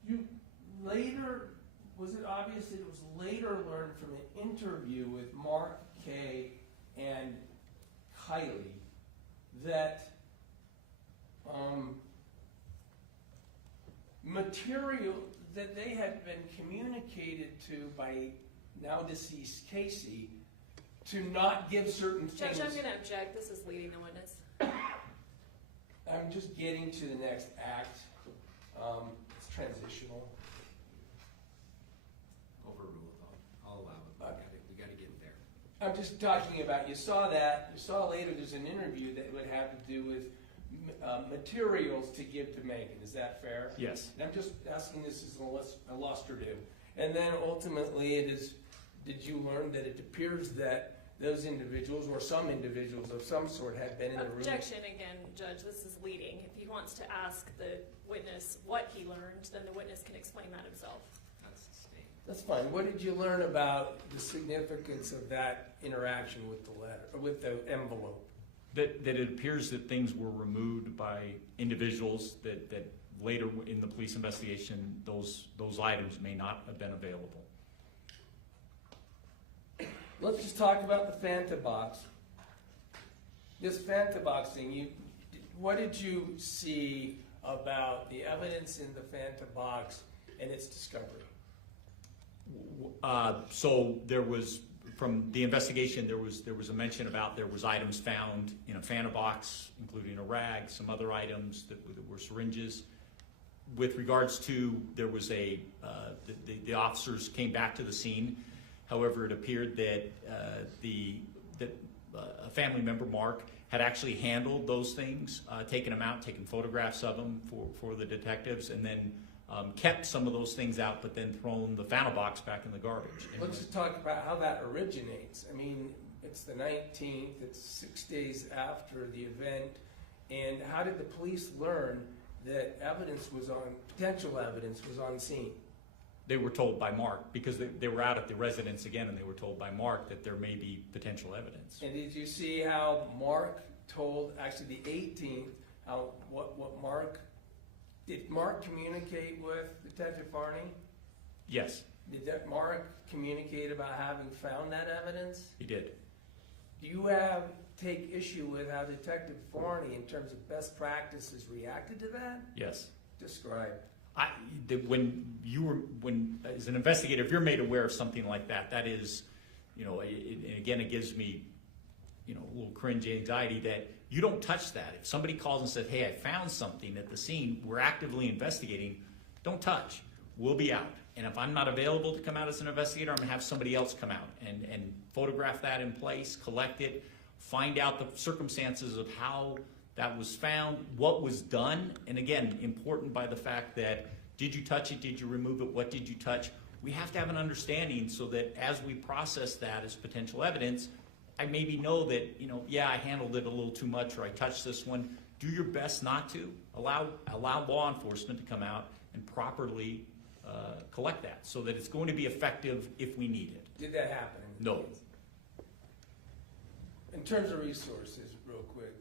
You later, was it obvious that it was later learned from an interview with Mark Kay and Kylie that material that they had been communicated to by now deceased Kacee to not give certain things? Judge, I'm going to object. This is leading the witness. I'm just getting to the next act. It's transitional. Overruled. I'll allow it. We got to get there. I'm just talking about, you saw later there's an interview that would have to do with materials to give to Meggan. Is that fair? Yes. And I'm just asking this as an illustrative. And then ultimately did you learn that it appears that those individuals or some individuals of some sort had been in the room? Objection again, Judge. This is leading. If he wants to ask the witness what he learned, then the witness can explain that himself. That's the state. That's fine. What did you learn about the significance of that interaction with the letter, or with the envelope? That it appears that things were removed by individuals that later in the police investigation, those items may not have been available. Let's just talk about the Fanta box. This Fanta box thing, what did you see about the evidence in the Fanta box and its discovery? So there was, from the investigation, there was a mention about there was items found in a Fanta box, including a rag, some other items that were syringes. With regards to, there was the officers came back to the scene. However, it appeared that a family member, Mark, had actually handled those things, taken them out, taken photographs of them for the detectives, and then kept some of those things out, but then thrown the Fanta box back in the garbage. Let's just talk about how that originates. I mean, it's the 19th, it's 6 days after the event, and how did the police learn that potential evidence was on scene? They were told by Mark, because they were out at the residence again, and they were told by Mark that there may be potential evidence. And did you see how Mark told, actually the 18th, did Mark communicate with Detective Farney? Yes, Did that Mark communicate about having found that evidence? he did. Do you take issue with how Detective Farney, in terms of best practices, reacted to that? Yes. Describe. When as an investigator, if you're made aware of something like that, that is, and again, it gives me, a little cringe anxiety that you don't touch that. If somebody calls and says, hey, I found something at the scene, we're actively investigating, don't touch. We'll be out. And if I'm not available to come out as an investigator, I'm going to have somebody else come out and photograph that in place, collect it, find out the circumstances of how that was found, what was done, and again, important by the fact that, did you touch it, did you remove it, what did you touch? We have to have an understanding so that as we process that as potential evidence, I maybe know that, I handled it a little too much, or I touched this one. Do your best not to. Allow law enforcement to come out and properly collect that, so that it's going to be effective if we need it. Did that happen? In the No. case? In terms of resources, real quick,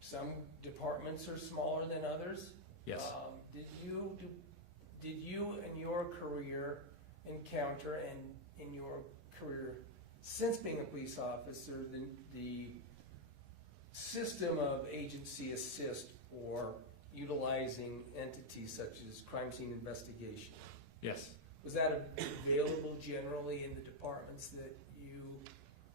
some departments are smaller than others. Yes. Did you in your career encounter, and in your career since being a police officer, the system of agency assist or utilizing entities such as crime scene investigation? Yes. Was that available generally in the departments that you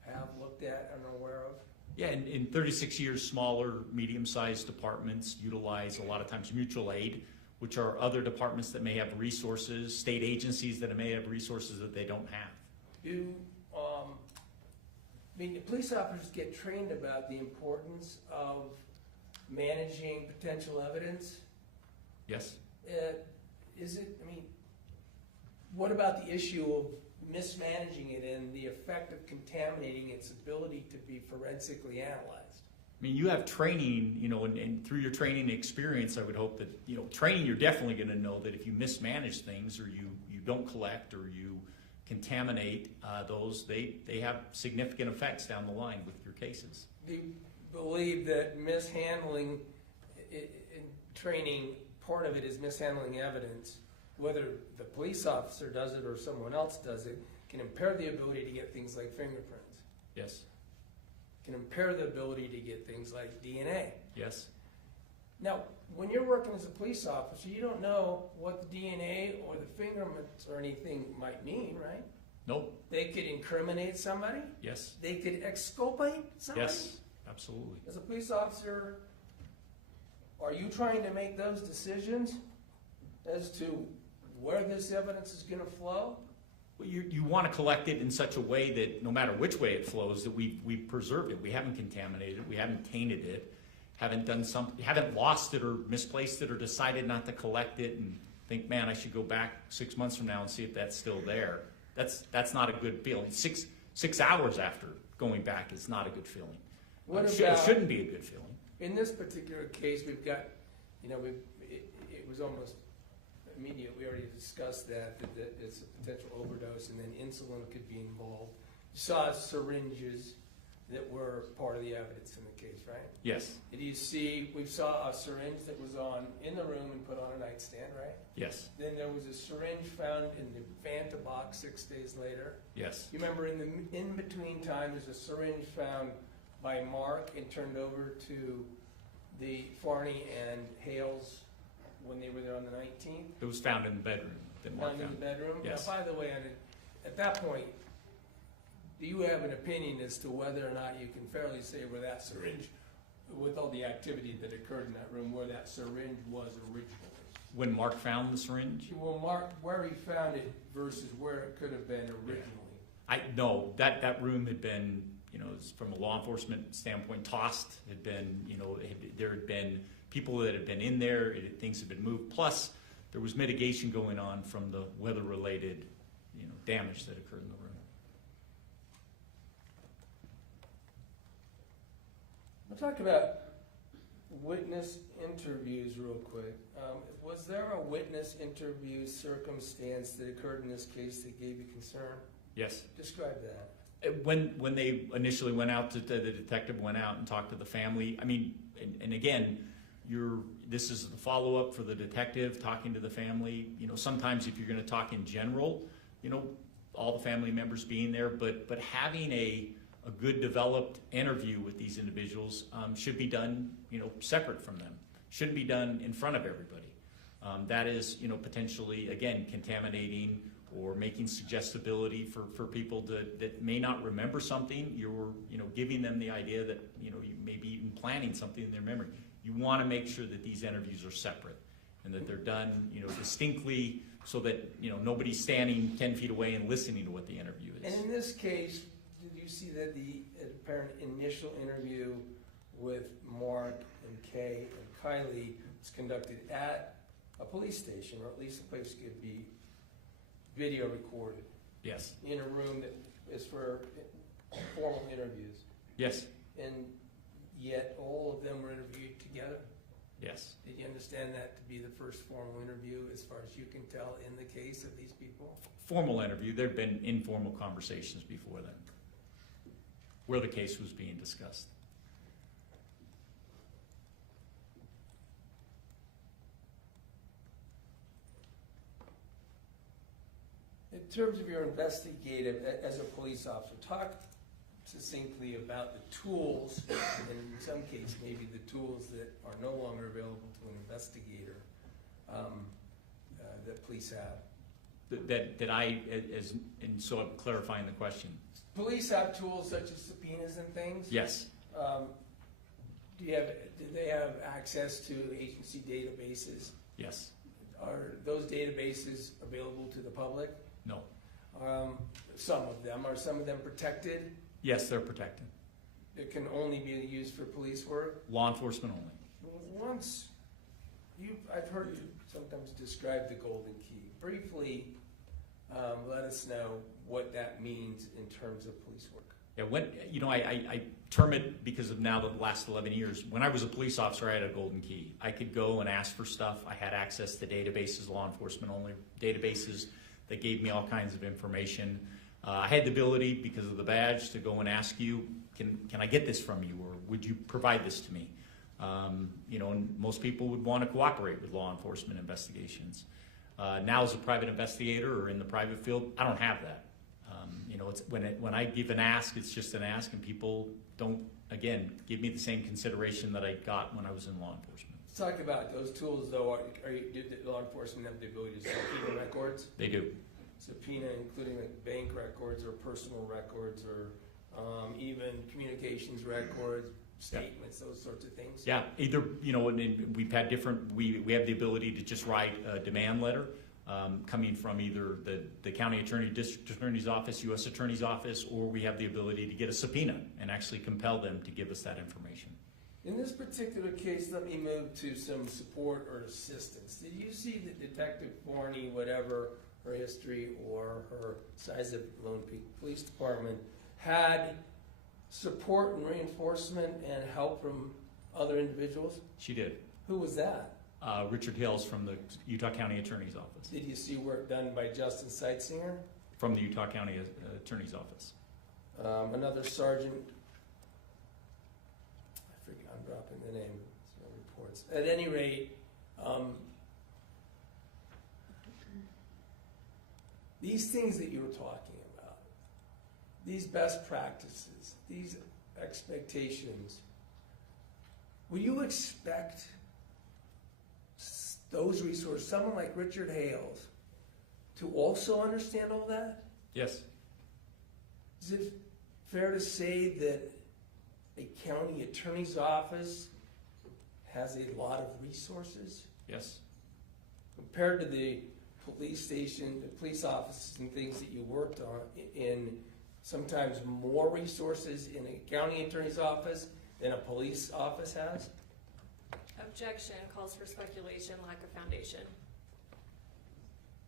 have looked at and are aware of? Yeah, in 36 years, smaller, medium-sized departments utilize a lot of times mutual aid, which are other departments that may have resources, state agencies that may have resources that they don't have. The police officers get trained about the importance of managing potential evidence. Yes? What about the issue of mismanaging it and the effect of contaminating its ability to be forensically analyzed? I mean, you have training, and through your training experience, I would hope that, training, you're definitely going to know that if you mismanage things or you don't collect or you contaminate those, they have significant effects down the line with your cases. Do you believe that mishandling in training, part of it is mishandling evidence, whether the police officer does it or someone else does it, can impair the ability to get things like fingerprints? Yes. Can impair the ability to get things like DNA. Yes. Now, when you're working as a police officer, you don't know what the DNA or the fingerprints or anything might mean, right? Nope. They could incriminate somebody. Yes. They could exculpate somebody. Yes. Absolutely. As a police officer, are you trying to make those decisions as to where this evidence is going to flow? Well, you want to collect it in such a way that no matter which way it flows, that we preserved it. We haven't contaminated it. We haven't tainted it. Haven't lost it or misplaced it or decided not to collect it and think, man, I should go back 6 months from now and see if that's still there. That's not a good feeling. Six hours after going back is not a good feeling. It shouldn't be a good feeling. In this particular case, we've got, it was almost immediate. We already discussed that it's a potential overdose, and then insulin could be involved. You saw syringes that were part of the evidence in the case, right? Yes. Did you see, we saw a syringe that was in the room and put on a nightstand, right? Yes. Then there was a syringe found in the Fanta box 6 days later. Yes. You remember in the in-between time, there's a syringe found by Mark and turned over to the Farney and Hales when they were there on the 19th? It was found in the bedroom. Found in the bedroom? Yes. Now, by the way, at that point, do you have an opinion as to whether or not you can fairly say where that syringe, with all the activity that occurred in that room, where that syringe was originally? When Mark found the syringe? Well, Mark, where he found it versus where it could have been originally. No, that room had been, from a law enforcement standpoint, tossed. Had been, there had been people that had been in there. Things had been moved. Plus, there was mitigation going on from the weather-related, damage that occurred in the room. We'll talk about witness interviews real quick. Was there a witness interview circumstance that occurred in this case that gave you concern? Yes. Describe that. When they initially went out, the detective went out and talked to the family. I mean, and again, this is the follow-up for the detective talking to the family. Sometimes if you're going to talk in general, all the family members being there, but having a good developed interview with these individuals should be done, separate from them. Shouldn't be done in front of everybody. That is, potentially, again, contaminating or making suggestibility for people that may not remember something. You're, giving them the idea that, you may be even planning something in their memory. You want to make sure that these interviews are separate and that they're done, distinctly so that, nobody's standing 10 feet away and listening to what the interview is. And in this case, did you see that the apparent initial interview with Mark and Kay and Kylie was conducted at a police station, or at least a place could be video recorded? Yes. In a room that is for formal interviews? Yes. And yet all of them were interviewed together? Yes. Did you understand that to be the first formal interview, as far as you can tell, in the case of these people? Formal interview, there've been informal conversations before then, where the case was being discussed. In terms of your investigative, as a police officer, talk succinctly about the tools, and in some cases, maybe the tools that are no longer available to an investigator, that police have. That I, as, and so I'm clarifying the question. Police have tools such as subpoenas and things? Yes, Do they have access to agency databases? yes, Are those databases available to the public? no. Some of them. Are some of them protected? Yes, they're protected. It can only be used for police work? Law enforcement only. Once, I've heard you sometimes describe the golden key. Briefly, let us know what that means in terms of police work. Yeah, when, you know, I term it because of now the last 11 years. When I was a police officer, I had a golden key. I could go and ask for stuff. I had access to databases, law enforcement only databases that gave me all kinds of information. I had the ability, because of the badge, to go and ask you, can I get this from you, or would you provide this to me? You know, and most people would want to cooperate with law enforcement investigations. Now, as a private investigator or in the private field, I don't have that. You know, it's when I give an ask, it's just an ask, and people don't, again, give me the same consideration that I got when I was in law enforcement. Let's talk about those tools, though. Did law enforcement have the ability to subpoena records? They do. Subpoena, including like bank records or personal records, or even communications records, statements, those sorts of things? Yeah, either, you know, and we've had different, we have the ability to just write a demand letter coming from either the county attorney, district attorney's office, U.S. attorney's office, or we have the ability to get a subpoena and actually compel them to give us that information. In this particular case, let me move to some support or assistance. Did you see that Detective Forney, whatever her history or her size of Lone Peak Police Department, had support and reinforcement and help from other individuals? She did. Who was that? Richard Hills from the Utah County Attorney's Office. Did you see work done by Justin Seitsinger? From the Utah County Attorney's Office. Another sergeant, I forget, I'm dropping the name, it's no reports. At any rate, these things that you were talking about, these best practices, these expectations, will you expect those resources, someone like Richard Hales, to also understand all that? Yes. Is it fair to say that a county attorney's office has a lot of resources Yes. compared to the police station, the police offices and things that you worked on in? Sometimes more resources in a county attorney's office than a police office has? Objection calls for speculation, lack of foundation.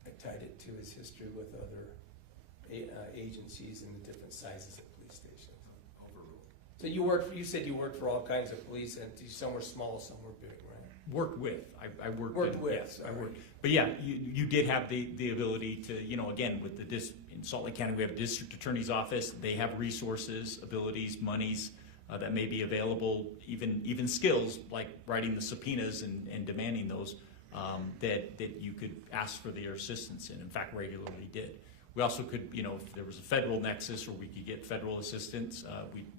I tied it to his history with other agencies and the different sizes of police stations. Overruled. So you said you worked for all kinds of police entities. Some were small, some were big, right? Worked with. I worked Worked in, with, yes, I all worked. right. But yeah, you did have the ability to, you know, again, with in Salt Lake County, we have a district attorney's office. They have resources, abilities, monies that may be available, even skills like writing the subpoenas and demanding those that you could ask for their assistance in fact, regularly did. We also could, you know, if there was a federal nexus or we could get federal assistance,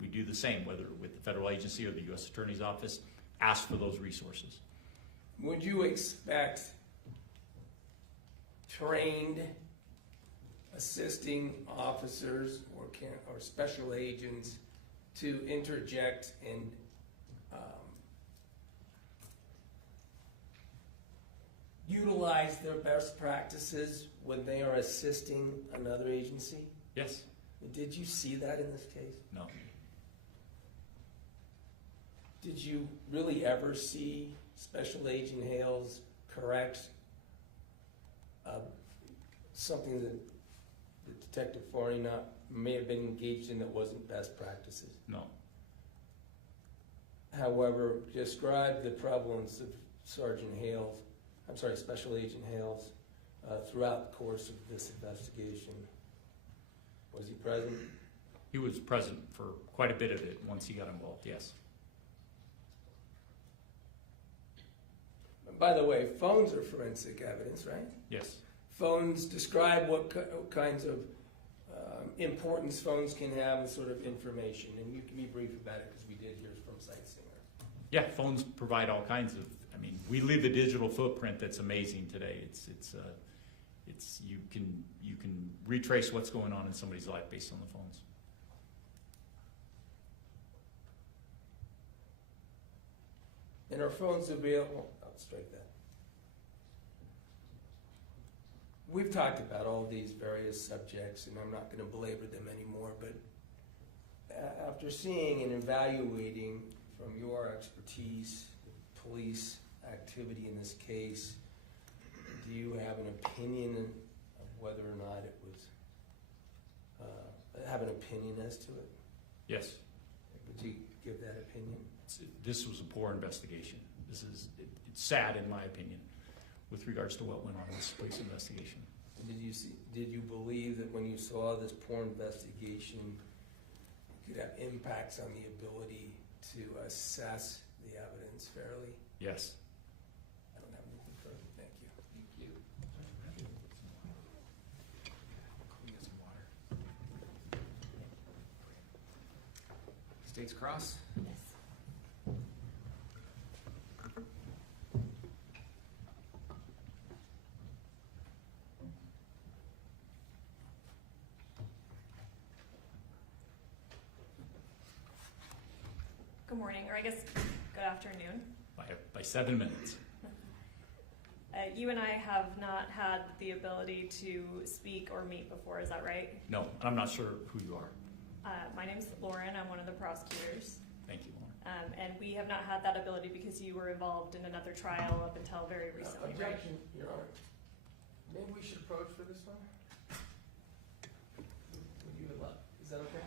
we do the same, whether with the federal agency or the U.S. Attorney's Office, ask for those resources. Would you expect trained assisting officers or special agents to interject and utilize their best practices when they are assisting another agency? Yes? Did you see that in this case? No? Did you really ever see Special Agent Hales correct something that Detective Forney may have been engaged in that wasn't best practices? No. However, describe the prevalence of Special Agent Hales, throughout the course of this investigation? Was he present? He was present for quite a bit of it once he got involved, yes. By the way, phones are forensic evidence, right? Yes. Phones, describe what kinds of importance phones can have and sort of information. And you can be brief about it because we did hear from Sightseer. Yeah, phones provide all kinds of, I mean, we leave a digital footprint that's amazing today. It's you can retrace what's going on in somebody's life based on the phones. And are phones available? I'll strike that. We've talked about all these various subjects, and I'm not going to belabor them anymore, but after seeing and evaluating from your expertise, the police activity in this case, do you have an opinion of whether or not it was, have an opinion as to it? Yes. Would you give that opinion? This was a poor investigation. It's sad in my opinion with regards to what went on in this police investigation. Did you believe that when you saw this poor investigation, it could have impacts on the ability to assess the evidence fairly? Yes. I don't have anything further. Thank you. Thank you. Can we get some water? States Cross? Yes. Good morning, or I guess good afternoon. By 7 minutes. You and I have not had the ability to speak or meet before, is that right? No, I'm not sure who you are. My name's Lauren, I'm one of the prosecutors. Thank you, Lauren. And we have not had that ability because you were involved in another trial up until very recently, right? Objection, Your Honor. Maybe we should approach for this one? Would you allow? Is that okay?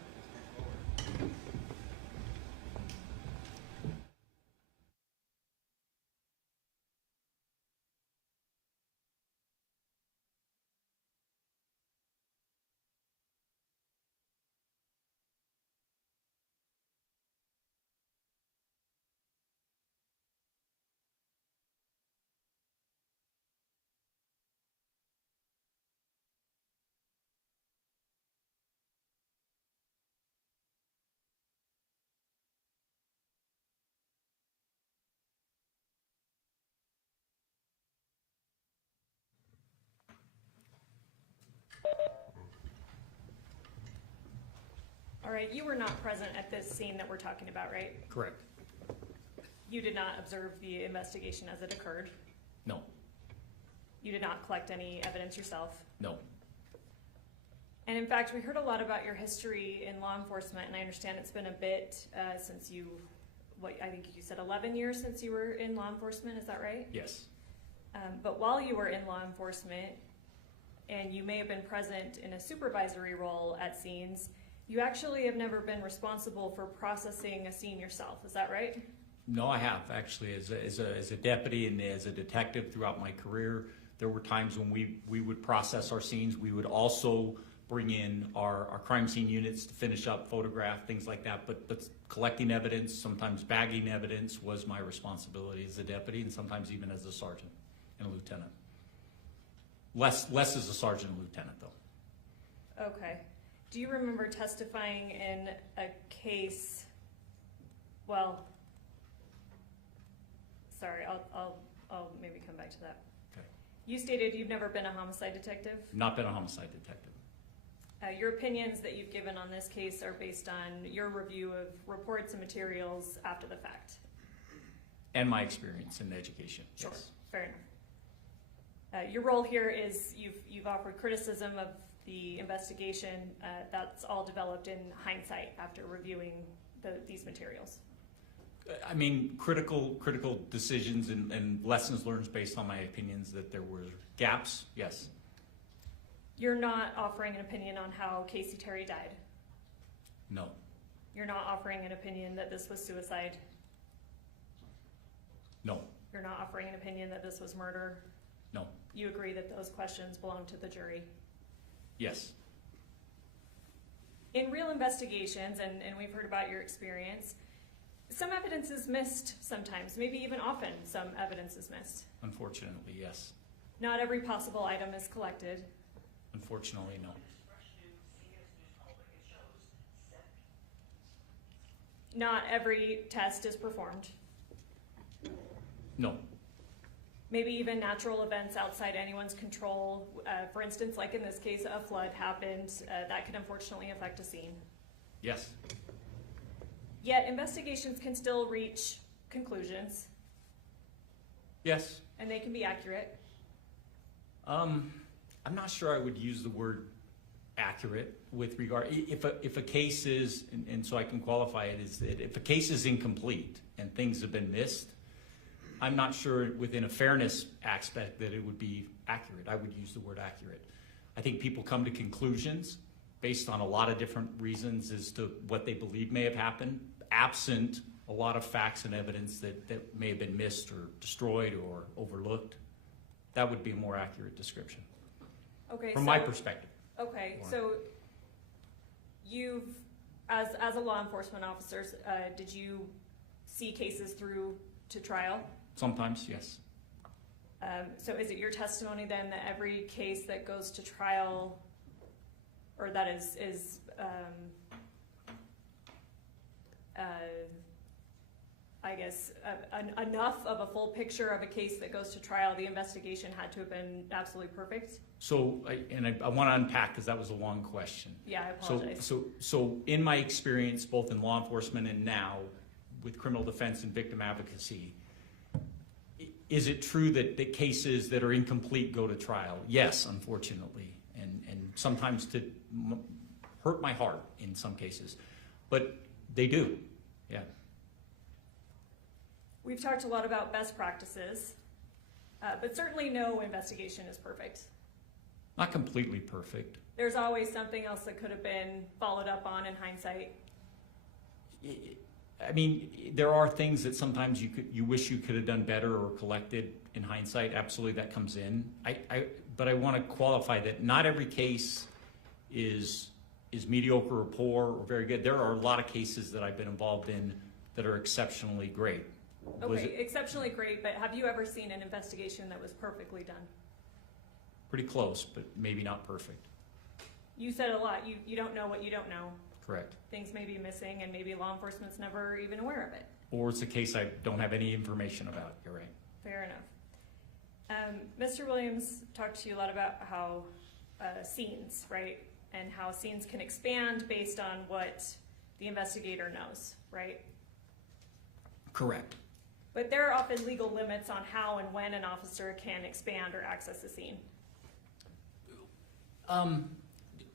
All right, you were not present at this scene that we're talking about, right? Correct. You did not observe the investigation as it occurred? No. You did not collect any evidence yourself? No. And in fact, we heard a lot about your history in law enforcement, and I understand it's been a bit since you, I think you said 11 years since you were in law enforcement, is that right? Yes. But while you were in law enforcement, and you may have been present in a supervisory role at scenes, you actually have never been responsible for processing a scene yourself, is that right? No, I have actually. As a deputy and as a detective throughout my career, there were times when we would process our scenes. We would also bring in our crime scene units to finish up, photograph, things like that. But collecting evidence, sometimes bagging evidence was my responsibility as a deputy, and sometimes even as a sergeant and a lieutenant. Less as a sergeant and lieutenant, though. Okay. Do you remember testifying in a case, well, sorry, I'll maybe come back to that. Okay. You stated you've never been a homicide detective. Not been a homicide detective. Your opinions that you've given on this case are based on your review of reports and materials after the fact. And my experience in education. Sure, Yes. fair enough. Your role here is you've offered criticism of the investigation. That's all developed in hindsight after reviewing these materials. I mean, critical decisions and lessons learned based on my opinions that there were gaps, yes. You're not offering an opinion on how Kacee Terry died. No. You're not offering an opinion that this was suicide. No. You're not offering an opinion that this was murder? No. You agree that those questions belong to the jury? Yes. In real investigations, and we've heard about your experience, some evidence is missed sometimes, maybe even often some evidence is missed. Unfortunately, yes. Not every possible item is collected. Unfortunately, no. Not every test is performed. No. Maybe even natural events outside anyone's control. For instance, like in this case, a flood happened. That could unfortunately affect a scene. Yes. Yet investigations can still reach conclusions, Yes. and they can be accurate. I'm not sure I would use the word accurate with regard, if a case is, and so I can qualify it, is that if a case is incomplete and things have been missed, I'm not sure within a fairness aspect that it would be accurate. I would use the word accurate. I think people come to conclusions based on a lot of different reasons as to what they believe may have happened, absent a lot of facts and evidence that may have been missed or destroyed or overlooked. That would be a more accurate description, Okay. from my perspective. Okay, Lauren. so you've, as a law enforcement officer, did you see cases through to trial? Sometimes, yes. So is it your testimony then that every case that goes to trial, or that is I guess, enough of a full picture of a case that goes to trial, the investigation had to have been absolutely perfect? So, I want to unpack because that was a long question. Yeah, I apologize. So in my experience, both in law enforcement and now with criminal defense and victim advocacy, is it true that the cases that are incomplete go to trial? Yes, unfortunately, and sometimes to hurt my heart in some cases, but they do, yeah. We've talked a lot about best practices, but certainly no investigation is perfect. Not completely perfect. There's always something else that could have been followed up on in hindsight. I mean, there are things that sometimes you wish you could have done better or collected in hindsight. Absolutely, that comes in. But I want to qualify that not every case is mediocre or poor or very good. There are a lot of cases that I've been involved in that are exceptionally great. Okay, exceptionally great, but have you ever seen an investigation that was perfectly done? Pretty close, but maybe not perfect. You said a lot. You don't know what you don't know. Correct. Things may be missing, and maybe law enforcement's never even aware of it. Or it's a case I don't have any information about. You're right. Fair enough. Mr. Williams talked to you a lot about how scenes, right? And how scenes can expand based on what the investigator knows, right? Correct. But there are often legal limits on how and when an officer can expand or access a scene.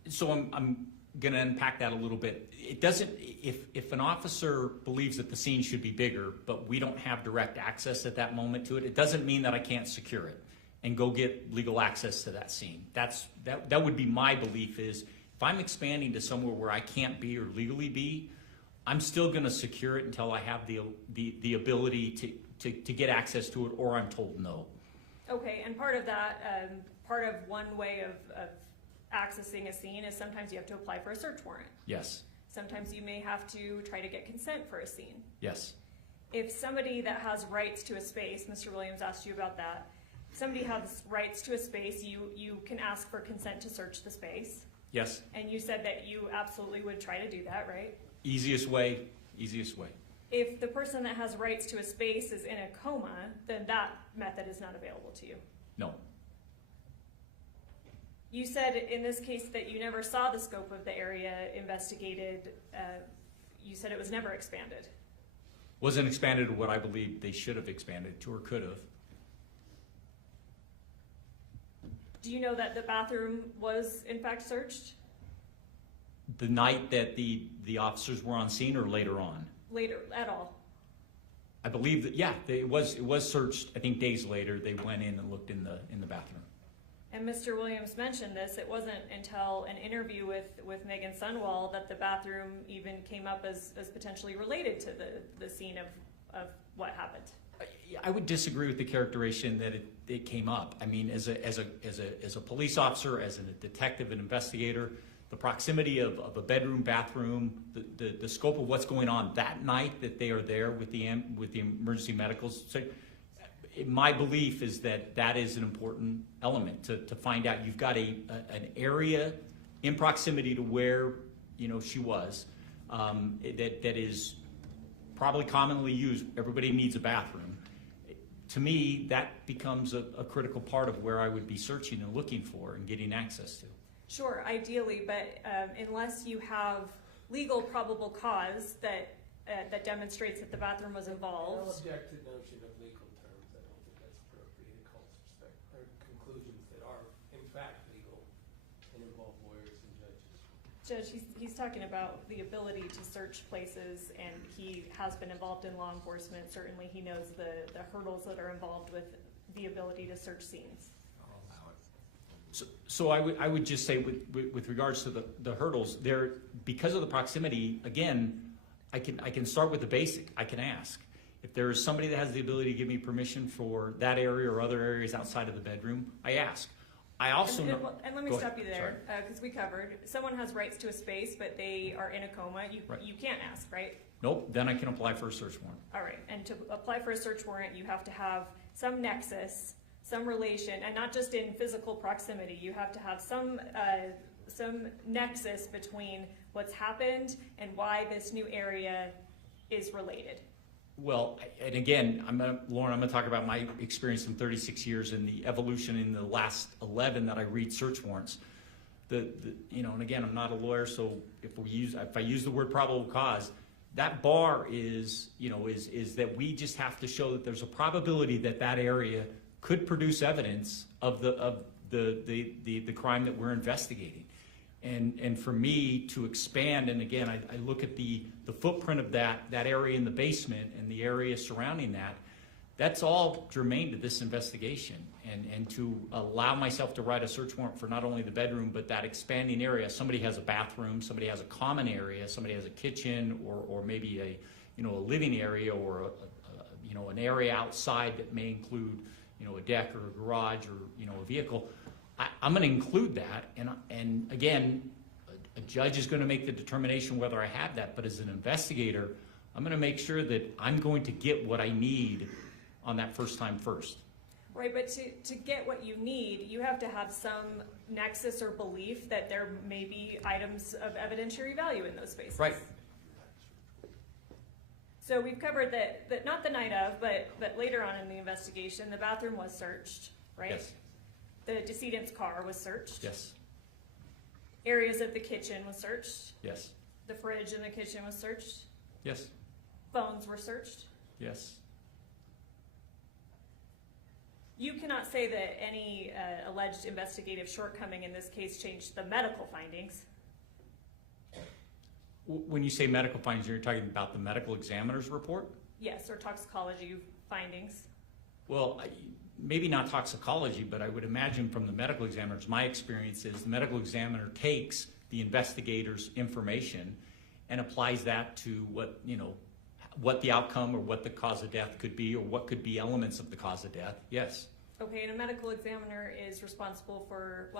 So I'm going to unpack that a little bit. It doesn't, if an officer believes that the scene should be bigger, but we don't have direct access at that moment to it, it doesn't mean that I can't secure it and go get legal access to that scene. That would be my belief is, if I'm expanding to somewhere where I can't be or legally be, I'm still going to secure it until I have the ability to get access to it, or I'm told no. Okay, and part of that, part of one way of accessing a scene is sometimes you have to apply for a search warrant. Yes. Sometimes you may have to try to get consent for a scene. Yes. If somebody that has rights to a space, Mr. Williams asked you about that, if somebody has rights to a space, you can ask for consent to search the space. Yes. And you said that you absolutely would try to do that, right? Easiest way, easiest way. If the person that has rights to a space is in a coma, then that method is not available to you. No. You said in this case that you never saw the scope of the area investigated. You said it was never expanded. Wasn't expanded to what I believe they should have expanded to or could have. Do you know that the bathroom was in fact searched? The night that the officers were on scene or later on? Later, at all? I believe that, yeah, it was searched. I think days later they went in and looked in the bathroom. And Mr. Williams mentioned this. It wasn't until an interview with Meggan Sundwall that the bathroom even came up as potentially related to the scene of what happened. I would disagree with the characterization that it came up. I mean, as a police officer, as a detective and investigator, the proximity of a bedroom, bathroom, the scope of what's going on that night that they are there with the emergency medicals. So my belief is that is an important element to find out. You've got an area in proximity to where she was that is probably commonly used. Everybody needs a bathroom. To me, that becomes a critical part of where I would be searching and looking for and getting access to. Sure, ideally, but unless you have legal probable cause that demonstrates that the bathroom was I'll involved. object to the notion of legal terms. I don't think that's appropriate in Cole's perspective, or conclusions that are in fact legal and involve lawyers and judges. Judge, he's talking about the ability to search places, and he has been involved in law enforcement. Certainly, he knows the hurdles that are involved with the ability to search scenes. So I would just say with regards to the hurdles there, because of the proximity, again, I can start with the basic. I can ask if there is somebody that has the ability to give me permission for that area or other areas outside of the bedroom. I ask. I also know. And let me Go stop ahead. you there, because we covered, someone has rights to a space, but they are in a coma. Right. You can't ask, right? Nope. Then I can apply for a search warrant. All right, and to apply for a search warrant, you have to have some nexus, some relation, and not just in physical proximity. You have to have some nexus between what's happened and why this new area is related. Well, and again, Lauren, I'm going to talk about my experience in 36 years and the evolution in the last 11 that I read search warrants. And again, I'm not a lawyer, so if I use the word probable cause, that bar is that we just have to show that there's a probability that area could produce evidence of the crime that we're investigating. And for me to expand, and again, I look at the footprint of that area in the basement and the area surrounding that, that's all germane to this investigation. And to allow myself to write a search warrant for not only the bedroom, but that expanding area. Somebody has a bathroom, somebody has a common area, somebody has a kitchen, or maybe a living area, or an area outside that may include a deck or a garage or a vehicle. I'm going to include that, and again, a judge is going to make the determination whether I have that. But as an investigator, I'm going to make sure that I'm going to get what I need on that first time first. Right, but to get what you need, you have to have some nexus or belief that there may be items of evidentiary value in those spaces. Right. So we've covered that not the night of, but later on in the investigation, the bathroom was searched, right? Yes. The decedent's car was searched. Yes. Areas of the kitchen was searched. Yes. The fridge in the kitchen was searched. Yes. Phones were searched. Yes. You cannot say that any alleged investigative shortcoming in this case changed the medical findings. When you say medical findings, you're talking about the medical examiner's report? Yes, or toxicology findings. Well, maybe not toxicology, but I would imagine from the medical examiners, my experience is the medical examiner takes the investigator's information and applies that to what the outcome or what the cause of death could be, or what could be elements of the cause of death. Yes. Okay, and a medical examiner is responsible for,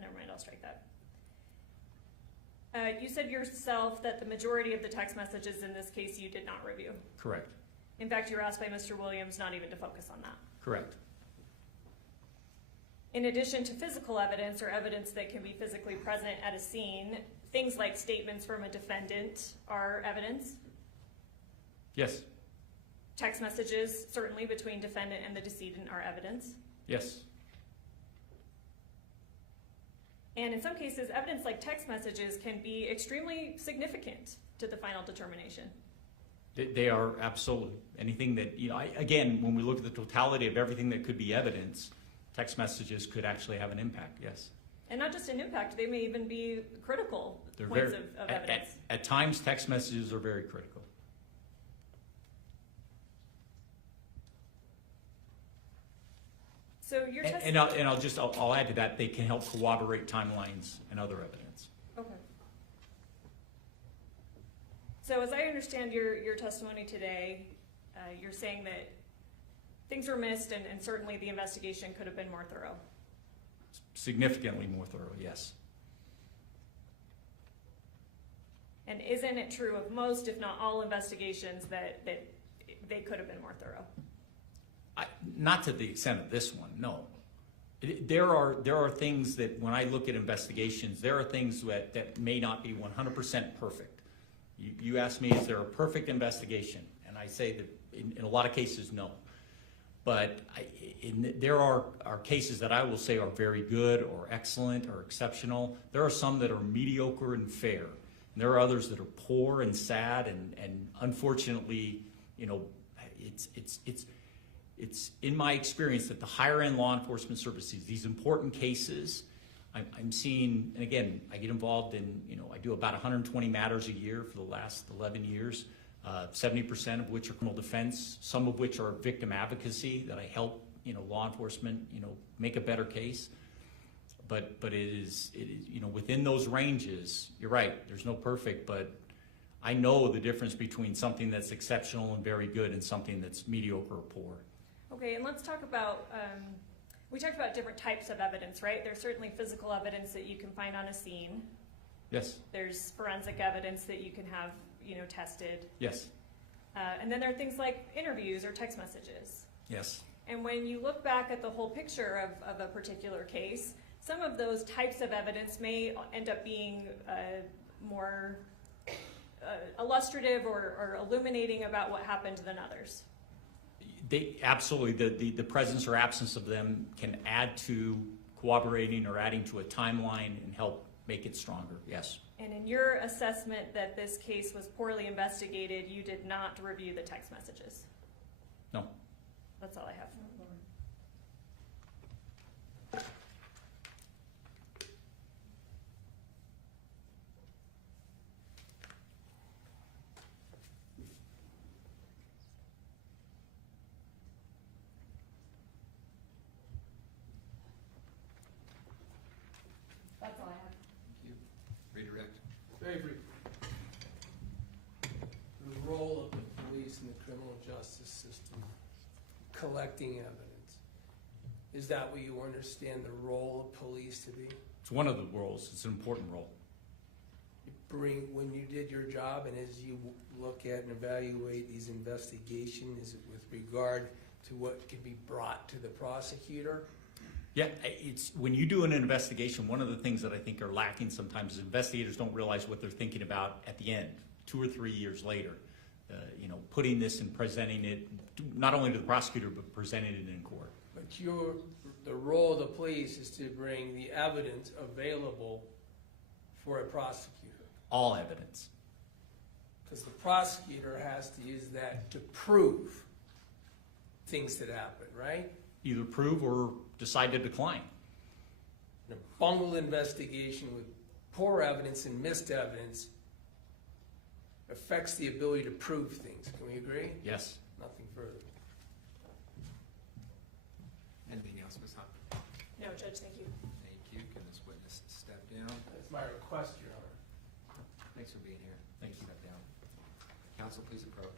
never mind, I'll strike that. You said yourself that the majority of the text messages in this case you did not review. Correct. In fact, you were asked by Mr. Williams not even to focus on that. Correct. In addition to physical evidence or evidence that can be physically present at a scene, things like statements from a defendant are evidence. Yes. Text messages, certainly between defendant and the decedent, are evidence. Yes. And in some cases, evidence like text messages can be extremely significant to the final determination. They are absolutely. Anything that, again, when we look at the totality of everything that could be evidence, text messages could actually have an impact, yes. And not just an impact, they may even be critical They're points very, of evidence. At times, text messages are very critical. So your I'll add to that, they can help corroborate timelines and other evidence. Okay. So as I understand your testimony today, you're saying that things were missed, and certainly the investigation could have been more thorough. Significantly more thorough, yes. And isn't it true of most, if not all, investigations that they could have been more thorough? Not to the extent of this one, no. There are things that, when I look at investigations, there are things that may not be 100% perfect. You ask me, is there a perfect investigation? And I say that in a lot of cases, no. But there are cases that I will say are very good or excellent or exceptional. There are some that are mediocre and fair. And there are others that are poor and sad, and unfortunately, you know, it's in my experience that the higher end law enforcement services, these important cases, I'm seeing, and again, I get involved in, you know, I do about 120 matters a year for the last 11 years, 70% of which are criminal defense, some of which are victim advocacy, that I help, you know, law enforcement, you know, make a better case. But it is, you know, within those ranges, you're right, there's no perfect, but I know the difference between something that's exceptional and very good and something that's mediocre or poor. Okay, and let's talk about, we talked about different types of evidence, right? There's certainly physical evidence that you can find on a scene. Yes. There's forensic evidence that you can have, you know, tested. Yes. And then there are things like interviews or text messages. Yes. And when you look back at the whole picture of a particular case, some of those types of evidence may end up being more illustrative or illuminating about what happened than others. They absolutely, the presence or absence of them can add to corroborating or adding to a timeline and help make it stronger, yes. And in your assessment that this case was poorly investigated, you did not review the text messages? No. That's all I have. That's all I have. Thank you. Redirect. Very brief. The role of the police in the criminal justice system, collecting evidence. Is that what you understand the role of police to be? It's one of the roles. It's an important role. When you did your job, and as you look at and evaluate these investigations, is it with regard to what can be brought to the prosecutor? Yeah, it's when you do an investigation, one of the things that I think are lacking sometimes is investigators don't realize what they're thinking about at the end, 2 or 3 years later. You know, putting this and presenting it not only to the prosecutor but presenting it in court. But the role of the police is to bring the evidence available for a prosecutor. All evidence. Because the prosecutor has to use that to prove things that happen, right? Either prove or decide to decline. And a bungled investigation with poor evidence and missed evidence affects the ability to prove things. Can we agree? Yes. Nothing further. Anything else, Ms. Hunt? No, Judge, thank you. Thank you. Can this witness step down? That's my request, Your Honor. Thanks for being here. Thank you. Step down. Counsel, please approach.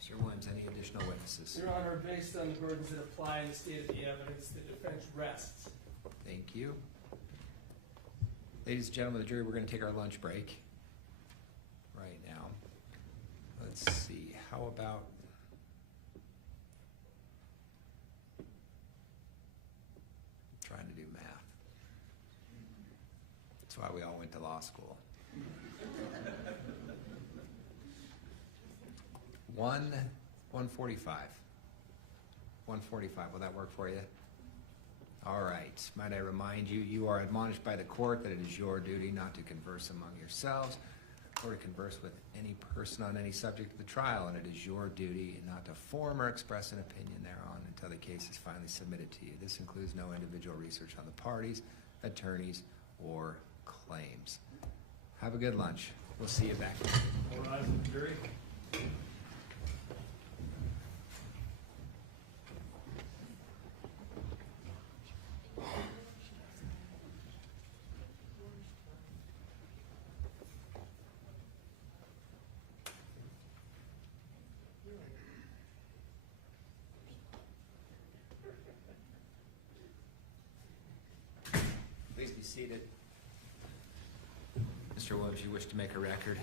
Mr. Williams, any additional witnesses? Your Honor, based on the burdens that apply and the state of the evidence, the defense rests. Thank you. Ladies and gentlemen of the jury, we're going to take our lunch break right now. Let's see, how about trying to do math? That's why we all went to law school. 1:45. 1:45, will that work for you? All right. Might I remind you, you are admonished by the court that it is your duty not to converse among yourselves or to converse with any person on any subject of the trial, and it is your duty not to form or express an opinion thereon and until the case is finally submitted to you. This includes no individual research on the parties, attorneys, or claims. Have a good lunch. We'll see you back. All rise, jury. Please be seated. Mr. Williams, you wish to make a record?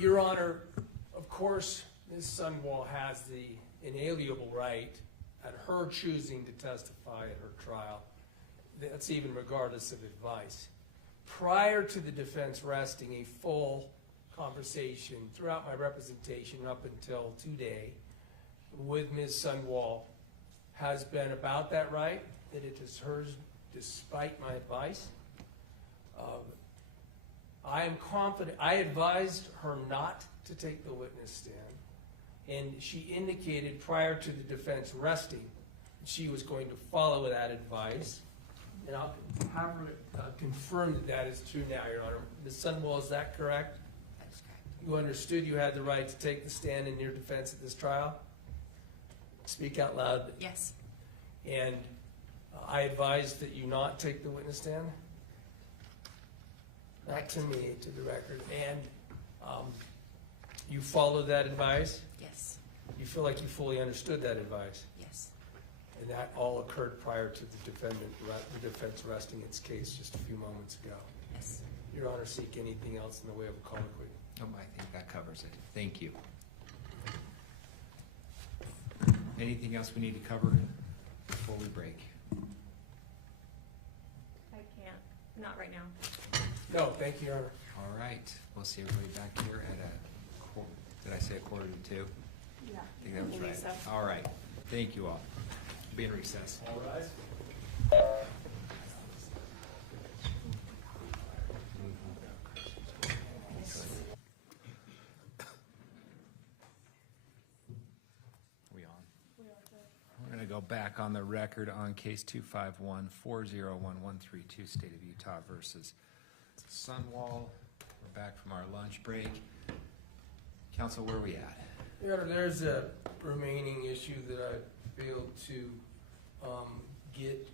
Your Honor, of course, Ms. Sundwall has the inalienable right at her choosing to testify at her trial. That's even regardless of advice. Prior to the defense resting, a full conversation throughout my representation up until today with Ms. Sundwall has been about that right, that it is hers despite my advice. I am confident. I advised her not to take the witness stand, and she indicated prior to the defense resting that she was going to follow that advice. And I'll have her confirm that that is true now, Your Honor. Ms. Sundwall, is that correct? That's correct. You understood you had the right to take the stand in your defense at this trial? Speak out loud. Yes. And I advised that you not take the witness stand? Not to me, to the record. And you followed that advice? Yes. You feel like you fully understood that advice? Yes. And that all occurred prior to the defense resting its case just a few moments ago. Yes. Your Honor, seek anything else in the way of a colloquy? I think that covers it. Thank you. Anything else we need to cover before we break? I can't, not right now. No, thank you, Your Honor. All right, we'll see everybody back here at did I say 1:45? Yeah. I think that was believe right. so. All right, thank you all. Be in recess. All rise. Are we on? We're going to go back on the record on case 251-401-132, State of Utah versus Sundwall. We're back from our lunch break. Counsel, where are we at? Your Honor, there's a remaining issue that I failed to get,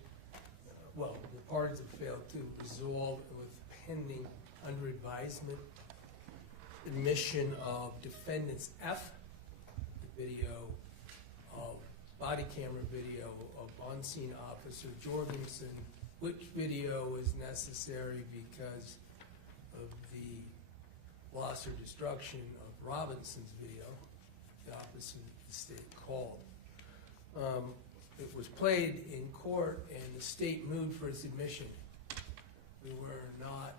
well, the parties have failed to resolve with pending under advisement admission of defendants F, the video of body camera video of on-scene officer Jorgensen, which video is necessary because of the loss or destruction of Robinson's video, the officer that the state called. It was played in court and the state moved for its admission. We were not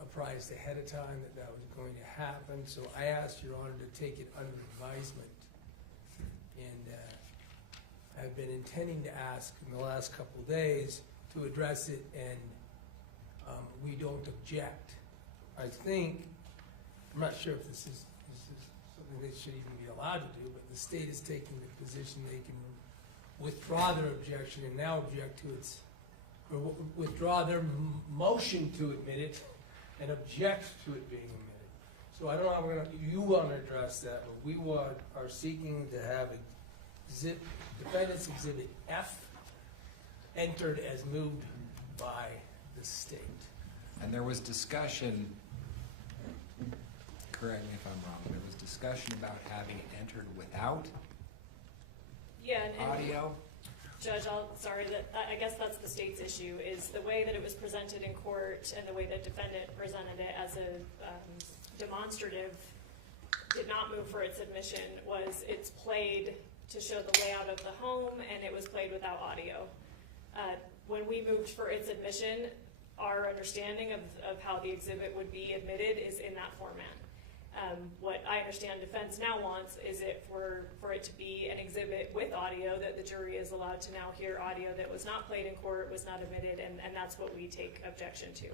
apprised ahead of time that that was going to happen, so I asked Your Honor to take it under advisement. And I've been intending to ask in the last couple of days to address it, and we don't object. I think, I'm not sure if this is something they should even be allowed to do, but the state is taking the position they can withdraw their objection and now object to its, or withdraw their motion to admit it and object to it being admitted. So I don't know how you want to address that, but we are seeking to have defendant's exhibit F entered as moved by the state. And there was discussion, correct me if I'm wrong, there was discussion about having it entered without Yeah, and audio? Judge, I guess that's the state's issue, is the way that it was presented in court and the way that defendant presented it as a demonstrative did not move for its admission, was it's played to show the layout of the home and it was played without audio. When we moved for its admission, our understanding of how the exhibit would be admitted is in that format. What I understand defense now wants is for it to be an exhibit with audio, that the jury is allowed to now hear audio that was not played in court, was not admitted, and that's what we take objection to.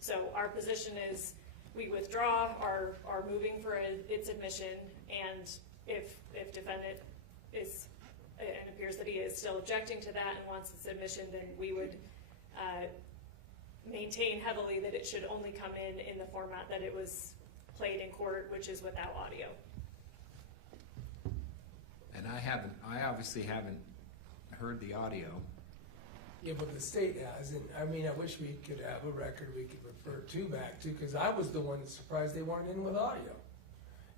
So our position is we withdraw our moving for its admission, and if defendant is, and it appears that he is still objecting to that and wants its admission, then we would maintain heavily that it should only come in the format that it was played in court, which is without audio. And I obviously haven't heard the audio. Yeah, but the state has, and I mean, I wish we could have a record we could refer back to, because I was the one that's surprised they weren't in with audio,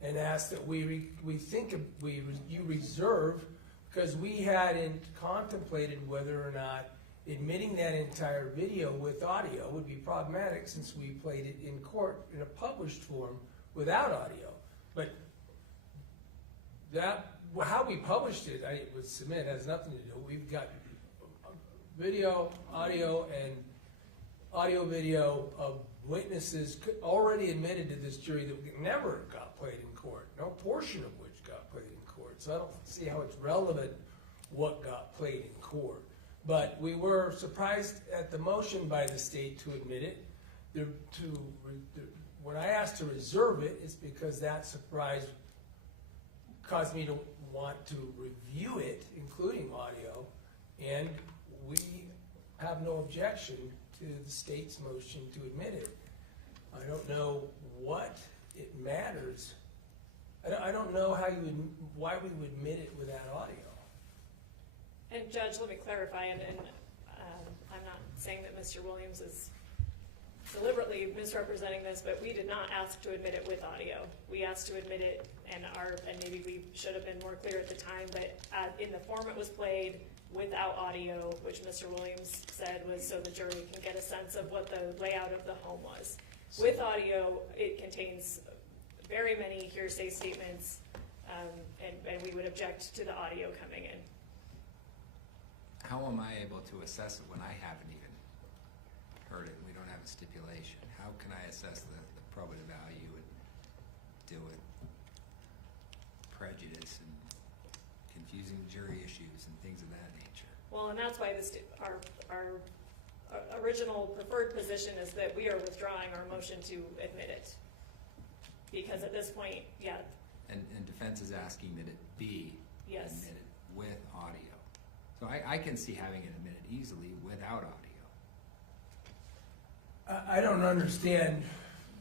and asked that you reserve, because we hadn't contemplated whether or not admitting that entire video with audio would be problematic, since we played it in court in a published form without audio. But how we published it, I would submit, has nothing to do. We've got video, audio, and audio-video of witnesses already admitted to this jury that never got played in court, no portion of which got played in court. So I don't see how it's relevant what got played in court. But we were surprised at the motion by the state to admit it. When I asked to reserve it, it's because that surprise caused me to want to review it, including audio, and we have no objection to the state's motion to admit it. I don't know what it matters. I don't know why we would admit it without audio. And Judge, let me clarify, and I'm not saying that Mr. Williams is deliberately misrepresenting this, but we did not ask to admit it with audio. We asked to admit it, and maybe we should have been more clear at the time, but in the form it was played without audio, which Mr. Williams said was so the jury can get a sense of what the layout of the home was. With audio, it contains very many hearsay statements, and we would object to the audio coming in. How am I able to assess it when I haven't even heard it and we don't have a stipulation? How can I assess the probative value and deal with prejudice and confusing jury issues and things of that nature? Well, and that's why our original preferred position is that we are withdrawing our motion to admit it. Because at this point, yeah. And defense is asking that it be Yes. admitted with audio. So I can see having it admitted easily without audio. I don't understand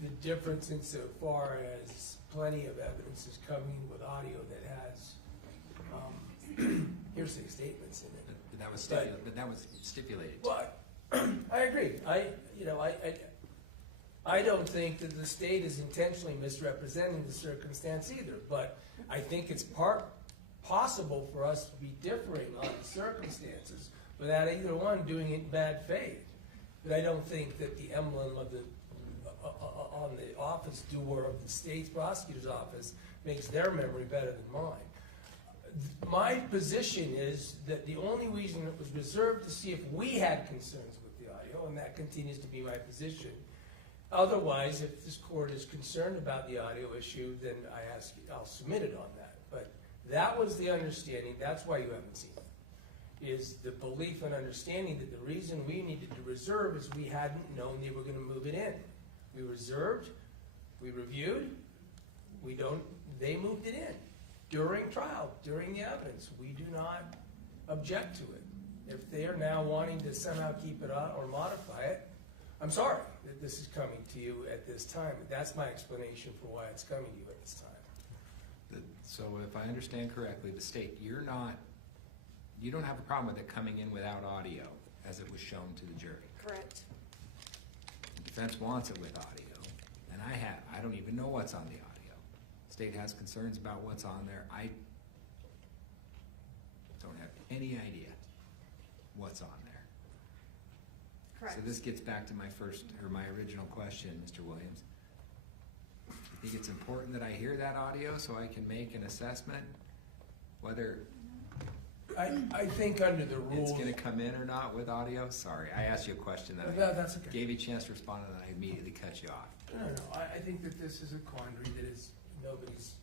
the difference insofar as plenty of evidence is coming with audio that has hearsay statements in it. But that was stipulated. But I agree. I don't think that the state is intentionally misrepresenting the circumstance either, but I think it's possible for us to be differing on the circumstances without either one doing it in bad faith. But I don't think that the emblem of on the office door of the state's prosecutor's office makes their memory better than mine. My position is that the only reason it was reserved to see if we had concerns with the audio, and that continues to be my position. Otherwise, if this court is concerned about the audio issue, then I'll submit it on that. But that was the understanding. That's why you haven't seen it, is the belief and understanding that the reason we needed to reserve is we hadn't known they were going to move it in. We reserved, we reviewed, they moved it in during trial, during the evidence. We do not object to it. If they are now wanting to somehow keep it on or modify it, I'm sorry that this is coming to you at this time. That's my explanation for why it's coming to you at this time. So if I understand correctly, the state, you don't have a problem with it coming in without audio as it was shown to the jury. Correct. The defense wants it with audio, and I don't even know what's on the audio. State has concerns about what's on there. I don't have any idea what's on there. Correct. So this gets back to my original question, Mr. Williams. I think it's important that I hear that audio so I can make an assessment whether I think under the rules. It's gonna come in or not with audio? Sorry, I asked you a question that That's I okay. gave you a chance to respond and then I immediately cut you off. No, I think that this is a quandary that is nobody's,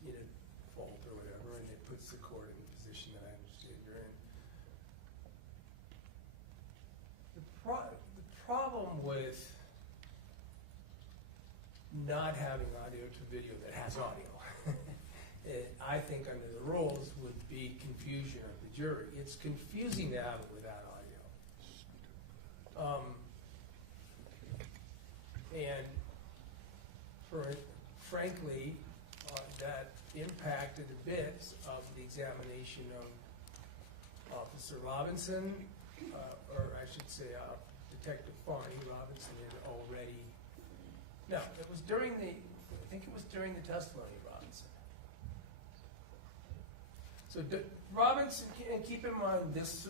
fault or whatever, and it puts the court in the position that I understand you're in. The problem with not having audio to video that has audio, I think under the rules would be confusion of the jury. It's confusing to have it without audio. And frankly, that impacted a bit of the examination of Officer Robinson, or I should say Detective Farney. Robinson had already, no, it was during the, I think it was during the testimony of Robinson. So Robinson, and keep in mind this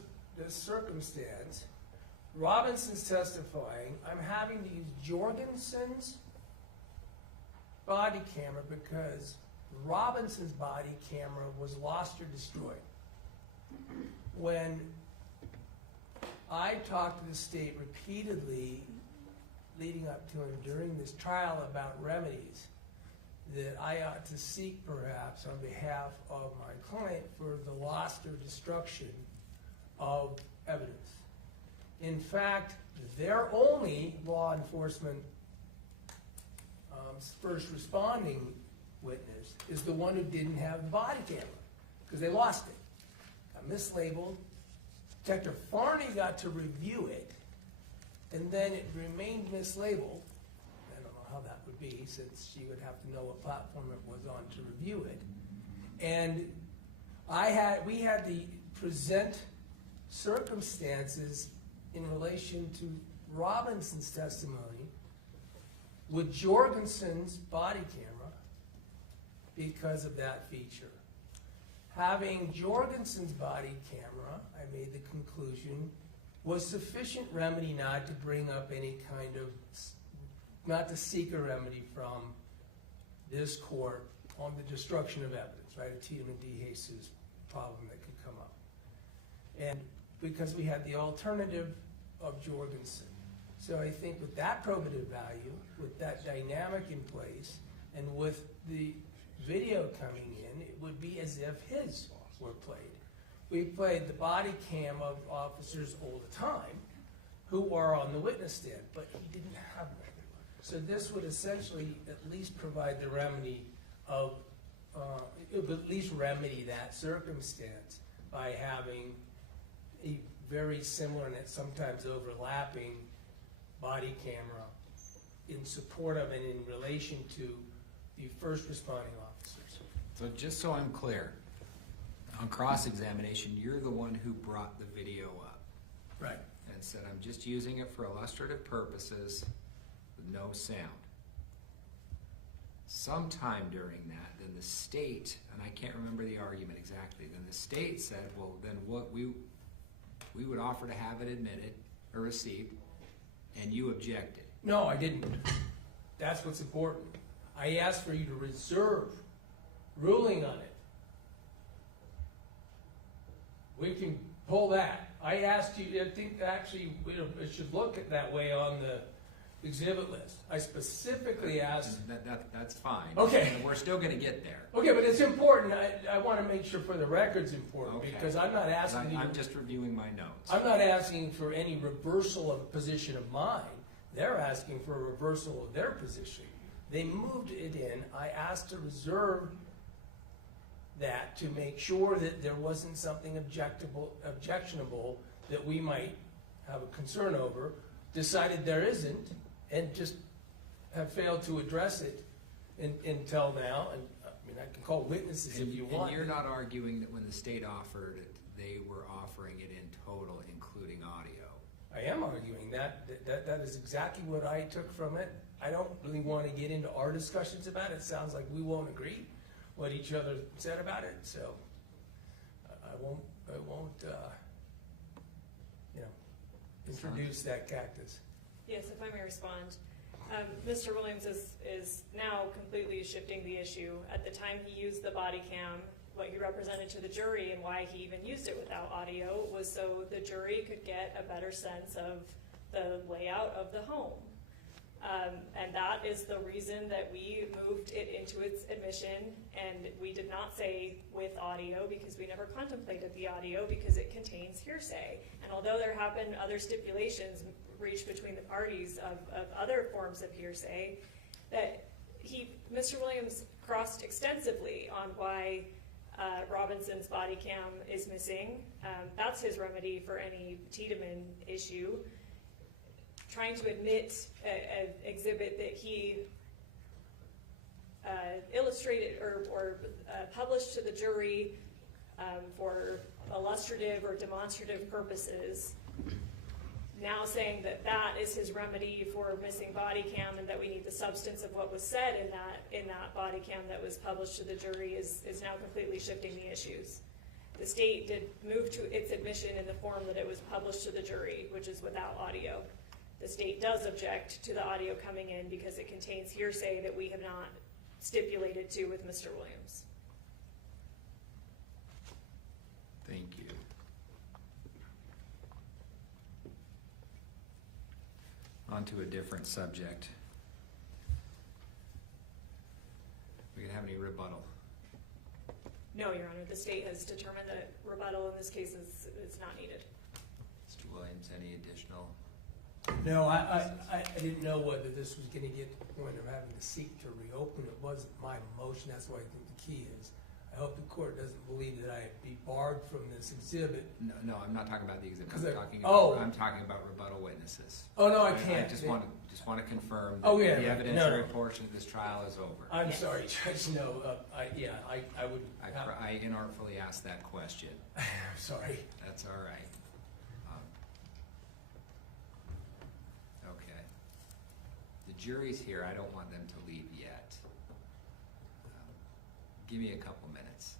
circumstance, Robinson's testifying, I'm having to use Jorgensen's body camera because Robinson's body camera was lost or destroyed. When I talked to the state repeatedly leading up to and during this trial about remedies that I ought to seek perhaps on behalf of my client for the loss or destruction of evidence. In fact, their only law enforcement first responding witness is the one who didn't have the body camera because they lost it. Got mislabeled. Detective Farney got to review it, and then it remained mislabeled. I don't know how that would be since she would have to know what platform it was on to review it. And we had to present circumstances in relation to Robinson's testimony with Jorgensen's body camera because of that feature. Having Jorgensen's body camera, I made the conclusion, was sufficient remedy not to bring up any kind of, not to seek a remedy from this court on the destruction of evidence, right? A Tito and De Jesus problem that could come up. And because we had the alternative of Jorgensen. So I think with that probative value, with that dynamic in place, and with the video coming in, it would be as if his were played. We played the body cam of officers all the time who are on the witness stand, but he didn't have one. So this would essentially at least provide the remedy of, it would at least remedy that circumstance by having a very similar and sometimes overlapping body camera in support of and in relation to the first responding officers. So just so I'm clear, on cross-examination, you're the one who brought the video up. Right. And said, I'm just using it for illustrative purposes with no sound. Sometime during that, then the state, and I can't remember the argument exactly, then the state said, well, then what we would offer to have it admitted or received, and you objected. No, I didn't. That's what's important. I asked for you to reserve ruling on it. We can pull that. I asked you, I think actually it should look at that way on the exhibit list. I specifically asked. That's fine. Okay. And we're still going to get there. Okay, but it's important. I want to make sure for the record's important Okay. because I'm not asking you. I'm just reviewing my notes. I'm not asking for any reversal of a position of mine. They're asking for a reversal of their position. They moved it in. I asked to reserve that to make sure that there wasn't something objectionable that we might have a concern over, decided there isn't, and just have failed to address it until now. And I mean, I can call witnesses if you want. And you're not arguing that when the state offered it, they were offering it in total, including audio. I am arguing that is exactly what I took from it. I don't really want to get into our discussions about it. It sounds like we won't agree what each other said about it, so I won't introduce that cactus. Yes, if I may respond. Mr. Williams is now completely shifting the issue. At the time he used the body cam, what he represented to the jury and why he even used it without audio was so the jury could get a better sense of the layout of the home. And that is the reason that we moved it into its admission, and we did not say with audio because we never contemplated the audio because it contains hearsay. And although there have been other stipulations reached between the parties of other forms of hearsay, that Mr. Williams crossed extensively on why Robinson's body cam is missing. That's his remedy for any Tiedemann issue. Trying to admit an exhibit that he illustrated or published to the jury for illustrative or demonstrative purposes, now saying that that is his remedy for missing body cam and that we need the substance of what was said in that body cam that was published to the jury is now completely shifting the issues. The state did move to its admission in the form that it was published to the jury, which is without audio. The state does object to the audio coming in because it contains hearsay that we have not stipulated to with Mr. Williams. Thank you. On to a different subject. We can have any rebuttal? No, Your Honor, the state has determined that rebuttal in this case is not needed. Mr. Williams, any additional? No, I didn't know whether this was gonna get to the point of having to seek to reopen. It wasn't my motion, that's what I think the key is. I hope the court doesn't believe that I'd be barred from this exhibit. No, I'm not talking about the exhibit. 'Cause I'm talking about rebuttal witnesses. Oh, no, I can't. I just want to confirm that Oh, yeah, the no, evidentiary no. portion of this trial is over. I'm Yes. sorry, Judge, no, I would, I inartfully asked that question. I'm sorry. That's all right. Okay. The jury's here. I don't want them to leave yet. Give me a couple minutes.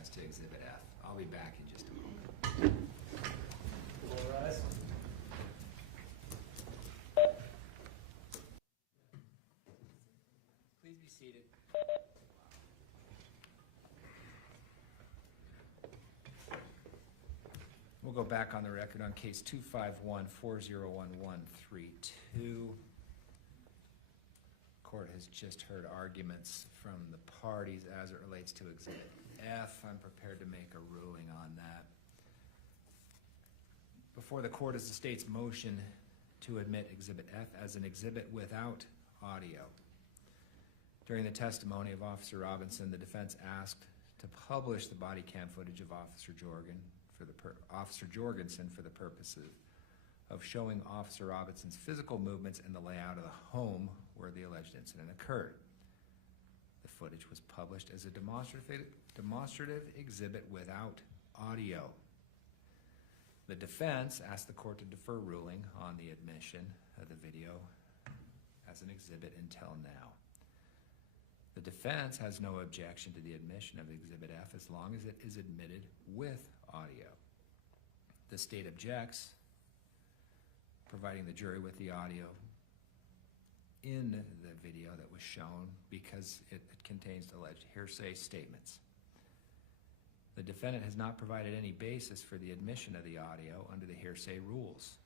As to Exhibit F. I'll be back in just a moment. All rise. Please be seated. We'll go back on the record on case 251-401132. Court has just heard arguments from the parties as it relates to Exhibit F. I'm prepared to make a ruling on that. Before the court is the state's motion to admit Exhibit F as an exhibit without audio. During the testimony of Officer Robinson, the defense asked to publish the body cam footage of Officer Jorgensen for the purposes of showing Officer Robinson's physical movements and the layout of the home where the alleged incident occurred. The footage was published as a demonstrative exhibit without audio. The defense asked the court to defer ruling on the admission of the video as an exhibit until now. The defense has no objection to the admission of Exhibit F as long as it is admitted with audio. The state objects, providing the jury with the audio in the video that was shown because it contains alleged hearsay statements. The defendant has not provided any basis for the admission of the audio under the hearsay rules.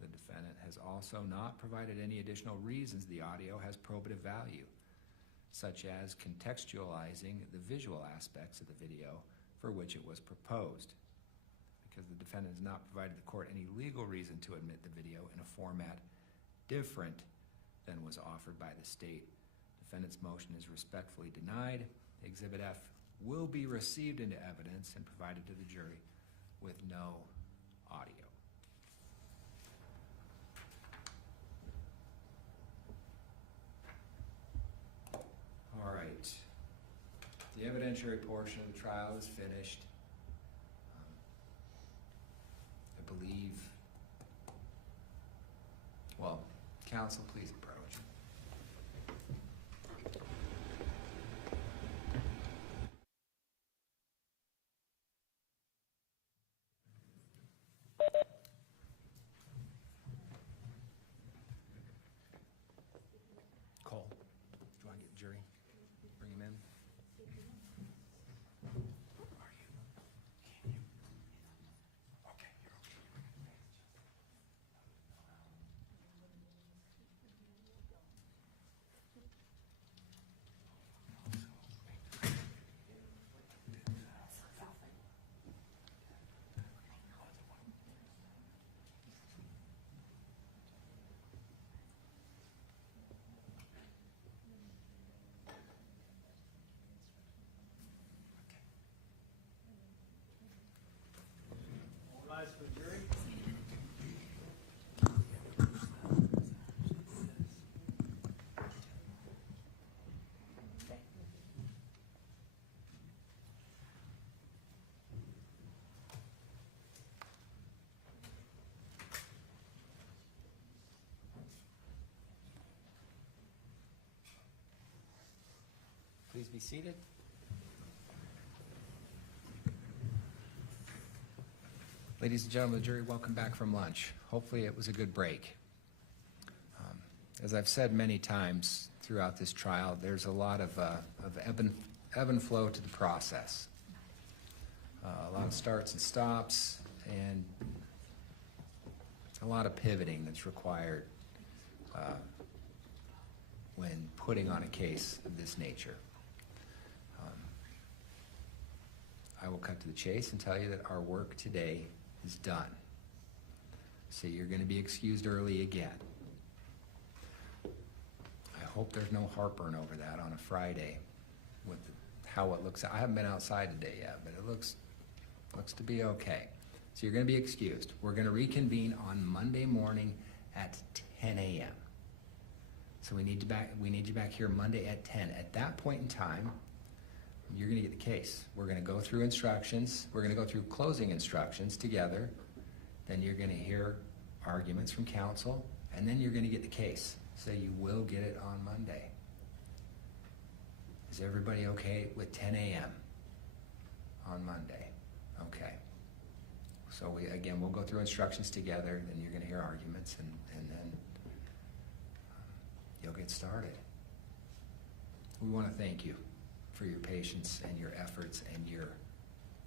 The defendant has also not provided any additional reasons the audio has probative value, such as contextualizing the visual aspects of the video for which it was proposed. Because the defendant has not provided the court any legal reason to admit the video in a format different than was offered by the state. Defendant's motion is respectfully denied. Exhibit F will be received into evidence and provided to the jury with no audio. All right. The evidentiary portion of the trial is finished. I believe, well, counsel, please approach. Cole, do you want to get the jury? Bring him in. Please be seated. Ladies and gentlemen of the jury, welcome back from lunch. Hopefully it was a good break. As I've said many times throughout this trial, there's a lot of ebb and flow to the process. A lot of starts and stops, and a lot of pivoting that's required when putting on a case of this nature. I will cut to the chase and tell you that our work today is done. So you're going to be excused early again. I hope there's no heartburn over that on a Friday with how it looks. I haven't been outside today yet, but it looks to be okay. So you're going to be excused. We're going to reconvene on Monday morning at 10 a.m. So we need you back here Monday at 10. At that point in time, you're going to get the case. We're going to go through instructions. We're going to go through closing instructions together. Then you're going to hear arguments from counsel, and then you're going to get the case. So you will get it on Monday. Is everybody okay with 10 a.m. on Monday? Okay. So we'll go through instructions together, then you're going to hear arguments, and then you'll get started. We want to thank you for your patience and your efforts and your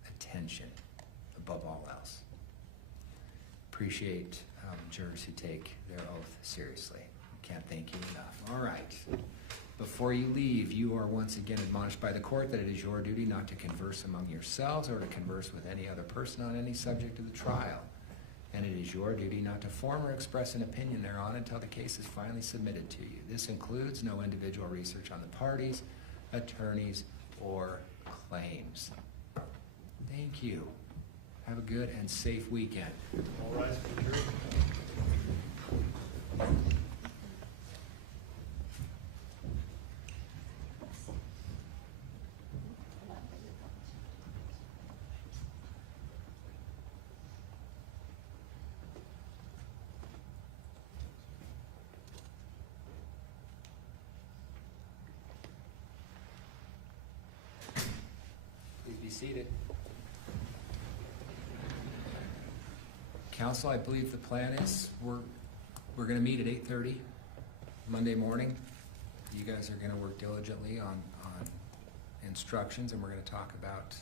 attention above all else. Appreciate jurors who take their oath seriously. Can't thank you enough. All right. Before you leave, you are once again admonished by the court that it is your duty not to converse among yourselves or to converse with any other person on any subject of the trial. And it is your duty not to form or express an opinion thereon until the case is finally submitted to you. This includes no individual research on the parties, attorneys, or claims. Thank you. Have a good and safe weekend. All rise for the jury. Please be seated. Council, I believe the plan is we're going to meet at 8:30 Monday morning. You guys are going to work diligently on instructions, and we're going to talk about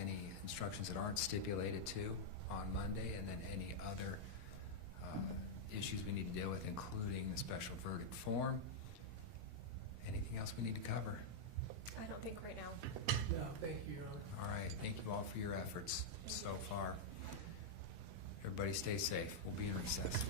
any instructions that aren't stipulated to on Monday, and then any other issues we need to deal with, including the special verdict form. Anything else we need to cover? I don't think right now. No, thank you, Your Honor. All right, thank you all for your efforts so far. Everybody stay safe. We'll be in recess.